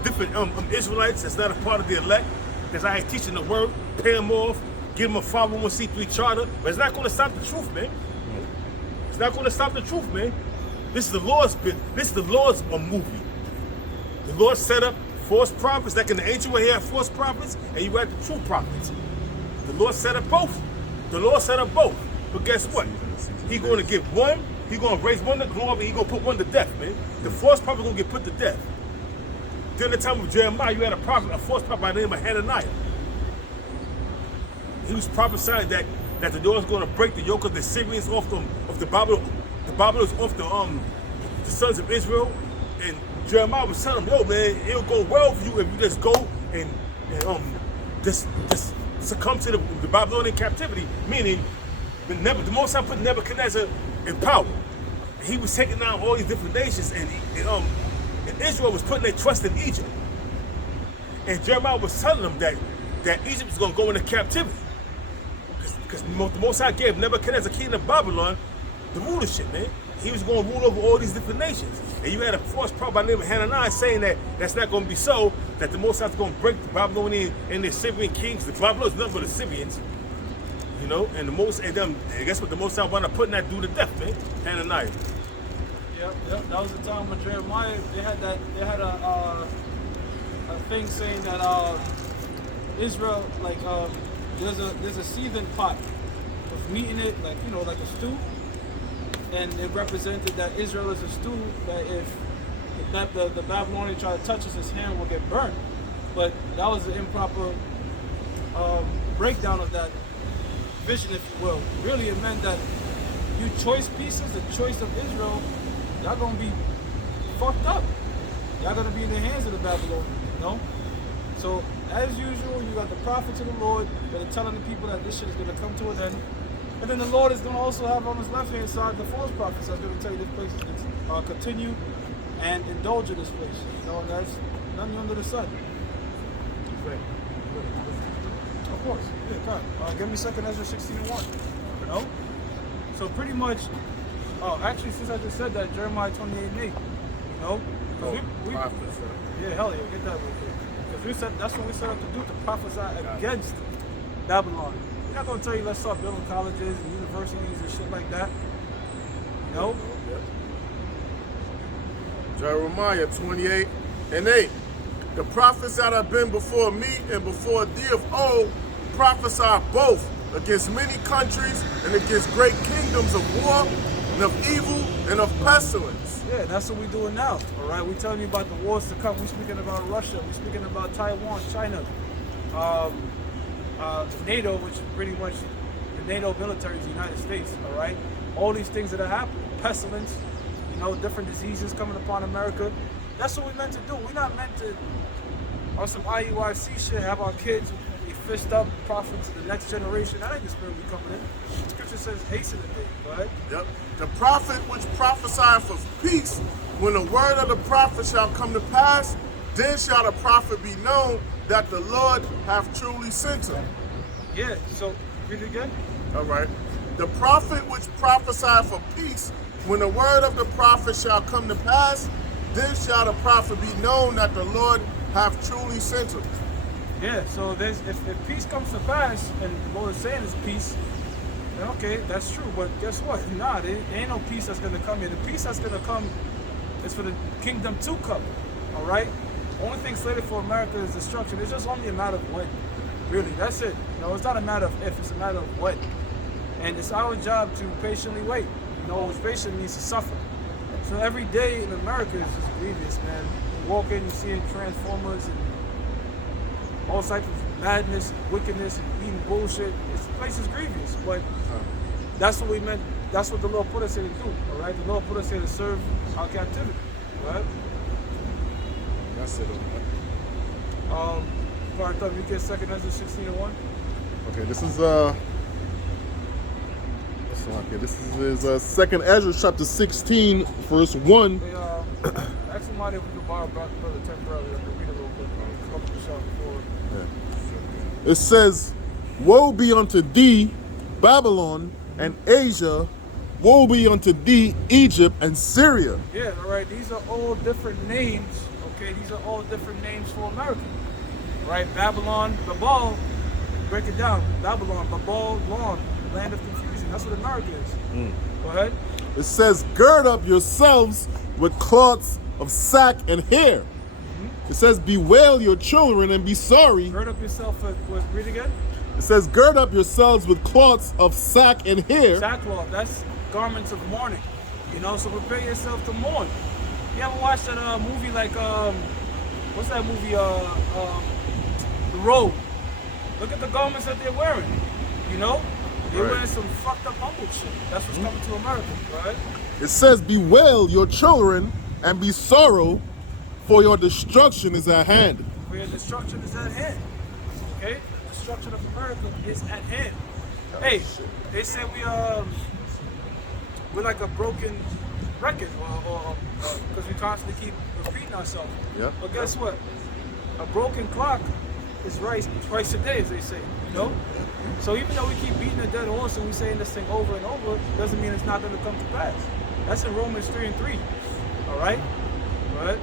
different Israelites that's not a part of the elect, that's I ain't teaching the word. Pay them off. Give them a 501c3 charter. But it's not going to stop the truth, man. It's not going to stop the truth, man. This is the Lord's business. This is the Lord's movie. The Lord set up false prophets. Like in the ancient way, he had false prophets, and you had the true prophets. The Lord set up both. The Lord set up both. But guess what? He's going to give one. He's going to raise one to glory. He's going to put one to death, man. The false prophet going to get put to death. During the time of Jeremiah, you had a false prophet by the name of Hananiah. He was prophesying that the Lord's going to break the yoke of the Syrians off the Babylons off the sons of Israel. And Jeremiah was telling them, yo, man, it'll go well for you if you just go and just succumb to the Babylonian captivity. Meaning, the Most High put Nebuchadnezzar in power. And he was taking down all these different nations, and Israel was putting their trust in Egypt. And Jeremiah was telling them that Egypt was going to go into captivity. Because the Most High gave Nebuchadnezzar, king of Babylon, the rulership, man. He was going to rule over all these different nations. And you had a false prophet by the name of Hananiah saying that that's not going to be so, that the Most High is going to break the Babylonian and the Syrian kings. The Babylonians nothing but the Syrians, you know, and guess what? The Most High wound up putting that dude to death, man. Hananiah. Yep. That was the time when Jeremiah, they had a thing saying that Israel, like there's a seething pot with meat in it, like, you know, like a stew, and it represented that Israel is a stew, that if the Babylonian try to touch us, his hand will get burned. But that was the improper breakdown of that vision, if you will. Really, it meant that you choice pieces, the choice of Israel, y'all gonna be fucked up. Y'all gonna be in the hands of the Babylonians, you know? So, as usual, you got the prophets of the Lord that are telling the people that this shit is gonna come to an end. And then the Lord is gonna also have on his left-hand side the false prophets that's gonna tell you this place is gonna continue and indulge in this place. You know, and that's nothing under the sun. Right. Of course, yeah, God. Give me 2nd Ezra 16:1. You know? So pretty much, actually, since I just said that, Jeremiah 28:8, you know? We yeah, hell yeah, get that real quick. Because we said that's what we set up to do, to prophesy against Babylon. We're not gonna tell you let's start building colleges and universities and shit like that. You know? Jeremiah 28:8. The prophets that have been before me and before thee of old prophesy both against many countries and against great kingdoms of war and of evil, and of pestilence. Yeah, that's what we're doing now. All right, we're telling you about the wars to come. We're speaking about Russia. We're speaking about Taiwan, China, NATO, which is pretty much the NATO military is the United States. All right, all these things that are happening, pestilence, different diseases coming upon America. That's what we're meant to do. We're not meant to, on some IUIC shit, have our kids be fished up, profit to the next generation. That ain't the spirit we coming in. Scripture says, hasten the day. Go ahead. Yep. The prophet which prophesieth of peace, when the word of the prophet shall come to pass, then shall the prophet be known that the Lord hath truly sent him. Yeah, so read it again. All right. The prophet which prophesieth of peace, when the word of the prophet shall come to pass, then shall the prophet be known that the Lord hath truly sent him. Yeah, so if peace comes to pass, and the Lord is saying it's peace, then okay, that's true. But guess what? Nah, there ain't no peace that's going to come here. The peace that's going to come is for the kingdom to come, all right? Only thing slated for America is destruction. It's just only a matter of when. Really, that's it. It's not a matter of if, it's a matter of when. And it's our job to patiently wait. Which patient means to suffer. So every day in America is just grievous, man. You walk in, you see Transformers and all types of madness, and wickedness, and eating bullshit. The place is grievous, but that's what we meant. That's what the Lord put us here to do. All right, the Lord put us here to serve our captivity. Right? That's it. Part of you get 2nd Ezra 16:1. Okay, this is this is 2nd Ezra chapter 16, verse 1. Hey, ask somebody if we could borrow Brother temporarily. I can read a little bit. It says, woe be unto thee, Babylon and Asia, woe be unto thee, Egypt and Syria. Yeah, all right. These are all different names. Okay, these are all different names for America. Right? Babylon, Babal, break it down. Babylon, Babal, Lawn, land of confusion. That's what America is. Go ahead. It says, gird up yourselves with cloths of sack and hair. It says, bewail your children and be sorry. Gird up yourself with read again. It says, gird up yourselves with cloths of sack and hair. Sackcloth, that's garments of mourning. So prepare yourself to mourn. You ever watched that movie like what's that movie? The Road. Look at the garments that they're wearing. They're wearing some fucked up humble shit. That's what's coming to America, right? It says, bewail your children and be sorrow, for your destruction is at hand. For your destruction is at hand. Okay? The destruction of America is at hand. Hey, they say we're like a broken record, or because we constantly keep repeating ourselves. Yeah. But guess what? A broken clock is right twice a day, as they say. So even though we keep beating a dead horse and we saying this thing over and over, doesn't mean it's not going to come to pass. That's in Romans 3:3. All right? Right?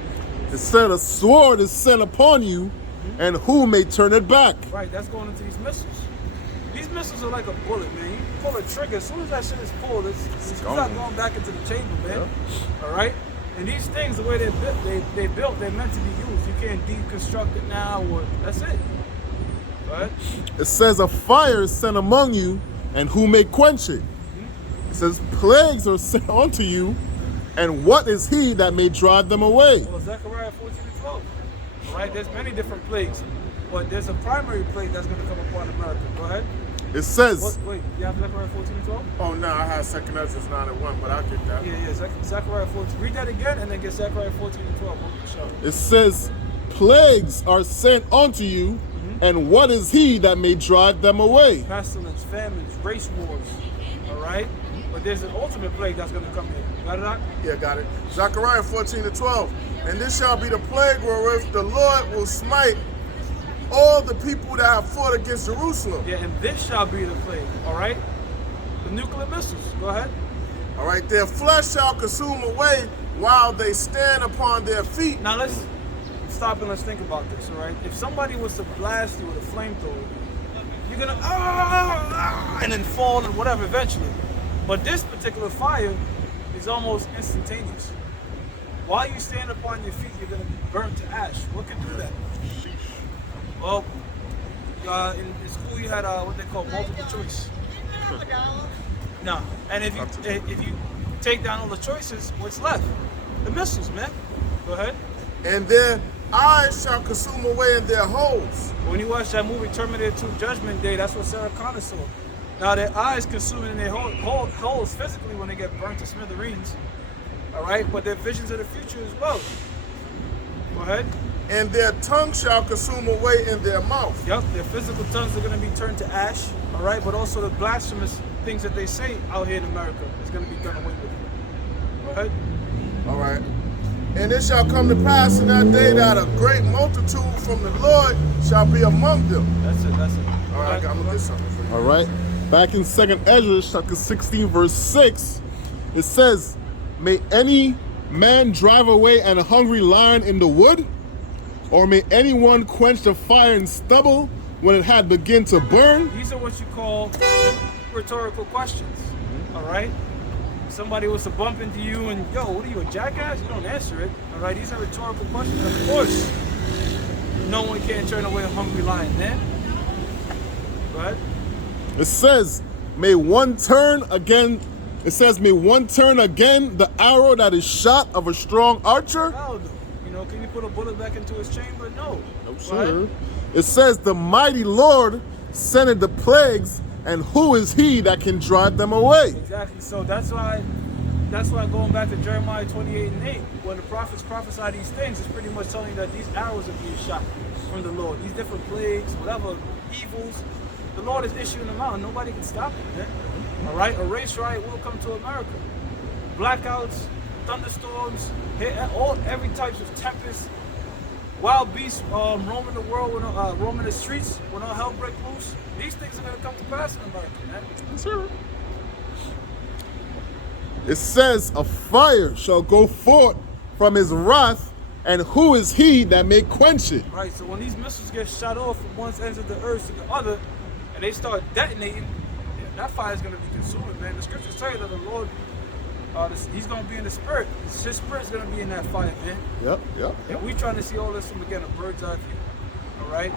It said, a sword is sent upon you, and who may turn it back? Right, that's going into these missiles. These missiles are like a bullet, man. You pull a trigger, as soon as that shit is pulled, it's not going back into the chamber, man. Yeah. All right? And these things, the way they're built, they're meant to be used. You can't deconstruct it now, or that's it. Right? It says, a fire is sent among you, and who may quench it? It says, plagues are sent unto you, and what is he that may drive them away? Well, Zechariah 14:12. All right, there's many different plagues, but there's a primary plague that's going to come upon America. Go ahead. It says, wait, you have Zechariah 14:12? Oh, no, I had 2nd Ezra 9:1, but I'll get that. Yeah, Zechariah 14. Read that again and then get Zechariah 14:12. It says, plagues are sent unto you, and what is he that may drive them away? Pestilence, famines, race wars. All right? But there's an ultimate plague that's going to come here. You got it, Doc? Yeah, got it. Zechariah 14:12. And this shall be the plague wherewith the Lord will smite all the people that have fought against Jerusalem. Yeah, and this shall be the plague. All right? The nuclear missiles. Go ahead. All right. Their flesh shall consume away while they stand upon their feet. Now let's stop and let's think about this, all right? If somebody was to blast you with a flamethrower, you're going to, and then fall and whatever eventually. But this particular fire is almost instantaneous. While you stand upon your feet, you're going to be burnt to ash. What can do that? Well, in school you had what they call multiple choice. No, and if you take down all the choices, what's left? The missiles, man. Go ahead. And their eyes shall consume away in their holes. When you watch that movie Terminator 2 Judgment Day, that's what Sarah Connor saw. Now their eyes consuming in their holes physically when they get burnt to smithereens. All right, but their visions of the future as well. Go ahead. And their tongue shall consume away in their mouth. Yep, their physical tongues are going to be turned to ash. All right, but also the blasphemous things that they say out here in America is going to be done away with. Go ahead. All right. And it shall come to pass in that day that a great multitude from the Lord shall be among them. That's it. All right, I'm going to get something for you. All right. Back in 2nd Ezra, chapter 16, verse 6, it says, may any man drive away an hungry lion in the wood? Or may anyone quench the fire in stubble when it had begun to burn? These are what you call rhetorical questions. All right? Somebody was to bump into you and, yo, what are you, a jackass? You don't answer it. All right? These are rhetorical questions. Of course, no one can turn away a hungry lion, man. Go ahead. It says, may one turn again. It says, may one turn again the arrow that is shot of a strong archer? Hell no. You know, can you put a bullet back into his chamber? No. No, Go sir. ahead. It says, the mighty Lord sendeth the plagues, and who is he that can drive them away? Exactly. So that's why going back to Jeremiah 28 and 8, when the prophets prophesy these things, it's pretty much telling you that these arrows are being shot from the Lord. These different plagues, whatever evils, the Lord is issuing them out, and nobody can stop it, man. All right? A race riot will come to America. Blackouts, thunderstorms, every type of tempest, wild beasts roaming the world, roaming the streets when all hell break loose. These things are going to come to pass in America, man. Yes, sir. It says, a fire shall go forth from his wrath, and who is he that may quench it? Right, so when these missiles get shot off from one end of the earth to the other, and they start detonating, that fire is going to be consuming, man. The scriptures tell you that the Lord, he's going to be in the spirit. His spirit's going to be in that fire, man. Yep. And we trying to see all this from, again, a bird's eye view. All right?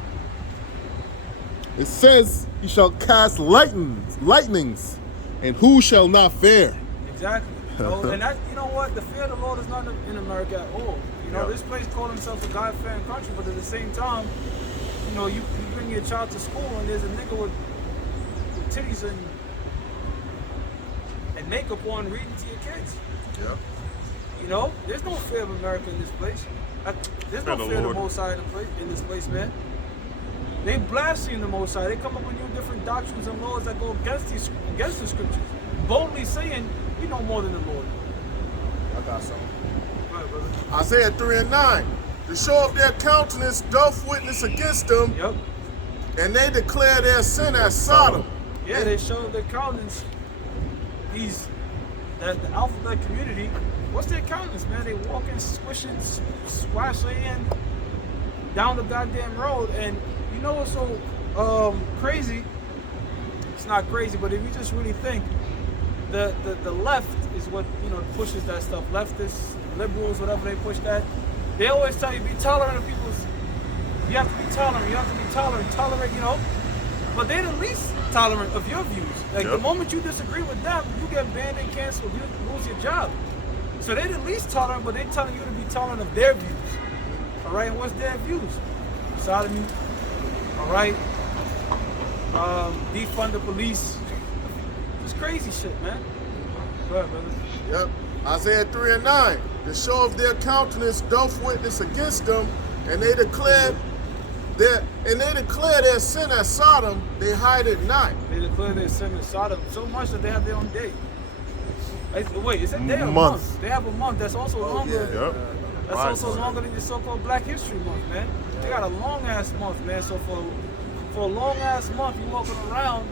It says, he shall cast lightnings, and who shall not fear? Exactly. And that, you know what? The fear of the Lord is not in America at all. You know, this place called himself a God-fearing country, but at the same time, you know, you bring your child to school and there's a nigga with titties and makeup on reading to your kids. Yeah. You know, there's no fear of America in this place. There's no fear of the Most High in this place, man. They blaspheme the Most High. They come up with new different doctrines and laws that go against the scriptures, boldly saying, we know more than the Lord. I got something. All right, brother. Isaiah 3 and 9. The show of their countenance doth witness against them, Yep. and they declare their sin as Sodom. Yeah, they show their countenance. The alphabet community, what's their countenance, man? They walking, squishing, squashing down the goddamn road, and you know what's so crazy? It's not crazy, but if you just really think, the left is what, you know, pushes that stuff. Leftists, liberals, whatever they push that. They always tell you, be tolerant of people's. You have to be tolerant. You have to be tolerant, you know. But they're the least tolerant of your views. Like the moment you disagree with them, you get banned and canceled. You lose your job. So they're the least tolerant, but they're telling you to be tolerant of their views. All right, and what's their views? Sodomy. All right. Defund the police. It's crazy shit, man. Go ahead, brother. Yep. Isaiah 3 and 9. The show of their countenance doth witness against them, and they declare their sin as Sodom, they hide it not. They declare their sin as Sodom so much that they have their own day. Wait, is it day or Month. month? They have a month that's also longer. Yep. That's also longer than the so-called Black History Month, man. They got a long-ass month, man. So for a long-ass month, you're walking around,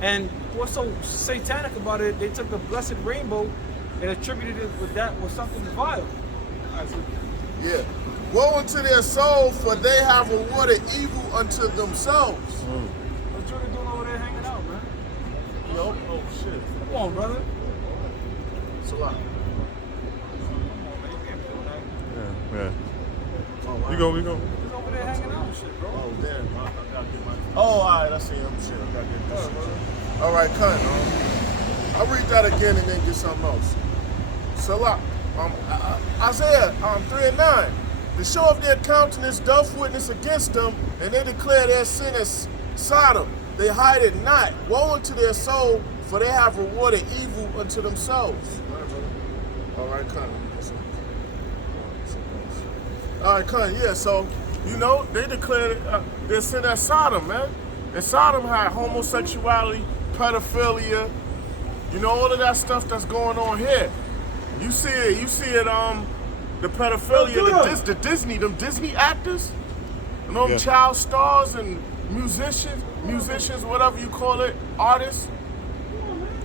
and what's so satanic about it, they took the blessed rainbow and attributed it with something vile. Yeah. Woe unto their soul, for they have rewarded evil unto themselves. What you doing over there hanging out, man? Yo, oh shit. Come on, brother. It's a lot. Yeah. Oh, wow. We go. He's over there hanging out and shit, bro. Oh, damn. I gotta get my. Oh, all right. I see him. Shit. I gotta get this shit. All right, cut. I'll read that again and then get something else. So, Isaiah 3:9. To show if their countenance doth witness against them, and they declare their sin as Sodom. They hide it not. Woe unto their soul, for they have rewarded evil unto themselves. All right, Con. All right, Con. Yeah, so, you know, they declared their sin as Sodom, man. And Sodom had homosexuality, pedophilia, you know, all of that stuff that's going on here. You see it, the pedophilia, the Disney, them Disney actors, you know, them child stars and musicians, whatever you call it, artists.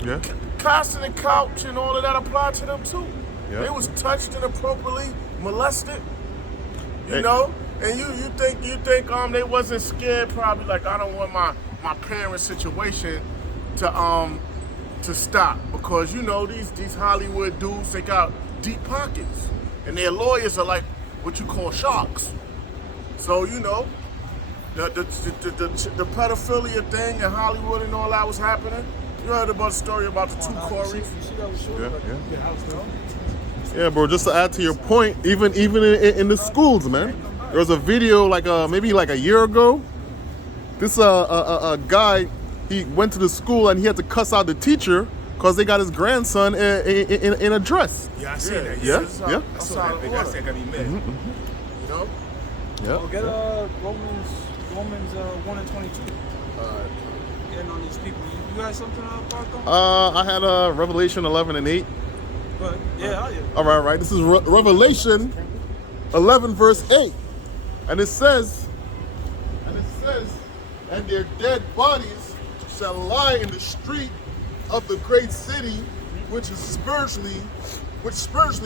Yeah. Casting and couch and all of that applied to them too. Yeah. They was touched inappropriately, molested, you know. And you think they wasn't scared? Probably like, I don't want my parents' situation to stop, because you know these Hollywood dudes, they got deep pockets, and their lawyers are like what you call sharks. So you know the pedophilia thing in Hollywood and all that was happening. You heard about the story about the two Corys? Yeah, bro. Just to add to your point, even in the schools, man. There was a video maybe like a year ago. This a guy, he went to the school and he had to cuss out the teacher because they got his grandson in a dress. Yeah, I seen that. Yeah. I saw that big. I said got me mad. You know? Yeah. Get Romans 1:22. Getting on these people. You got something about them? I had Revelation 11:8. But yeah, hell yeah. All right. This is Revelation 11 verse 8, and it says, and their dead bodies shall lie in the street of the great city, which spiritually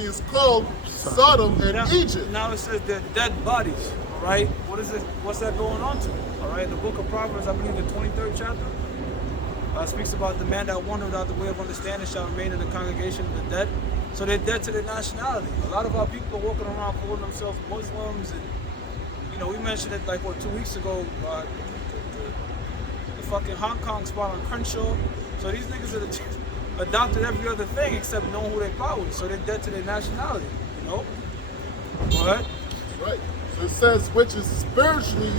is called Sodom and Egypt. Now it says their dead bodies. All right. What is it? What's that going on to? All right. The book of Proverbs, I believe, the 23rd chapter. Speaks about the man that wandered without the way of understanding shall remain in the congregation of the dead. So they're dead to their nationality. A lot of our people are walking around calling themselves Muslims, and you know, we mentioned it like 2 weeks ago. The fucking Hong Kong spot on Crenshaw. So these niggas are adopted every other thing except knowing who they plot with. So they're dead to their nationality. You know. Go ahead. Right. So it says, which is spiritually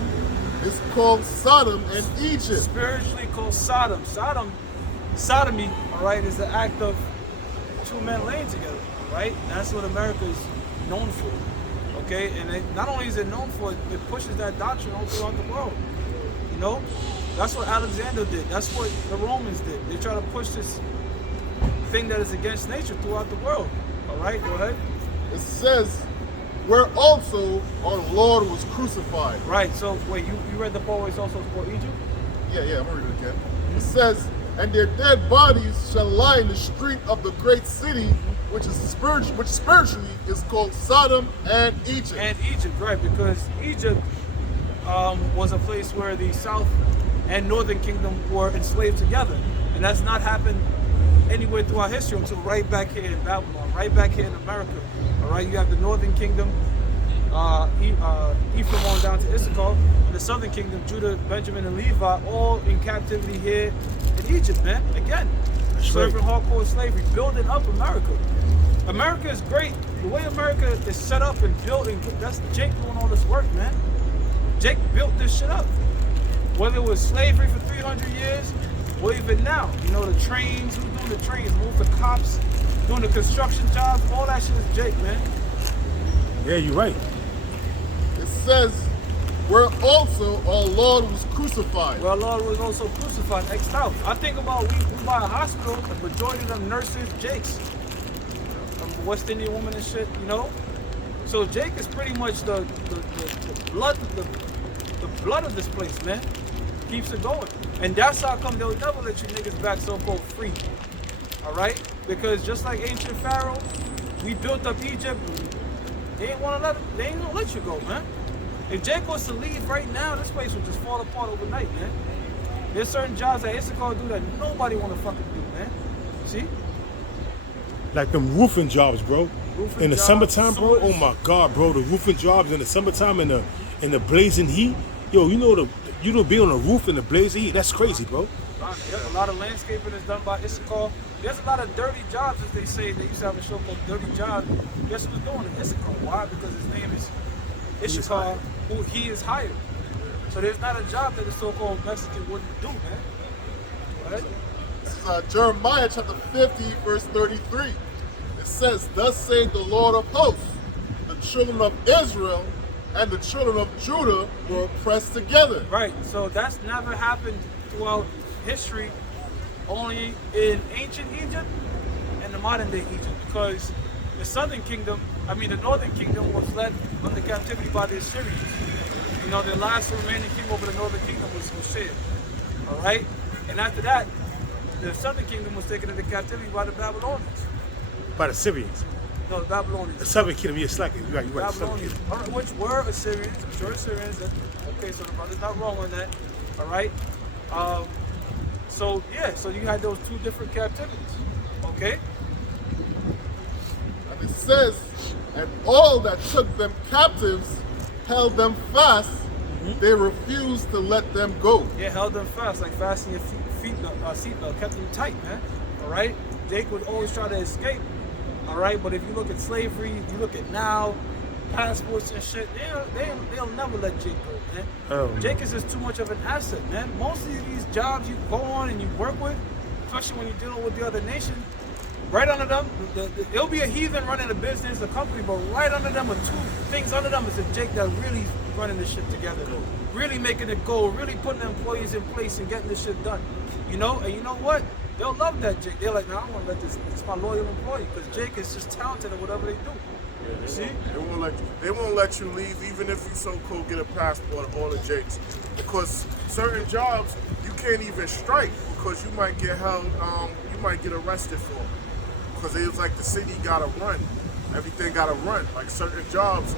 is called Sodom and Egypt. Spiritually called Sodom. Sodomy, all right, is the act of two men laying together, right? That's what America is known for, okay? And not only is it known for, it pushes that doctrine all throughout the world, you know? That's what Alexander did. That's what the Romans did. They try to push this thing that is against nature throughout the world, all right? Go ahead. It says, where also our Lord was crucified. Right, so wait, you read the part where it's also for Egypt? Yeah, I'm gonna read it again. It says, and their dead bodies shall lie in the street of the great city, which spiritually is called Sodom and Egypt. And Egypt, right, because Egypt was a place where the South and Northern Kingdom were enslaved together. And that's not happened anywhere throughout history until right back here in Babylon, right back here in America. All right, you have the Northern Kingdom, Ephraim on down to Issachar, and the Southern Kingdom, Judah, Benjamin, and Levi, all in captivity here in Egypt, man. Again, serving hardcore slavery, building up America. America is great. The way America is set up and built, and that's Jake doing all this work, man. Jake built this shit up. Whether it was slavery for 300 years, or even now, you know, the trains, who's doing the trains, move the cops, doing the construction jobs, all that shit is Jake, man. Yeah, you're right. It says, where also our Lord was crucified. Well, Lord was also crucified, X'd out. I think about we buy a hospital, the majority of them nurses, Jake's. West Indian woman and shit, you know? So Jake is pretty much the blood of this place, man. Keeps it going. And that's how come they'll never let you niggas back so-called free. Alright? Because just like ancient Pharaoh, we built up Egypt. They ain't gonna let you go, man. If Jake was to leave right now, this place would just fall apart overnight, man. There's certain jobs that Issachar do that nobody wanna fucking do, man. See? Like them roofing jobs, bro. In the summertime, bro. Oh my God, bro. The roofing jobs in the summertime in the blazing heat. Yo, you know, being on a roof in the blazing heat. That's crazy, bro. A lot of landscaping is done by Issachar. there's a lot of dirty jobs, as they say. They used to have a show called Dirty Jobs. Guess who's doing it? Issachar. Why? Because his name is Issachar, who he is hired. So there's not a job that the so-called Mexican wouldn't do, man. Right? This is Jeremiah chapter 50, verse 33. It says, "Thus saith the Lord of hosts, the children of Israel and the children of Judah were oppressed together." Right. So that's never happened throughout history, only in ancient Egypt and the modern day Egypt, because the northern kingdom was led under captivity by the Assyrians. You know, the last remaining king over the northern kingdom was Hosea. All right? And after that, the southern kingdom was taken into captivity by the Babylonians. By the Syrians. No, the Babylonians. The southern kingdom, you're slacking. You're right, the southern Babylonians. kingdom. All right, which were Assyrians. I'm sure Assyrians. Okay, so the brother's not wrong on that. All right? So you had those two different captivities. Okay? And it says, "And all that took them captives held them fast. They refused to let them go." Yeah, held them fast, like fasten your seatbelt, kept them tight, man. All right? Jake would always try to escape. All right? But if you look at slavery, you look at now, passports and shit, they'll never let Jake go, man. Oh. Jake is just too much of an asset, man. Most of these jobs you go on and you work with, especially when you're dealing with the other nation, right under them, there'll be a heathen running a business, a company, but right under them, or two things under them, is a Jake that really running this shit together, really making it go, really putting the employees in place and getting this shit done. You know, and you know what? They'll love that Jake. They're like, nah, I want to let this my loyal employee, because Jake is just talented at whatever they do. Yeah, See? They won't let you leave even if you so-called get a passport, all the Jakes. Because certain jobs you can't even strike because you might get held, you might get arrested for it. Because it was like the city gotta run. Everything gotta run. Like certain jobs,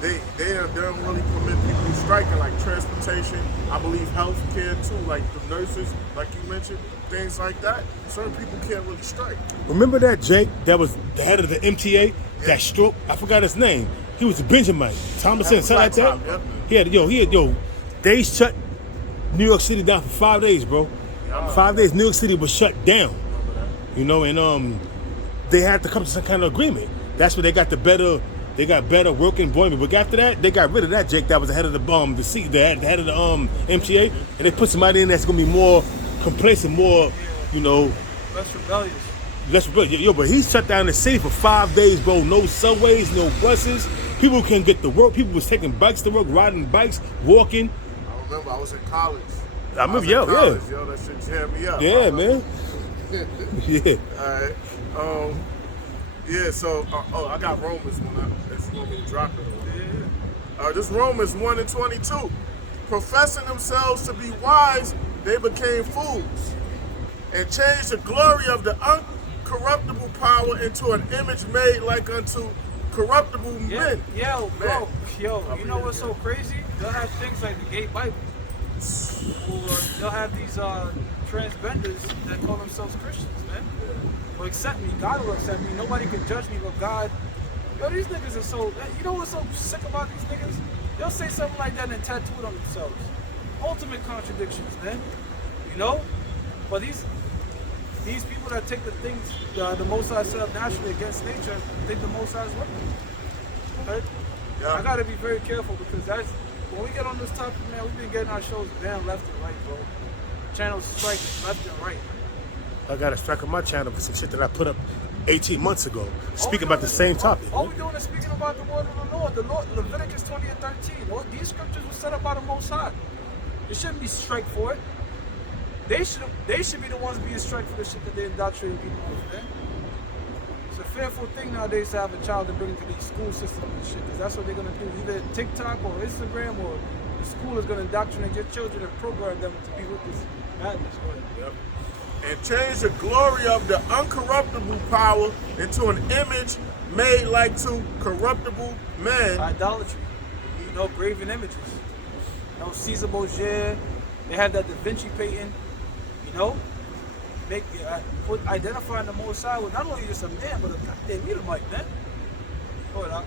they don't really permit people striking, like transportation, I believe healthcare too, like the nurses, like you mentioned, things like that. Certain people can't really strike. Remember that Jake that was the head of the MTA? That stroke, I forgot his name. He was a Benjamin. Thomas said something like that. Yep. They shut New York City down for 5 days, bro. 5 days, New York City was shut down. You know, and they had to come to some kind of agreement. That's where they got better work employment. But after that, they got rid of that Jake that was the head of the head of the MTA, and they put somebody in that's gonna be more complacent, more, you know, Less rebellious. But he shut down the city for 5 days, bro. No subways, no buses. People couldn't get to work. People was taking bikes to work, riding bikes, walking. I remember I was in college. I remember, Yo, that shit jammed me up. Yeah, man. Yeah. All right. Yeah, so, I got Romans if you want me to drop it. This Romans 1:22. Professing themselves to be wise, they became fools, and changed the glory of the uncorruptible power into an image made like unto corruptible men. Yo, bro, you know what's so crazy? They'll have things like the gay Bible. Or they'll have these transgenders that call themselves Christians, man. Will accept me, God will accept me, nobody can judge me but God. Yo, these niggas are so, you know what's so sick about these niggas? They'll say something like that and tattoo it on themselves. Ultimate contradictions, man. You know? But these people that take the things the Most High set up naturally against nature, think the Most High is with them. Right? Yeah. I gotta be very careful, because when we get on this topic, man, we've been getting our shows down left and right, bro. Channels striking left and right. I got a strike on my channel for some shit that I put up 18 months ago, speaking about the same topic. All we're doing is speaking about the word of the Lord. The Lord, Leviticus 20:13. All these scriptures were set up by the Most High. There shouldn't be strike for it. They should be the ones being struck for the shit that they indoctrinating people with, man. It's a fearful thing nowadays to have a child to bring into these school systems and shit, because that's what they're gonna do. Either TikTok or Instagram, or the school is gonna indoctrinate your children and program them to be with this madness. Yep. And change the glory of the uncorruptible power into an image made like to corruptible men. Idolatry. You know, graven images. You know, Caesar Borgia. They had that Da Vinci painting. You know, identifying the Most High with not only just a man, but a goddamn Edomite, man. Hold up.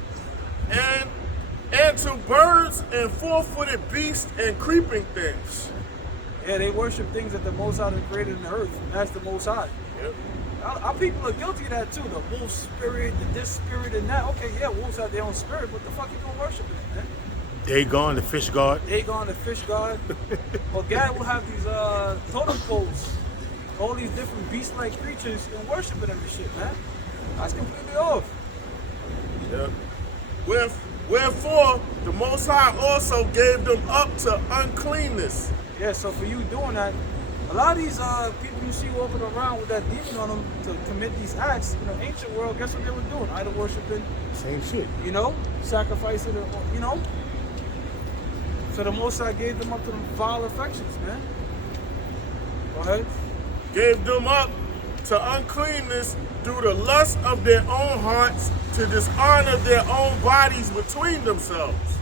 And to birds and four-footed beasts and creeping things. Yeah, they worship things that the Most High created in the earth, and that's the Most High. Yep. Our people are guilty of that too. The wolf spirit, this spirit, and that. Okay, yeah, wolves have their own spirit, but the fuck you doing worshiping it, man? Dagon, the fish god. Dagon, the fish god. Well, God will have these totem poles, all these different beast-like creatures, and worshiping every shit, man. That's completely off. Yeah. Wherefore, the Most High also gave them up to uncleanness. Yeah, so for you doing that, a lot of these people you see walking around with that demon on them to commit these acts, in the ancient world, guess what they were doing? Idol worshiping, Same shit. you know, sacrificing, you know. So the Most High gave them up to them vile affections, man. Go ahead. Gave them up to uncleanness through the lust of their own hearts, to dishonor their own bodies between themselves,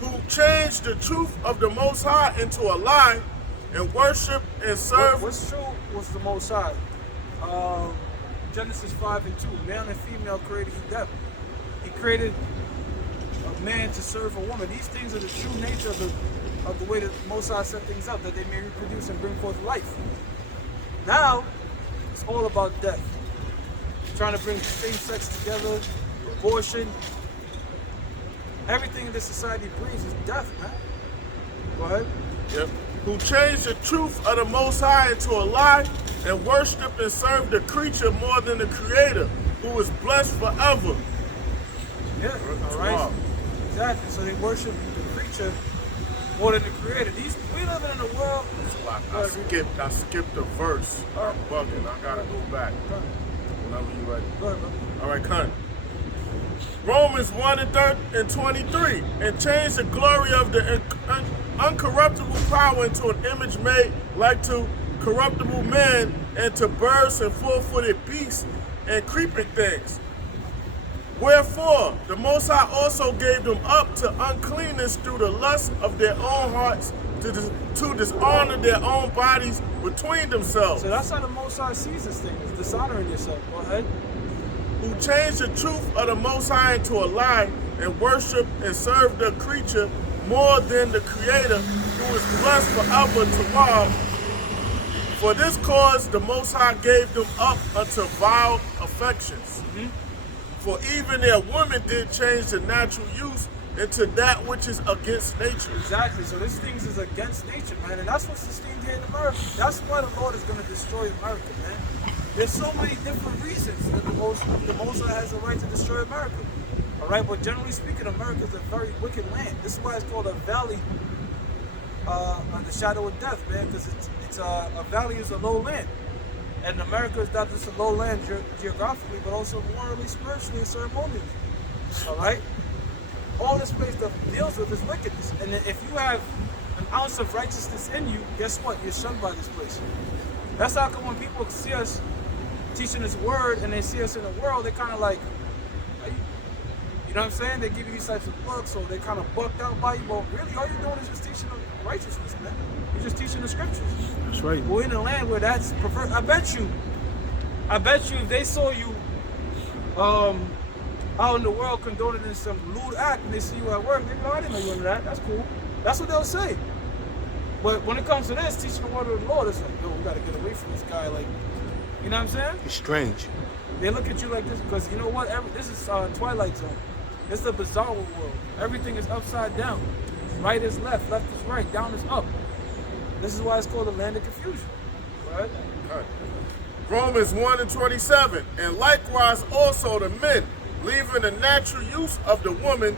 who changed the truth of the Most High into a lie, and worship and serve. What's true was the Most High. Genesis 5:2, male and female created he them. He created a man to serve a woman. These things are the true nature of the way that Most High set things up, that they may reproduce and bring forth life. Now, it's all about death. Trying to bring same sex together, abortion. Everything in this society brings is death, man. Go ahead. Yep. Who changed the truth of the Most High into a lie, and worship and serve the creature more than the Creator, who is blessed forever. Yeah, all right. Wow. Exactly. So they worship the creature more than the Creator. We live in a world. I skipped a verse. I'm bugging. I gotta go back. Whenever you ready. Go ahead, bro. All right, Con. Romans 1:23, and change the glory of the uncorruptible power into an image made like to corruptible man, and to birds and four-footed beasts and creeping things. Wherefore, the Most High also gave them up to uncleanness through the lust of their own hearts, to dishonor their own bodies between themselves. So that's how the Most High sees this thing, is dishonoring yourself. Go ahead. Who changed the truth of the Most High into a lie, and worship and serve the creature more than the Creator, who is blessed forever to love. For this cause the Most High gave them up unto vile affections. Mm-hmm. For even their women did change the natural use into that which is against nature. Exactly. So this thing is against nature, man, and that's what's sustained here in America. That's why the Lord is going to destroy America, man. There's so many different reasons that the Most High has a right to destroy America. All right, but generally speaking, America is a very wicked land. This is why it's called a valley on the shadow of death, man, because it's a valley is a low land. And America is not just a low land geographically, but also morally, spiritually, and ceremonially. All right? All this place that deals with is wickedness. And if you have an ounce of righteousness in you, guess what? You're shunned by this place. That's how come when people see us teaching this word and they see us in the world, they kind of like, you know what I'm saying? They give you these types of looks, or they kind of bucked out by you. Well, really, all you're doing is just teaching them righteousness, man. You're just teaching the scriptures. That's right. We're in a land where that's preferred. I bet you if they saw you out in the world condoning in some lewd act and they see you at work, they'd be like, I didn't know you into that. That's cool. That's what they'll say. But when it comes to this, teaching the word of the Lord, it's like, yo, we got to get away from this guy. Like, you know what I'm saying? It's strange. They look at you like this because you know what? This is Twilight Zone. It's the bizarre world. Everything is upside down. Right is left, left is right, down is up. This is why it's called the land of confusion. Right? Romans 1:27, and likewise also the men, leaving the natural use of the woman,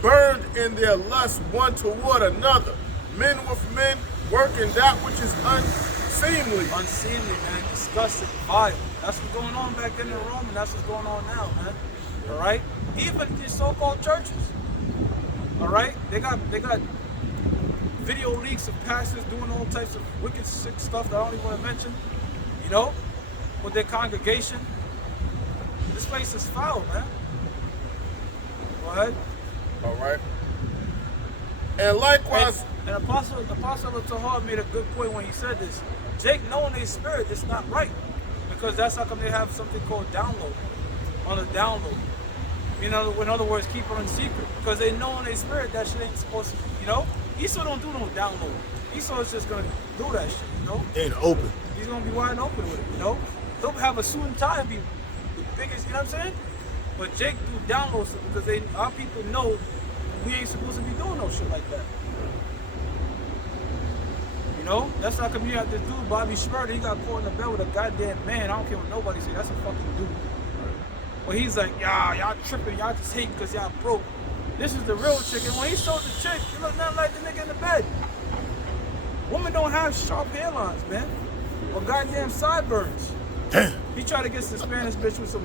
burned in their lust one toward another, men with men, working that which is unseemly. Unseemly, man. Disgusting, vile. That's what's going on back then in Rome, and that's what's going on now, man. All right? Even these so-called churches. All right? They got video leaks of pastors doing all types of wicked, sick stuff that I don't even want to mention. You know? With their congregation. This place is foul, man. Go ahead. All right. And likewise, and Apostle of Tahar made a good point when he said this. Jake, knowing their spirit, it's not right. Because that's how come they have something called download. On the download. You know, in other words, keep it in secret. Because they know in their spirit that shit ain't supposed to, you know? Esau don't do no download. Esau is just going to do that shit, you know? They ain't open. He's going to be wide open with it, you know? he'll have a suit and tie and be the biggest, you know what I'm saying? But Jake do download stuff because our people know we ain't supposed to be doing no shit like that. You know? That's like if you had this dude, Bobby Schmurder, he got caught in the bed with a goddamn man. I don't care what nobody say, that's a fucking dude. But he's like, y'all tripping, y'all just hate because y'all broke. This is the real chick, and when he showed the chick, he looked nothing like the nigga in the bed. Women don't have sharp hairlines, man. Or goddamn sideburns. Damn. He tried to get some Spanish bitch with some,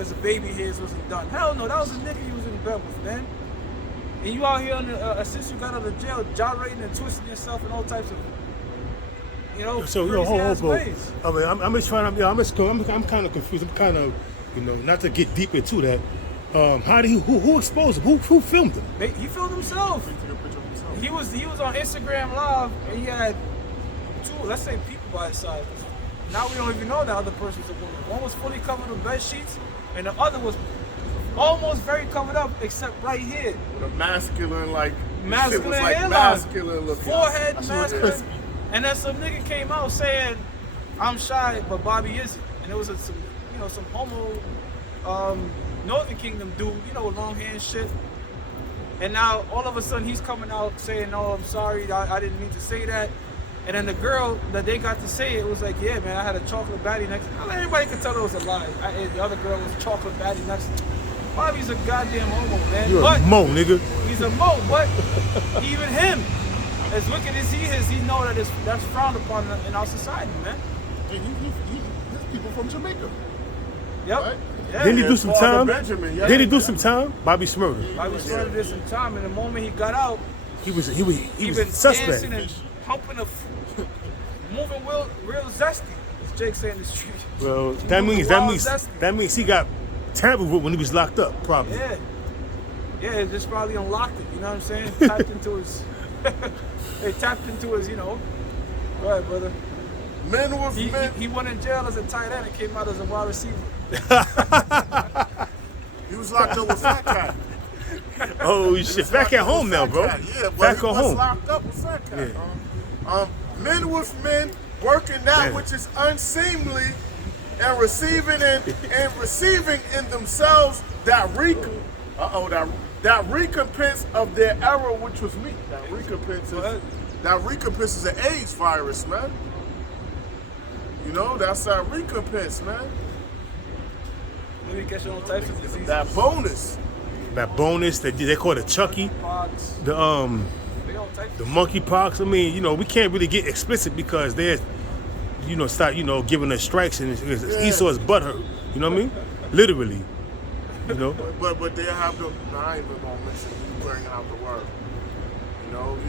it's a baby hairs wasn't done. Hell no, that was a nigga he was in bed with, man. And you out here, since you got out of jail, gyrating and twisting yourself in all types of, So crazy ass ways. I mean, I'm just trying to. I'm kind of confused. I'm kind of, not to get deep into that. How did who exposed him? Who filmed him? He filmed himself. He was on Instagram Live and he had two, let's say, people by his side. Now we don't even know the other person's a woman. One was fully covered with bed sheets and the other was almost very covered up except right here. With a masculine hairline. Masculine looking. Forehead, masculine. And then some nigga came out saying, I'm shy, but Bobby isn't. And it was some homo Northern Kingdom dude, with long hair and shit. And now all of a sudden he's coming out saying, "No, I'm sorry, I didn't mean to say that." And then the girl that they got to say it was like, "Yeah, man, I had a chocolate baddie next." Everybody could tell it was a lie. The other girl was chocolate baddie next. Bobby's a goddamn homo, man. You're a mo, nigga. He's a mo, but even him, as wicked as he is, he know that that's frowned upon in our society, man. And he's people from Jamaica. Yep. Right? Yeah. Didn't he do some time? Benjamin, yeah. Did he do some time? Bobby Schmurder. Bobby Schmurder did some time, and the moment he got out, He was been suspect. dancing and pumping moving real zesty, as Jake saying in the street. Well, Moving wild zesty. that means he got tampered with when he was locked up, probably. Yeah, it just probably unlocked it. You know what I'm saying? Tapped into his. They tapped into his. Go ahead, brother. Men with men. He went in jail as a tight end and came out as a wide receiver. He was locked up with Fat Cat. Oh shit! Back at home now, bro. Yeah, but back he at was home. locked up with Fat Cat. Yeah. Men with men working that Man. which is unseemly and receiving in themselves that recompense of their error, which was me. That recompense is an AIDS virus, man. That's that recompense, man. Maybe catching all types of diseases. That bonus. That bonus that they call it Chucky. Pox. The They got all types the of monkeypox. I mean, we can't really get explicit because they're, start, giving us strikes and Esau's butthurt. You know what I mean? Literally. But they have the. I ain't even gonna mention you bringing out the word.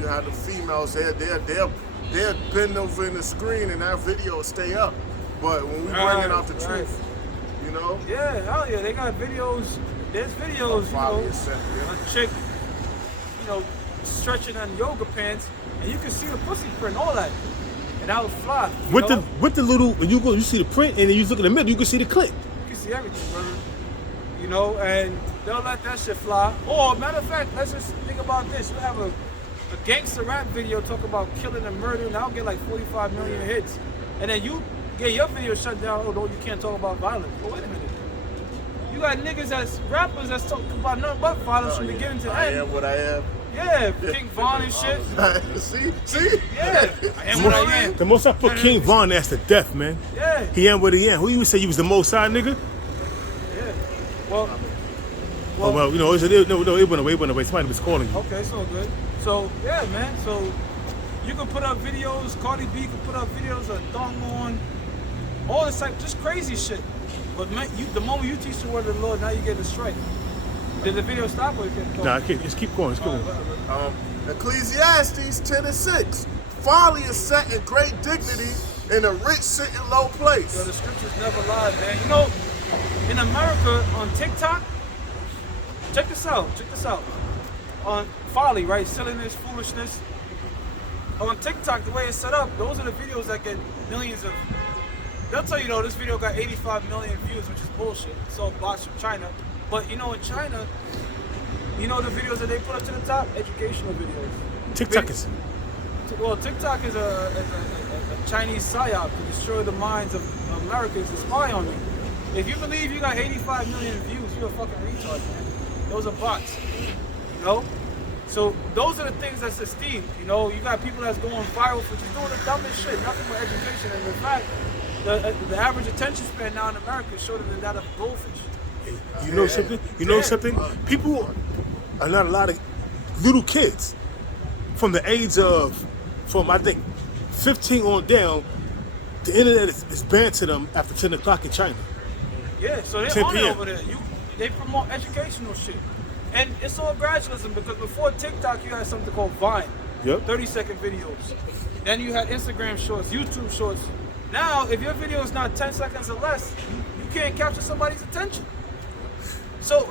You have the females. They'll bend over in the screen and that video will stay up. But when we bringing out the truth, Yeah, hell yeah, they got videos. There's videos, a chick, stretching on yoga pants, and you can see the pussy print, all that, and that was fly. With the little, when you see the print and then you look in the middle, you can see the clip. You can see everything, brother. And they'll let that shit fly. Or matter of fact, let's just think about this. You have a gangster rap video talk about killing and murder, and I'll get like 45 million hits, and then you get your video shut down. Oh no, you can't talk about violence. But wait a minute. You got niggas that's rappers that's talking about nothing but violence from beginning to end. I am what I am. Yeah, King Von and shit. See? Yeah, I am what I am. The most I put King Von as to death, man. Yeah. He am what he am. Who you would say you was the most side nigga? Yeah. Well, it went away. Somebody was calling you. okay, so good. So yeah, man. So you can put up videos. Cardi B can put up videos of thong on, all this type, just crazy shit. But man, the moment you teach the word of the Lord, now you get a strike. Did the video stop or you kept going? Nah, just keep going. Ecclesiastes 10:6. Folly is set in great dignity, and the rich sit in low place. Yo, the scriptures never lie, man. In America, on TikTok, check this out. On folly, right? Silliness, foolishness. On TikTok, the way it's set up, those are the videos that get millions of. They'll tell you, this video got 85 million views, which is bullshit. It's all bots from China. But in China, the videos that they put up to the top, educational videos. TikTok is. Well, TikTok is a Chinese psyop to destroy the minds of Americans to spy on you. If you believe you got 85 million views, you're a fucking retard, man. Those are bots, you know? So those are the things that's esteemed, you know? You got people that's going viral for just doing the dumbest shit, nothing but education. And in fact, the average attention span now in America is shorter than that of a goldfish. You know something? You know something? People are not a lot of little kids from the age of, from I think 15 on down, the internet is banned to them after 10 o'clock in China. Yeah, so they're 10 on it p.m. over there. They promote educational shit. And it's all gradualism because before TikTok, you had something called Vine. Yep. 30-second videos. Then you had Instagram shorts, YouTube shorts. Now, if your video is not 10 seconds or less, you can't capture somebody's attention. So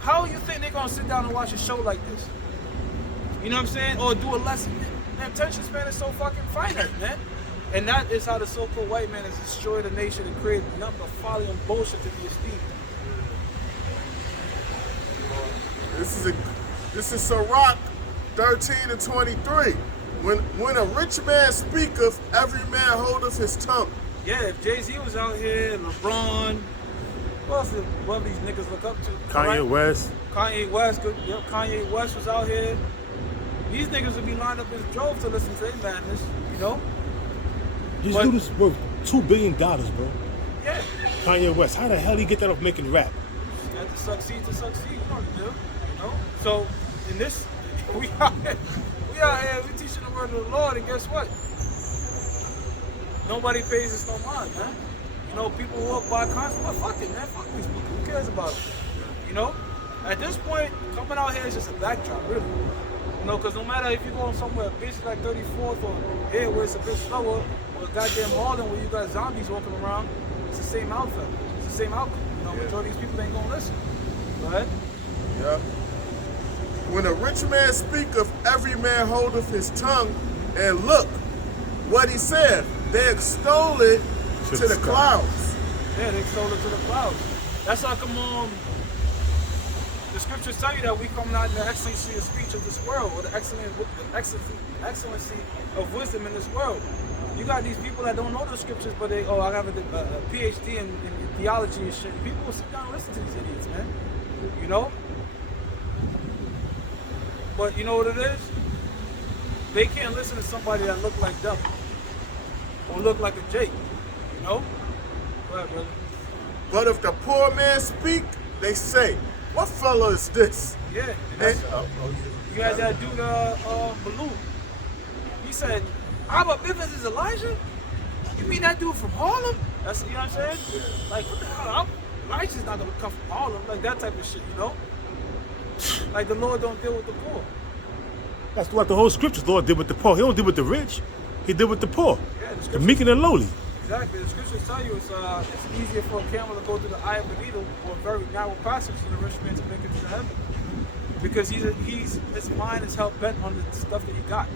how you think they're gonna sit down and watch a show like this? You know what I'm saying? Or do a lesson? Their attention span is so fucking finite, man. And that is how the so-called white man has destroyed the nation and created nothing but folly and bullshit to be esteemed. This is Sirach 13 and 23. When a rich man speaketh, every man holdeth his tongue. Yeah, if Jay-Z was out here, LeBron, what these niggas look up to? Kanye Right? West. Kanye West, good. Yep, Kanye West was out here. These niggas would be lined up in droves to listen to their madness, you know? This But- dude is worth $2 billion, bro. Yeah. Kanye West. How the hell he get that off making rap? You have to succeed, you know what to do, you know? So, in this, we out here, we teaching the word of the Lord, and guess what? Nobody pays us no mind, man. You know, people walk by constantly, well, fuck it, man, fuck these people, who cares about it? You know? At this point, coming out here is just a backdrop, really. You know, because no matter if you're going somewhere, basically like 34th or here where it's a bit slower, or goddamn Harlem where you got zombies walking around, it's the same outfit. It's the same outcome. You know, majority of these people ain't gonna listen. Go ahead. Yeah. When a rich man speaketh, every man holdeth his tongue, and look what he said. They extol it to the clouds. Yeah, they extol it to the clouds. That's how come the scriptures tell you that we come not in the excellency of speech of this world, or the excellency of wisdom in this world. You got these people that don't know the scriptures, but I have a PhD in theology and shit. People will sit down and listen to these idiots, man. You know? But you know what it is? They can't listen to somebody that look like them or look like a Jake. You know? Go ahead, brother. But if the poor man speak, they say, what fellow is this? Yeah. And that's, you had that dude, Baloo. He said, Abba Bivens is Elijah? You mean that dude from Harlem? That's, you know what I'm saying? Like, what the hell? Elijah's not gonna come from Harlem. Like that type of shit, you know? Like the Lord don't deal with the poor. That's what the whole scriptures Lord did with the poor. He don't deal with the rich. He did with the poor. Yeah, The meek and the lowly. Exactly. The scriptures tell you it's easier for a camel to go through the eye of a needle or a very narrow passage for the rich man to make it to heaven. Because his mind is hell bent on the stuff that he got.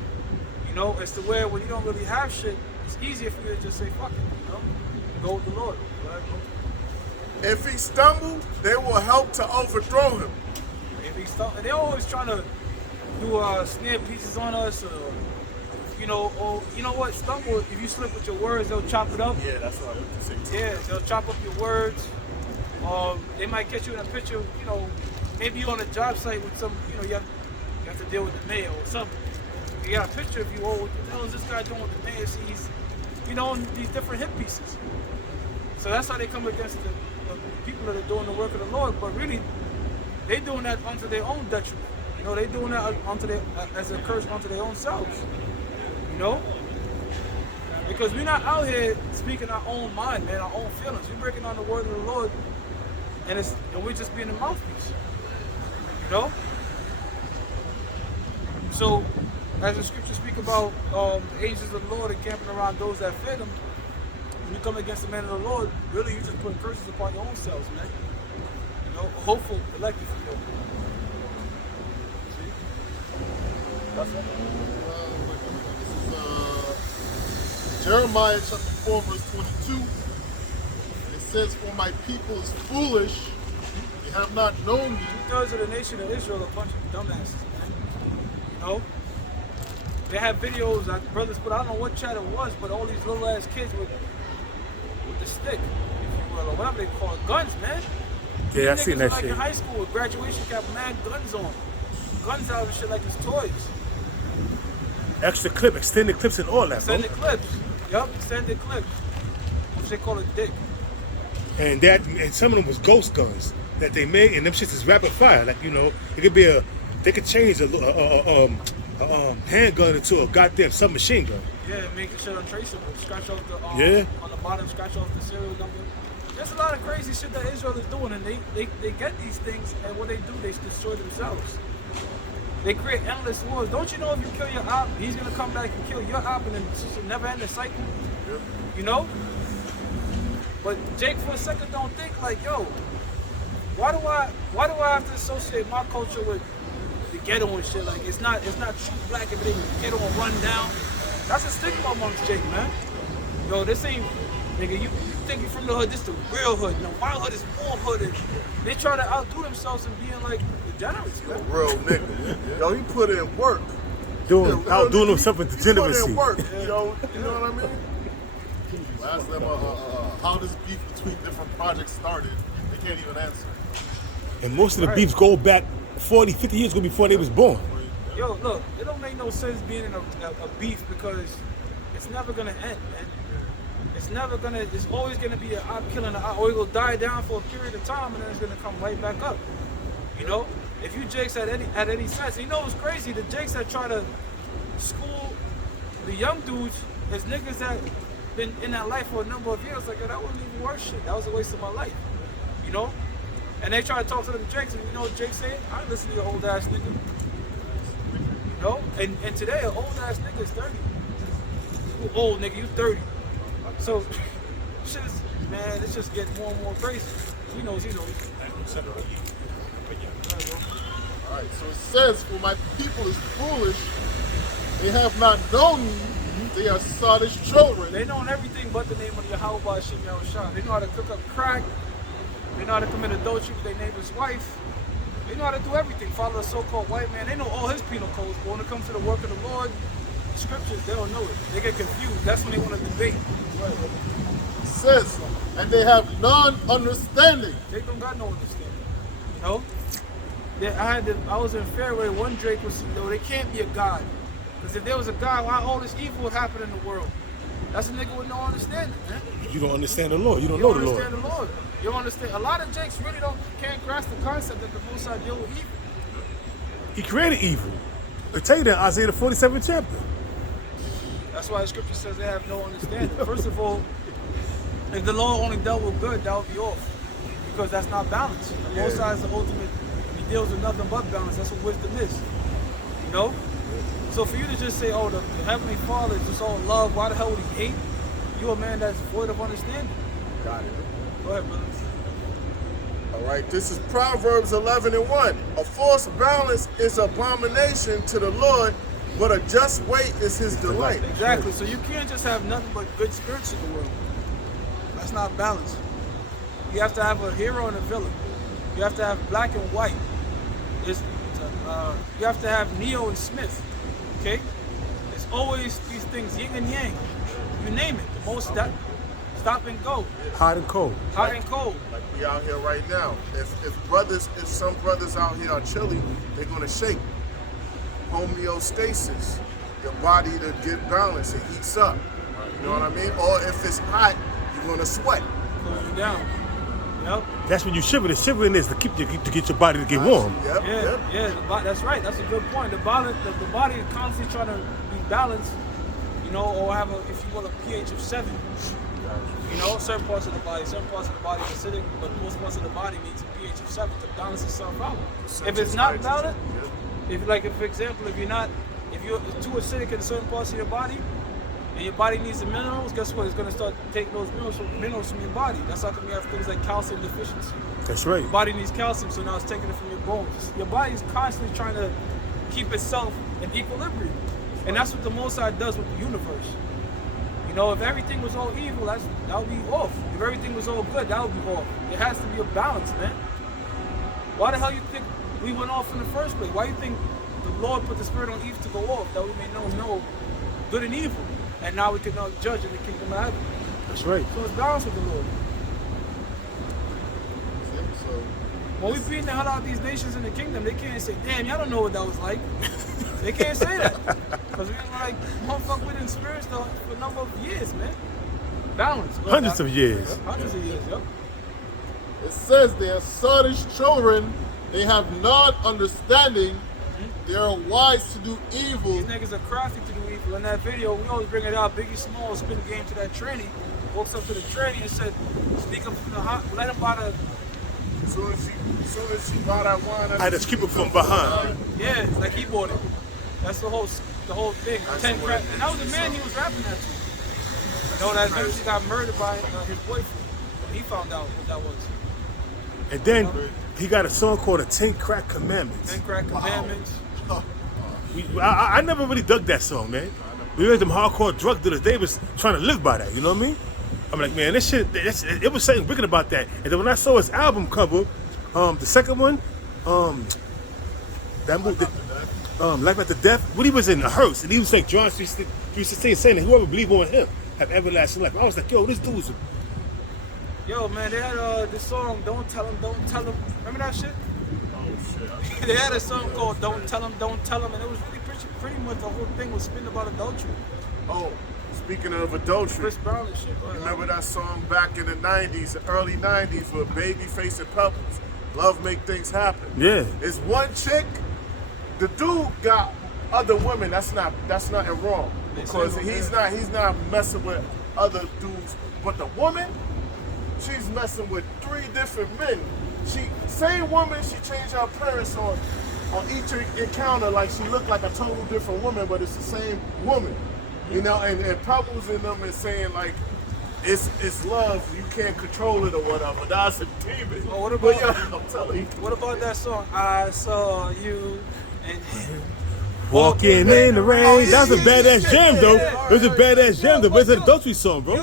You know, it's to where when you don't really have shit, it's easier for you to just say fuck it, you know? Go with the Lord. Right? If he stumble, they will help to overthrow him. If he and they're always trying to do snare pieces on us, or you know what? Stumble. If you slip with your words, they'll chop it up. Yeah, that's what I was going to say. Yeah, they'll chop up your words. They might catch you in a picture. You know, maybe you're on a job site with some. You know, you have to deal with the mayor or something. You got a picture of you. Oh, what the hell is this guy doing with the mayor? He's, you know, these different hit pieces. So that's how they come against the people that are doing the work of the Lord. But really, they doing that unto their own detriment. You know, they doing that as a curse unto their own selves. You know? Because we're not out here speaking our own mind, man, our own feelings. We're breaking on the word of the Lord, and we're just being a mouthpiece. You know? So, as the scriptures speak about the angels of the Lord encamping around those that fear them, when you come against the man of the Lord, really you just put curses upon your own selves, man. You know, hopeful, elected for you. See? That's it. This is Jeremiah chapter 4, verse 22. It says, for my people is foolish, they have not known me. 2/3 of the nation of Israel are a bunch of dumbasses, man. You know? They have videos that brothers put. I don't know what chat it was, but all these little ass kids with the stick, if you will, or whatever they call it, guns, man. Yeah, I These seen niggas that are like shit. in high school with graduation cap, man, guns on, guns out and shit like it's toys. Extra clip, extended clips and all that, bro. Extended clips. Yup, extended clips. Which they call it dick. And some of them was ghost guns that they made, and them shits is rapid fire. Like, you know, it could be they could change a handgun into a goddamn submachine gun. Yeah, make the shit untraceable. Scratch off the on the bottom, scratch off the serial number. There's a lot of crazy shit that Israel is doing, and they get these things, and what they do, they destroy themselves. They create endless wars. Don't you know if you kill your op, he's gonna come back and kill your op, and then it's just a never-ending cycle. You know? But Jake, for a second, don't think like, yo, why do I have to associate my culture with the ghetto and shit? Like, it's not true black if they ghetto and run down. That's a stigma amongst Jake, man. Yo, this ain't, nigga, you think you from the hood, this the real hood. No, my hood is more hooded. They try to outdo themselves and being like degenerates, man. Real nigga. Yo, he put in work. Outdoing himself with He put degeneracy. in work, yo. You know what I mean? Ask them how this beef between different projects started. They can't even answer. And most of the beefs go back 40, 50 years ago before they was born. Yo, look, it don't make no sense being in a beef because it's never gonna end, man. It's always gonna be an op killing an op, or it'll die down for a period of time and then it's gonna come right back up. You know? If you Jakes had any sense, you know what's crazy? The Jakes that try to school the young dudes is niggas that been in that life for a number of years, like, yo, that wasn't even worth shit. That was a waste of my life. You know? And they try to talk to them Jakes, and you know what Jake said? I ain't listen to your old ass nigga. You know? And today, an old ass nigga is 30. You old nigga, you 30. So, shit is, man, it's just getting more and more crazy. He knows. Alright, so it says, for my people is foolish, they have not known me, they are sottish children. They know everything but the name of Yahweh Ba'Shem Yahushua. They know how to cook up crack. They know how to commit adultery with their neighbor's wife. They know how to do everything. Follow a so-called white man. They know all his penal codes. But when it comes to the work of the Lord, the scriptures, they don't know it. They get confused. That's when they want to debate. It says, and they have none understanding. They don't got no understanding. You know? I was in Fairway. One Drake was, yo, they can't be a God. Because if there was a God, why all this evil would happen in the world? That's a nigga with no understanding, man. You don't understand the Lord. You don't You know don't the Lord. understand the Lord. You don't understand. A lot of Jakes really can't grasp the concept that the Most High deal with evil. He created evil. I tell you that, Isaiah the 47th chapter. That's why the scripture says they have no understanding. First of all, if the Lord only dealt with good, that would be off. Because that's not balance. The Most High is the ultimate. He deals with nothing but balance. That's what wisdom is. You know? So for you to just say, oh, the Heavenly Father is just all love, why the hell would he hate? You're a man that's void of understanding. Got it. Go ahead, brother. All right, this is Proverbs 11:1. A false balance is abomination to the Lord, but a just weight is his delight. Exactly. So you can't just have nothing but good spirits in the world. That's not balance. You have to have a hero and a villain. You have to have black and white. You have to have Neo and Smith. Okay? It's always these things, yin and yang. You name it. The most stop and go. Hot and cold. Hot and cold. Like we out here right now. If some brothers out here are chilly, they're gonna shake. Homeostasis. Your body to get balance, it heats up. You know what I mean? Or if it's hot, you're gonna sweat. Cool you down. Yep. That's when you shiver. The shivering is to get your body to get warm. Yep, yep. That's right. That's a good point. The body is constantly trying to be balanced, you know, or have if you will, a pH of 7. You know, certain parts of the body are acidic, but most parts of the body needs a pH of 7 to balance itself out. If it's not balanced, for example, if you're too acidic in certain parts of your body, and your body needs the minerals, guess what? It's going to start taking those minerals from your body. That's how come you have things like calcium deficiency. That's right. Your body needs calcium, so now it's taking it from your bones. Your body is constantly trying to keep itself in equilibrium. And that's what the Most High does with the universe. You know, if everything was all evil, that would be off. If everything was all good, that would be off. It has to be a balance, man. Why the hell you think we went off in the first place? Why you think the Lord put the spirit on Eve to go off, that we may know good and evil. And now we can now judge in the kingdom of heaven. That's right. So it's balance with the Lord. When we beating the hell out of these nations in the kingdom, they can't say, damn, y'all don't know what that was like. They can't say that. Because we like, motherfucker, we done experienced for a number of years, man. Balance. Hundreds of years. Hundreds of years, yep. It says they are sottish children, they have not understanding, they are wise to do evil. These niggas are crafty to do evil. In that video, we always bring it out. Biggie Smalls spin the game to that tranny, walks up to the tranny and said, speak up from the hot, let him buy the. As soon as she bought that wine, I just keep it from behind. Yeah, like he bought it. That's the whole thing. 10 crack. And that was the man he was rapping at to. You know, that eventually got murdered by his boyfriend. When he found out what that was. And then he got a song called The 10 Crack Commandments. 10 Crack Commandments. I never really dug that song, man. We heard them hardcore drug dealers, they was trying to live by that, you know what I mean? I'm like, man, this shit, it was something wicked about that. And then when I saw his album cover, the second one, that movie, Life After Death, when he was in a hearse, and he was like, John 3:16, saying that whoever believe on him have everlasting life. I was like, yo, this dude's. Yo, man, they had this song, Don't Tell Him. Remember that shit? oh shit. They had a song called Don't Tell Him, and it was really pretty much the whole thing was spinning about adultery. Oh, speaking of adultery, Chris Brown and shit. remember that song back in the 90s, the early 90s with Babyface and Pebbles? Love make things happen. Yeah. It's one chick. The dude got other women. That's nothing wrong because he's not messing with other dudes. But the woman, she's messing with 3 different men. Same woman, she changed her appearance on each encounter. Like she looked like a total different woman, but it's the same woman. You know, and Pebbles in them is saying like, it's love, you can't control it or whatever. That's a demon. Oh, what about, I'm telling you. What about that song? I saw you and Walking in the rain. That was a badass jam, though. It was a badass jam, though. But it's an adultery song, bro.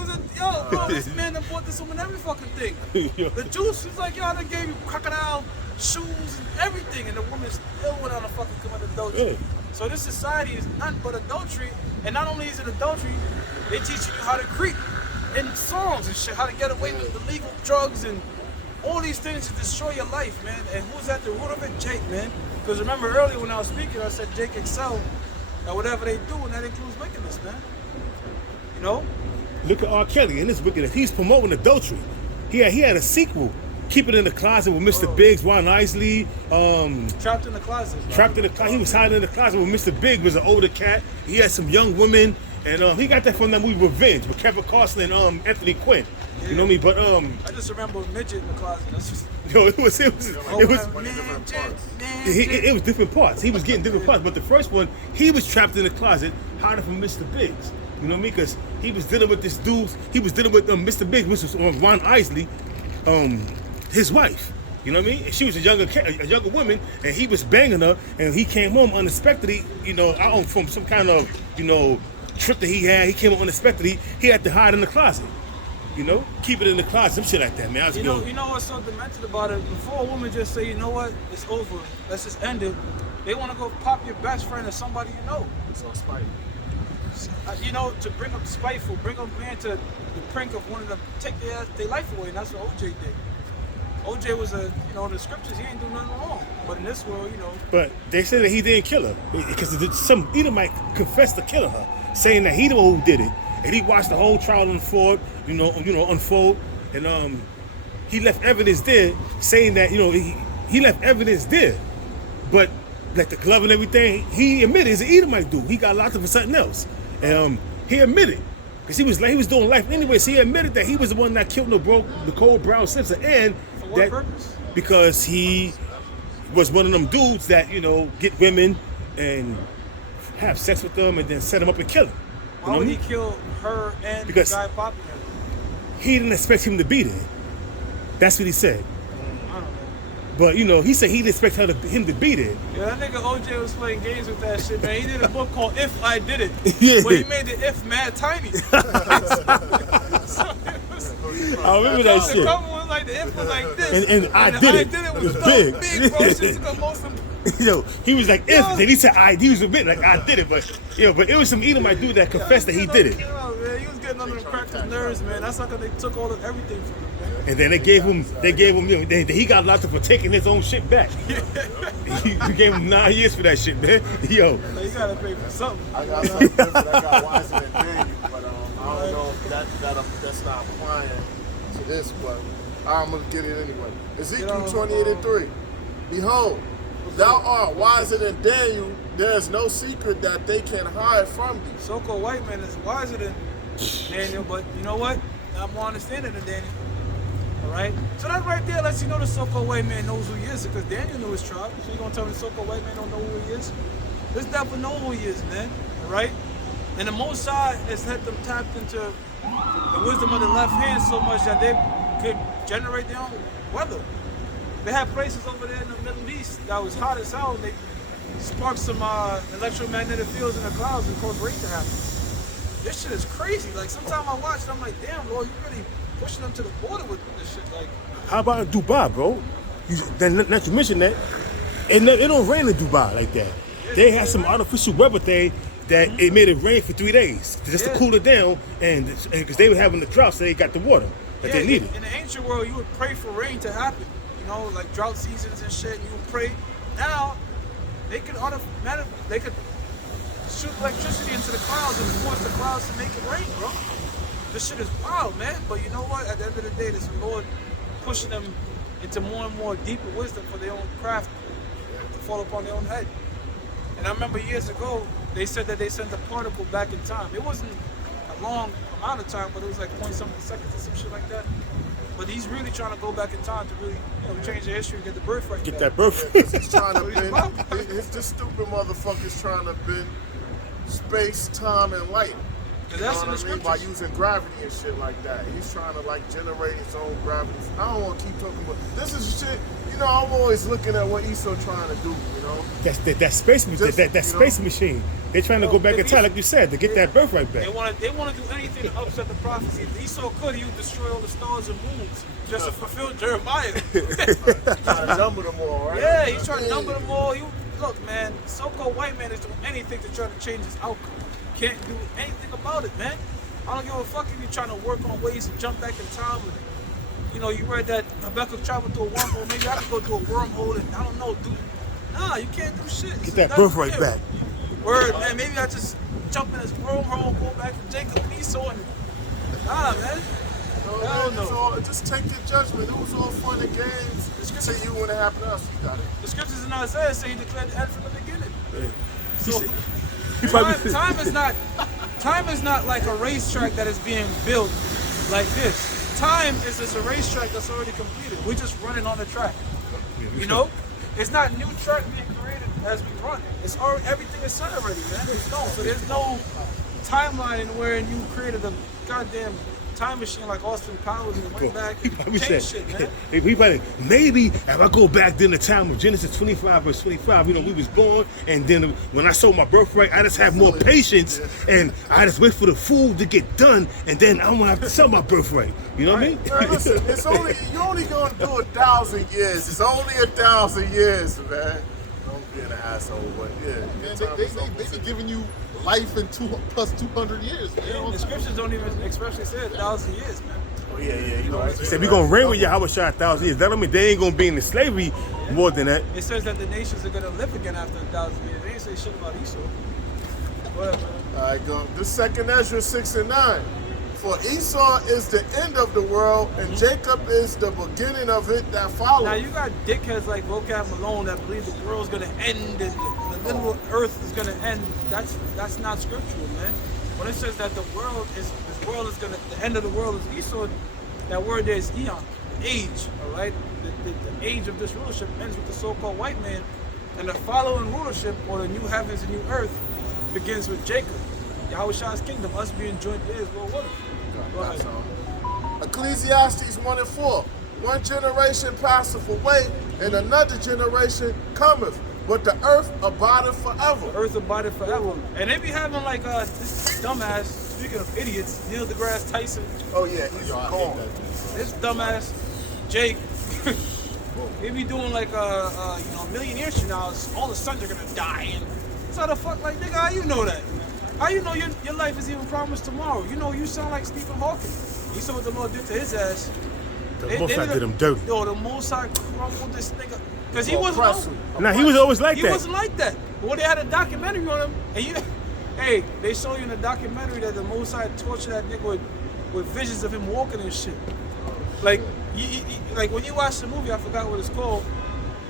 Bro, this man done bought this woman every fucking thing. The juice, he's like, yo, I done gave you crocodile shoes and everything, and the woman still went on a fucking commit adultery. Yeah. So this society is nothing but adultery, and not only is it adultery, they teaching you how to creep in songs and shit, how to get away with illegal drugs and all these things to destroy your life, man. And who's at the root of it? Jake, man. Because remember earlier when I was speaking, I said Jake excel at whatever they do, and that includes wickedness, man. You know? Look at R. Kelly and this wickedness. He's promoting adultery. He had a sequel, Keep It in the Closet with Mr. Biggs, Ron Isley. Trapped in the closet. Trapped in the closet. He was hiding in the closet with Mr. Biggs, was an older cat. He had some young women, and he got that from that movie Revenge with Kevin Costner and Anthony Quinn. You know what I mean? But I just remember midget in the closet. That's just. yo, it was different parts. He was getting different parts. But the first one, he was trapped in the closet, hiding from Mr. Biggs. You know what I mean? Because he was dealing with this dude. He was dealing with Mr. Biggs, which was Ron Isley, his wife. You know what I mean? And she was a younger woman, and he was banging her. And he came home unexpectedly. You know, from some kind of trip that he had. He came home unexpectedly. He had to hide in the closet. You know, keep it in the closet, some shit like that, man. You know what's so demented about it? Before a woman just say, you know what, it's over, let's just end it. They want to go pop your best friend or somebody you know. So spiteful. You know, to bring up spiteful, bring up man to the brink of wanting to take their life away, and that's what OJ did. OJ was in the scriptures, he ain't do nothing wrong. But in this world, But they said that he didn't kill her because some Edomite confessed to killing her, saying that he the one who did it. And he watched the whole trial unfold, unfold, and he left evidence there, saying that he left evidence there, but like the glove and everything, he admitted he's an Edomite dude. He got locked up for something else, and he admitted because he was doing life anyway. So he admitted that he was the one that killed Nicole Brown Simpson, and for what purpose? Because he was one of them dudes that get women and have sex with them and then set them up and kill them. Why would he kill her and because the guy popping him? He didn't expect him to be there. That's what he said. I don't know. But he said he didn't expect him to be there. Yeah, that nigga OJ was playing games with that shit, man. He did a book called If I Did It. Yeah. But he made the if mad tiny. I remember that shit. The cover was like, the if was like this. And I did it. It was so big. big, bro. Shit took up most of He was like, if, then he said, he was admitting, like, I did it, but but it was some Edomite dude that confessed that he did it. Man, he was getting under the crackers' nerves, man. That's how they took everything from him, man. And then they gave him, he got locked up for taking his own shit back. He gave him 9 years for that shit, man. You gotta pay for something. I got something different. I got wiser than Daniel, but I don't know if that's not applying to this, but I'm gonna get it anyway. Ezekiel 28:3. Behold, thou art wiser than Daniel. There is no secret that they can hide from thee. So-called white man is wiser than Daniel, but you know what? I'm more understanding than Daniel. All right? So that right there lets you know the so-called white man knows who he is, because Daniel knew his tribe. So you gonna tell me the so-called white man don't know who he is? This devil know who he is, man. All right? And the Most High has had them tapped into the wisdom of the left hand so much that they could generate their own weather. They had places over there in the Middle East that was hot as hell, and they sparked some electromagnetic fields in the clouds and caused rain to happen. This shit is crazy. Like, sometimes I watch it, I'm like, damn, Lord, you really pushing them to the border with this shit. Like, How about Dubai, bro? Not to mention that, it don't rain in Dubai like that. They had some artificial weather thing that it made it rain for 3 days just to cool it down, and because they were having the drought, so they got the water that they needed. In the ancient world, you would pray for rain to happen. You know, like drought seasons and shit. You would pray. Now they could shoot electricity into the clouds and force the clouds to make it rain, bro. This shit is wild, man. But you know what? At the end of the day, this Lord pushing them into more and more deeper wisdom for their own craft to fall upon their own head. And I remember years ago, they said that they sent a particle back in time. It wasn't a long amount of time, but it was like 20-something seconds or some shit like that. But he's really trying to go back in time to really, change the history and get the birthright. Get back. that birth. He's trying to bend. This stupid motherfucker's trying to bend space, time, and light. Cause that's in the By scriptures. using gravity and shit like that. He's trying to generate his own gravity. I don't want to keep talking about this. Is shit. I'm always looking at what Esau trying to do. That space, that space machine. They're trying to go back in time, like you said, to get that birthright back. They want to do anything to upset the prophecy. If Esau could, he would destroy all the stars and moons just to fulfill Jeremiah. Trying to number them all, right? Yeah, he's trying to number them all. Look, man, so-called white man is doing anything to try to change his outcome. Can't do anything about it, man. I don't give a fuck if you're trying to work on ways to jump back in time. You read that Habakkuk traveled through a wormhole. Maybe I could go through a wormhole and I don't know, dude. Nah, you can't do shit. Get that birthright back. Word, man. Maybe I just jump in this wormhole, go back to Jacob and Esau, and nah, man. Hell no. Just take your judgment. It was all fun and games. To you when it happened to us. You got it. The scriptures in Isaiah say he declared the end from the beginning. Yeah. So time is not like a racetrack that is being built like this. Time is just a racetrack that's already completed. We're just running on the track. It's not new track being created as we run. It's already, everything is set already, man. So there's no timeline in where you created a goddamn time machine like Austin Powers and went back and changed shit, man. Maybe if I go back then the time of Genesis 25 verse 25, we was born, and then when I sold my birthright, I just have more patience, and I just wait for the food to get done, and then I'm gonna have to sell my birthright. You know what I mean? Man, listen, you're only gonna do 1,000 years. It's only 1,000 years, man. Don't be an asshole, but They be giving you life in plus 200 years. Man. The scriptures don't even expressly say 1,000 years, man. Oh yeah. He said we're gonna reign with Yahweh Shah 1,000 years. That don't mean they ain't gonna be in slavery more than that. It says that the nations are gonna live again after 1,000 years. They ain't say shit about Esau. Whatever. All right, go. The second Ezra 6 and 9. For Esau is the end of the world, and Jacob is the beginning of it that follows. Now you got dickheads like Vocab Malone that believe the world's gonna end and the literal earth is gonna end. That's not scriptural, man. When it says that the end of the world is Esau, that word there is eon, age, all right? The age of this rulership ends with the so-called white man, and the following rulership, or the new heavens and new earth, begins with Jacob, Yahweh Shah's kingdom, us being joint heirs world with him. Go ahead. Ecclesiastes 1 and 4. One generation passeth away, and another generation cometh, but the earth abideth forever. The earth abideth forever. And they be having like this dumbass, speaking of idiots, Neil deGrasse Tyson. Oh yeah, he's gone. This dumbass Jake They be doing like a million years from now, all the sons are gonna die. And so how the fuck, like, nigga, how you know that? How you know your life is even promised tomorrow? You know, you sound like Stephen Hawking. You saw what the Lord did to his ass. The Most High did him dirty. Yo, the Most High crumbled this nigga. Because he wasn't. Nah, he was always like he that. He wasn't like that. Well, they had a documentary on him, and hey, they show you in the documentary that the Most High tortured that nigga with visions of him walking and shit. Like, like when you watch the movie, I forgot what it's called,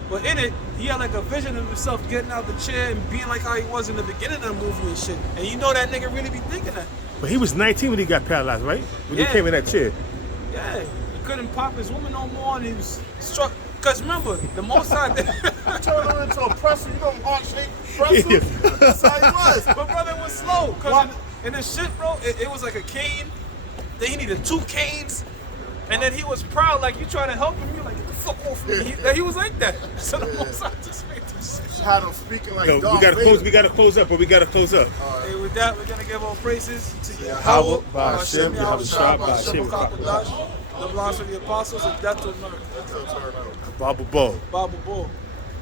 but in it, he had like a vision of himself getting out the chair and being like how he was in the beginning of the movie and shit. And you know that nigga really be thinking that. But he was 19 when he got paralyzed, right? When he came in that chair. Yeah, he couldn't pop his woman no more, and he was struck. Cause remember, the Most High turned him into a pretzel. You know, heart-shaped pretzels. That's how he was. But brother, it was slow. Cause in the shit, bro, it was like a cane. Then he needed 2 canes. And then he was proud, like you trying to help him, you like, get the fuck off me. He was like that. So the Most High just made this shit. Had him speaking like Yo, Darth we gotta Vader. close up, but we gotta close up. Hey, with that, we're gonna give all praises to Yahweh, Yahweh, Ba'ashem, Yahushua, Ba'ashem, the blessed of the apostles, and death to America. Bible Ball. Bible Bull.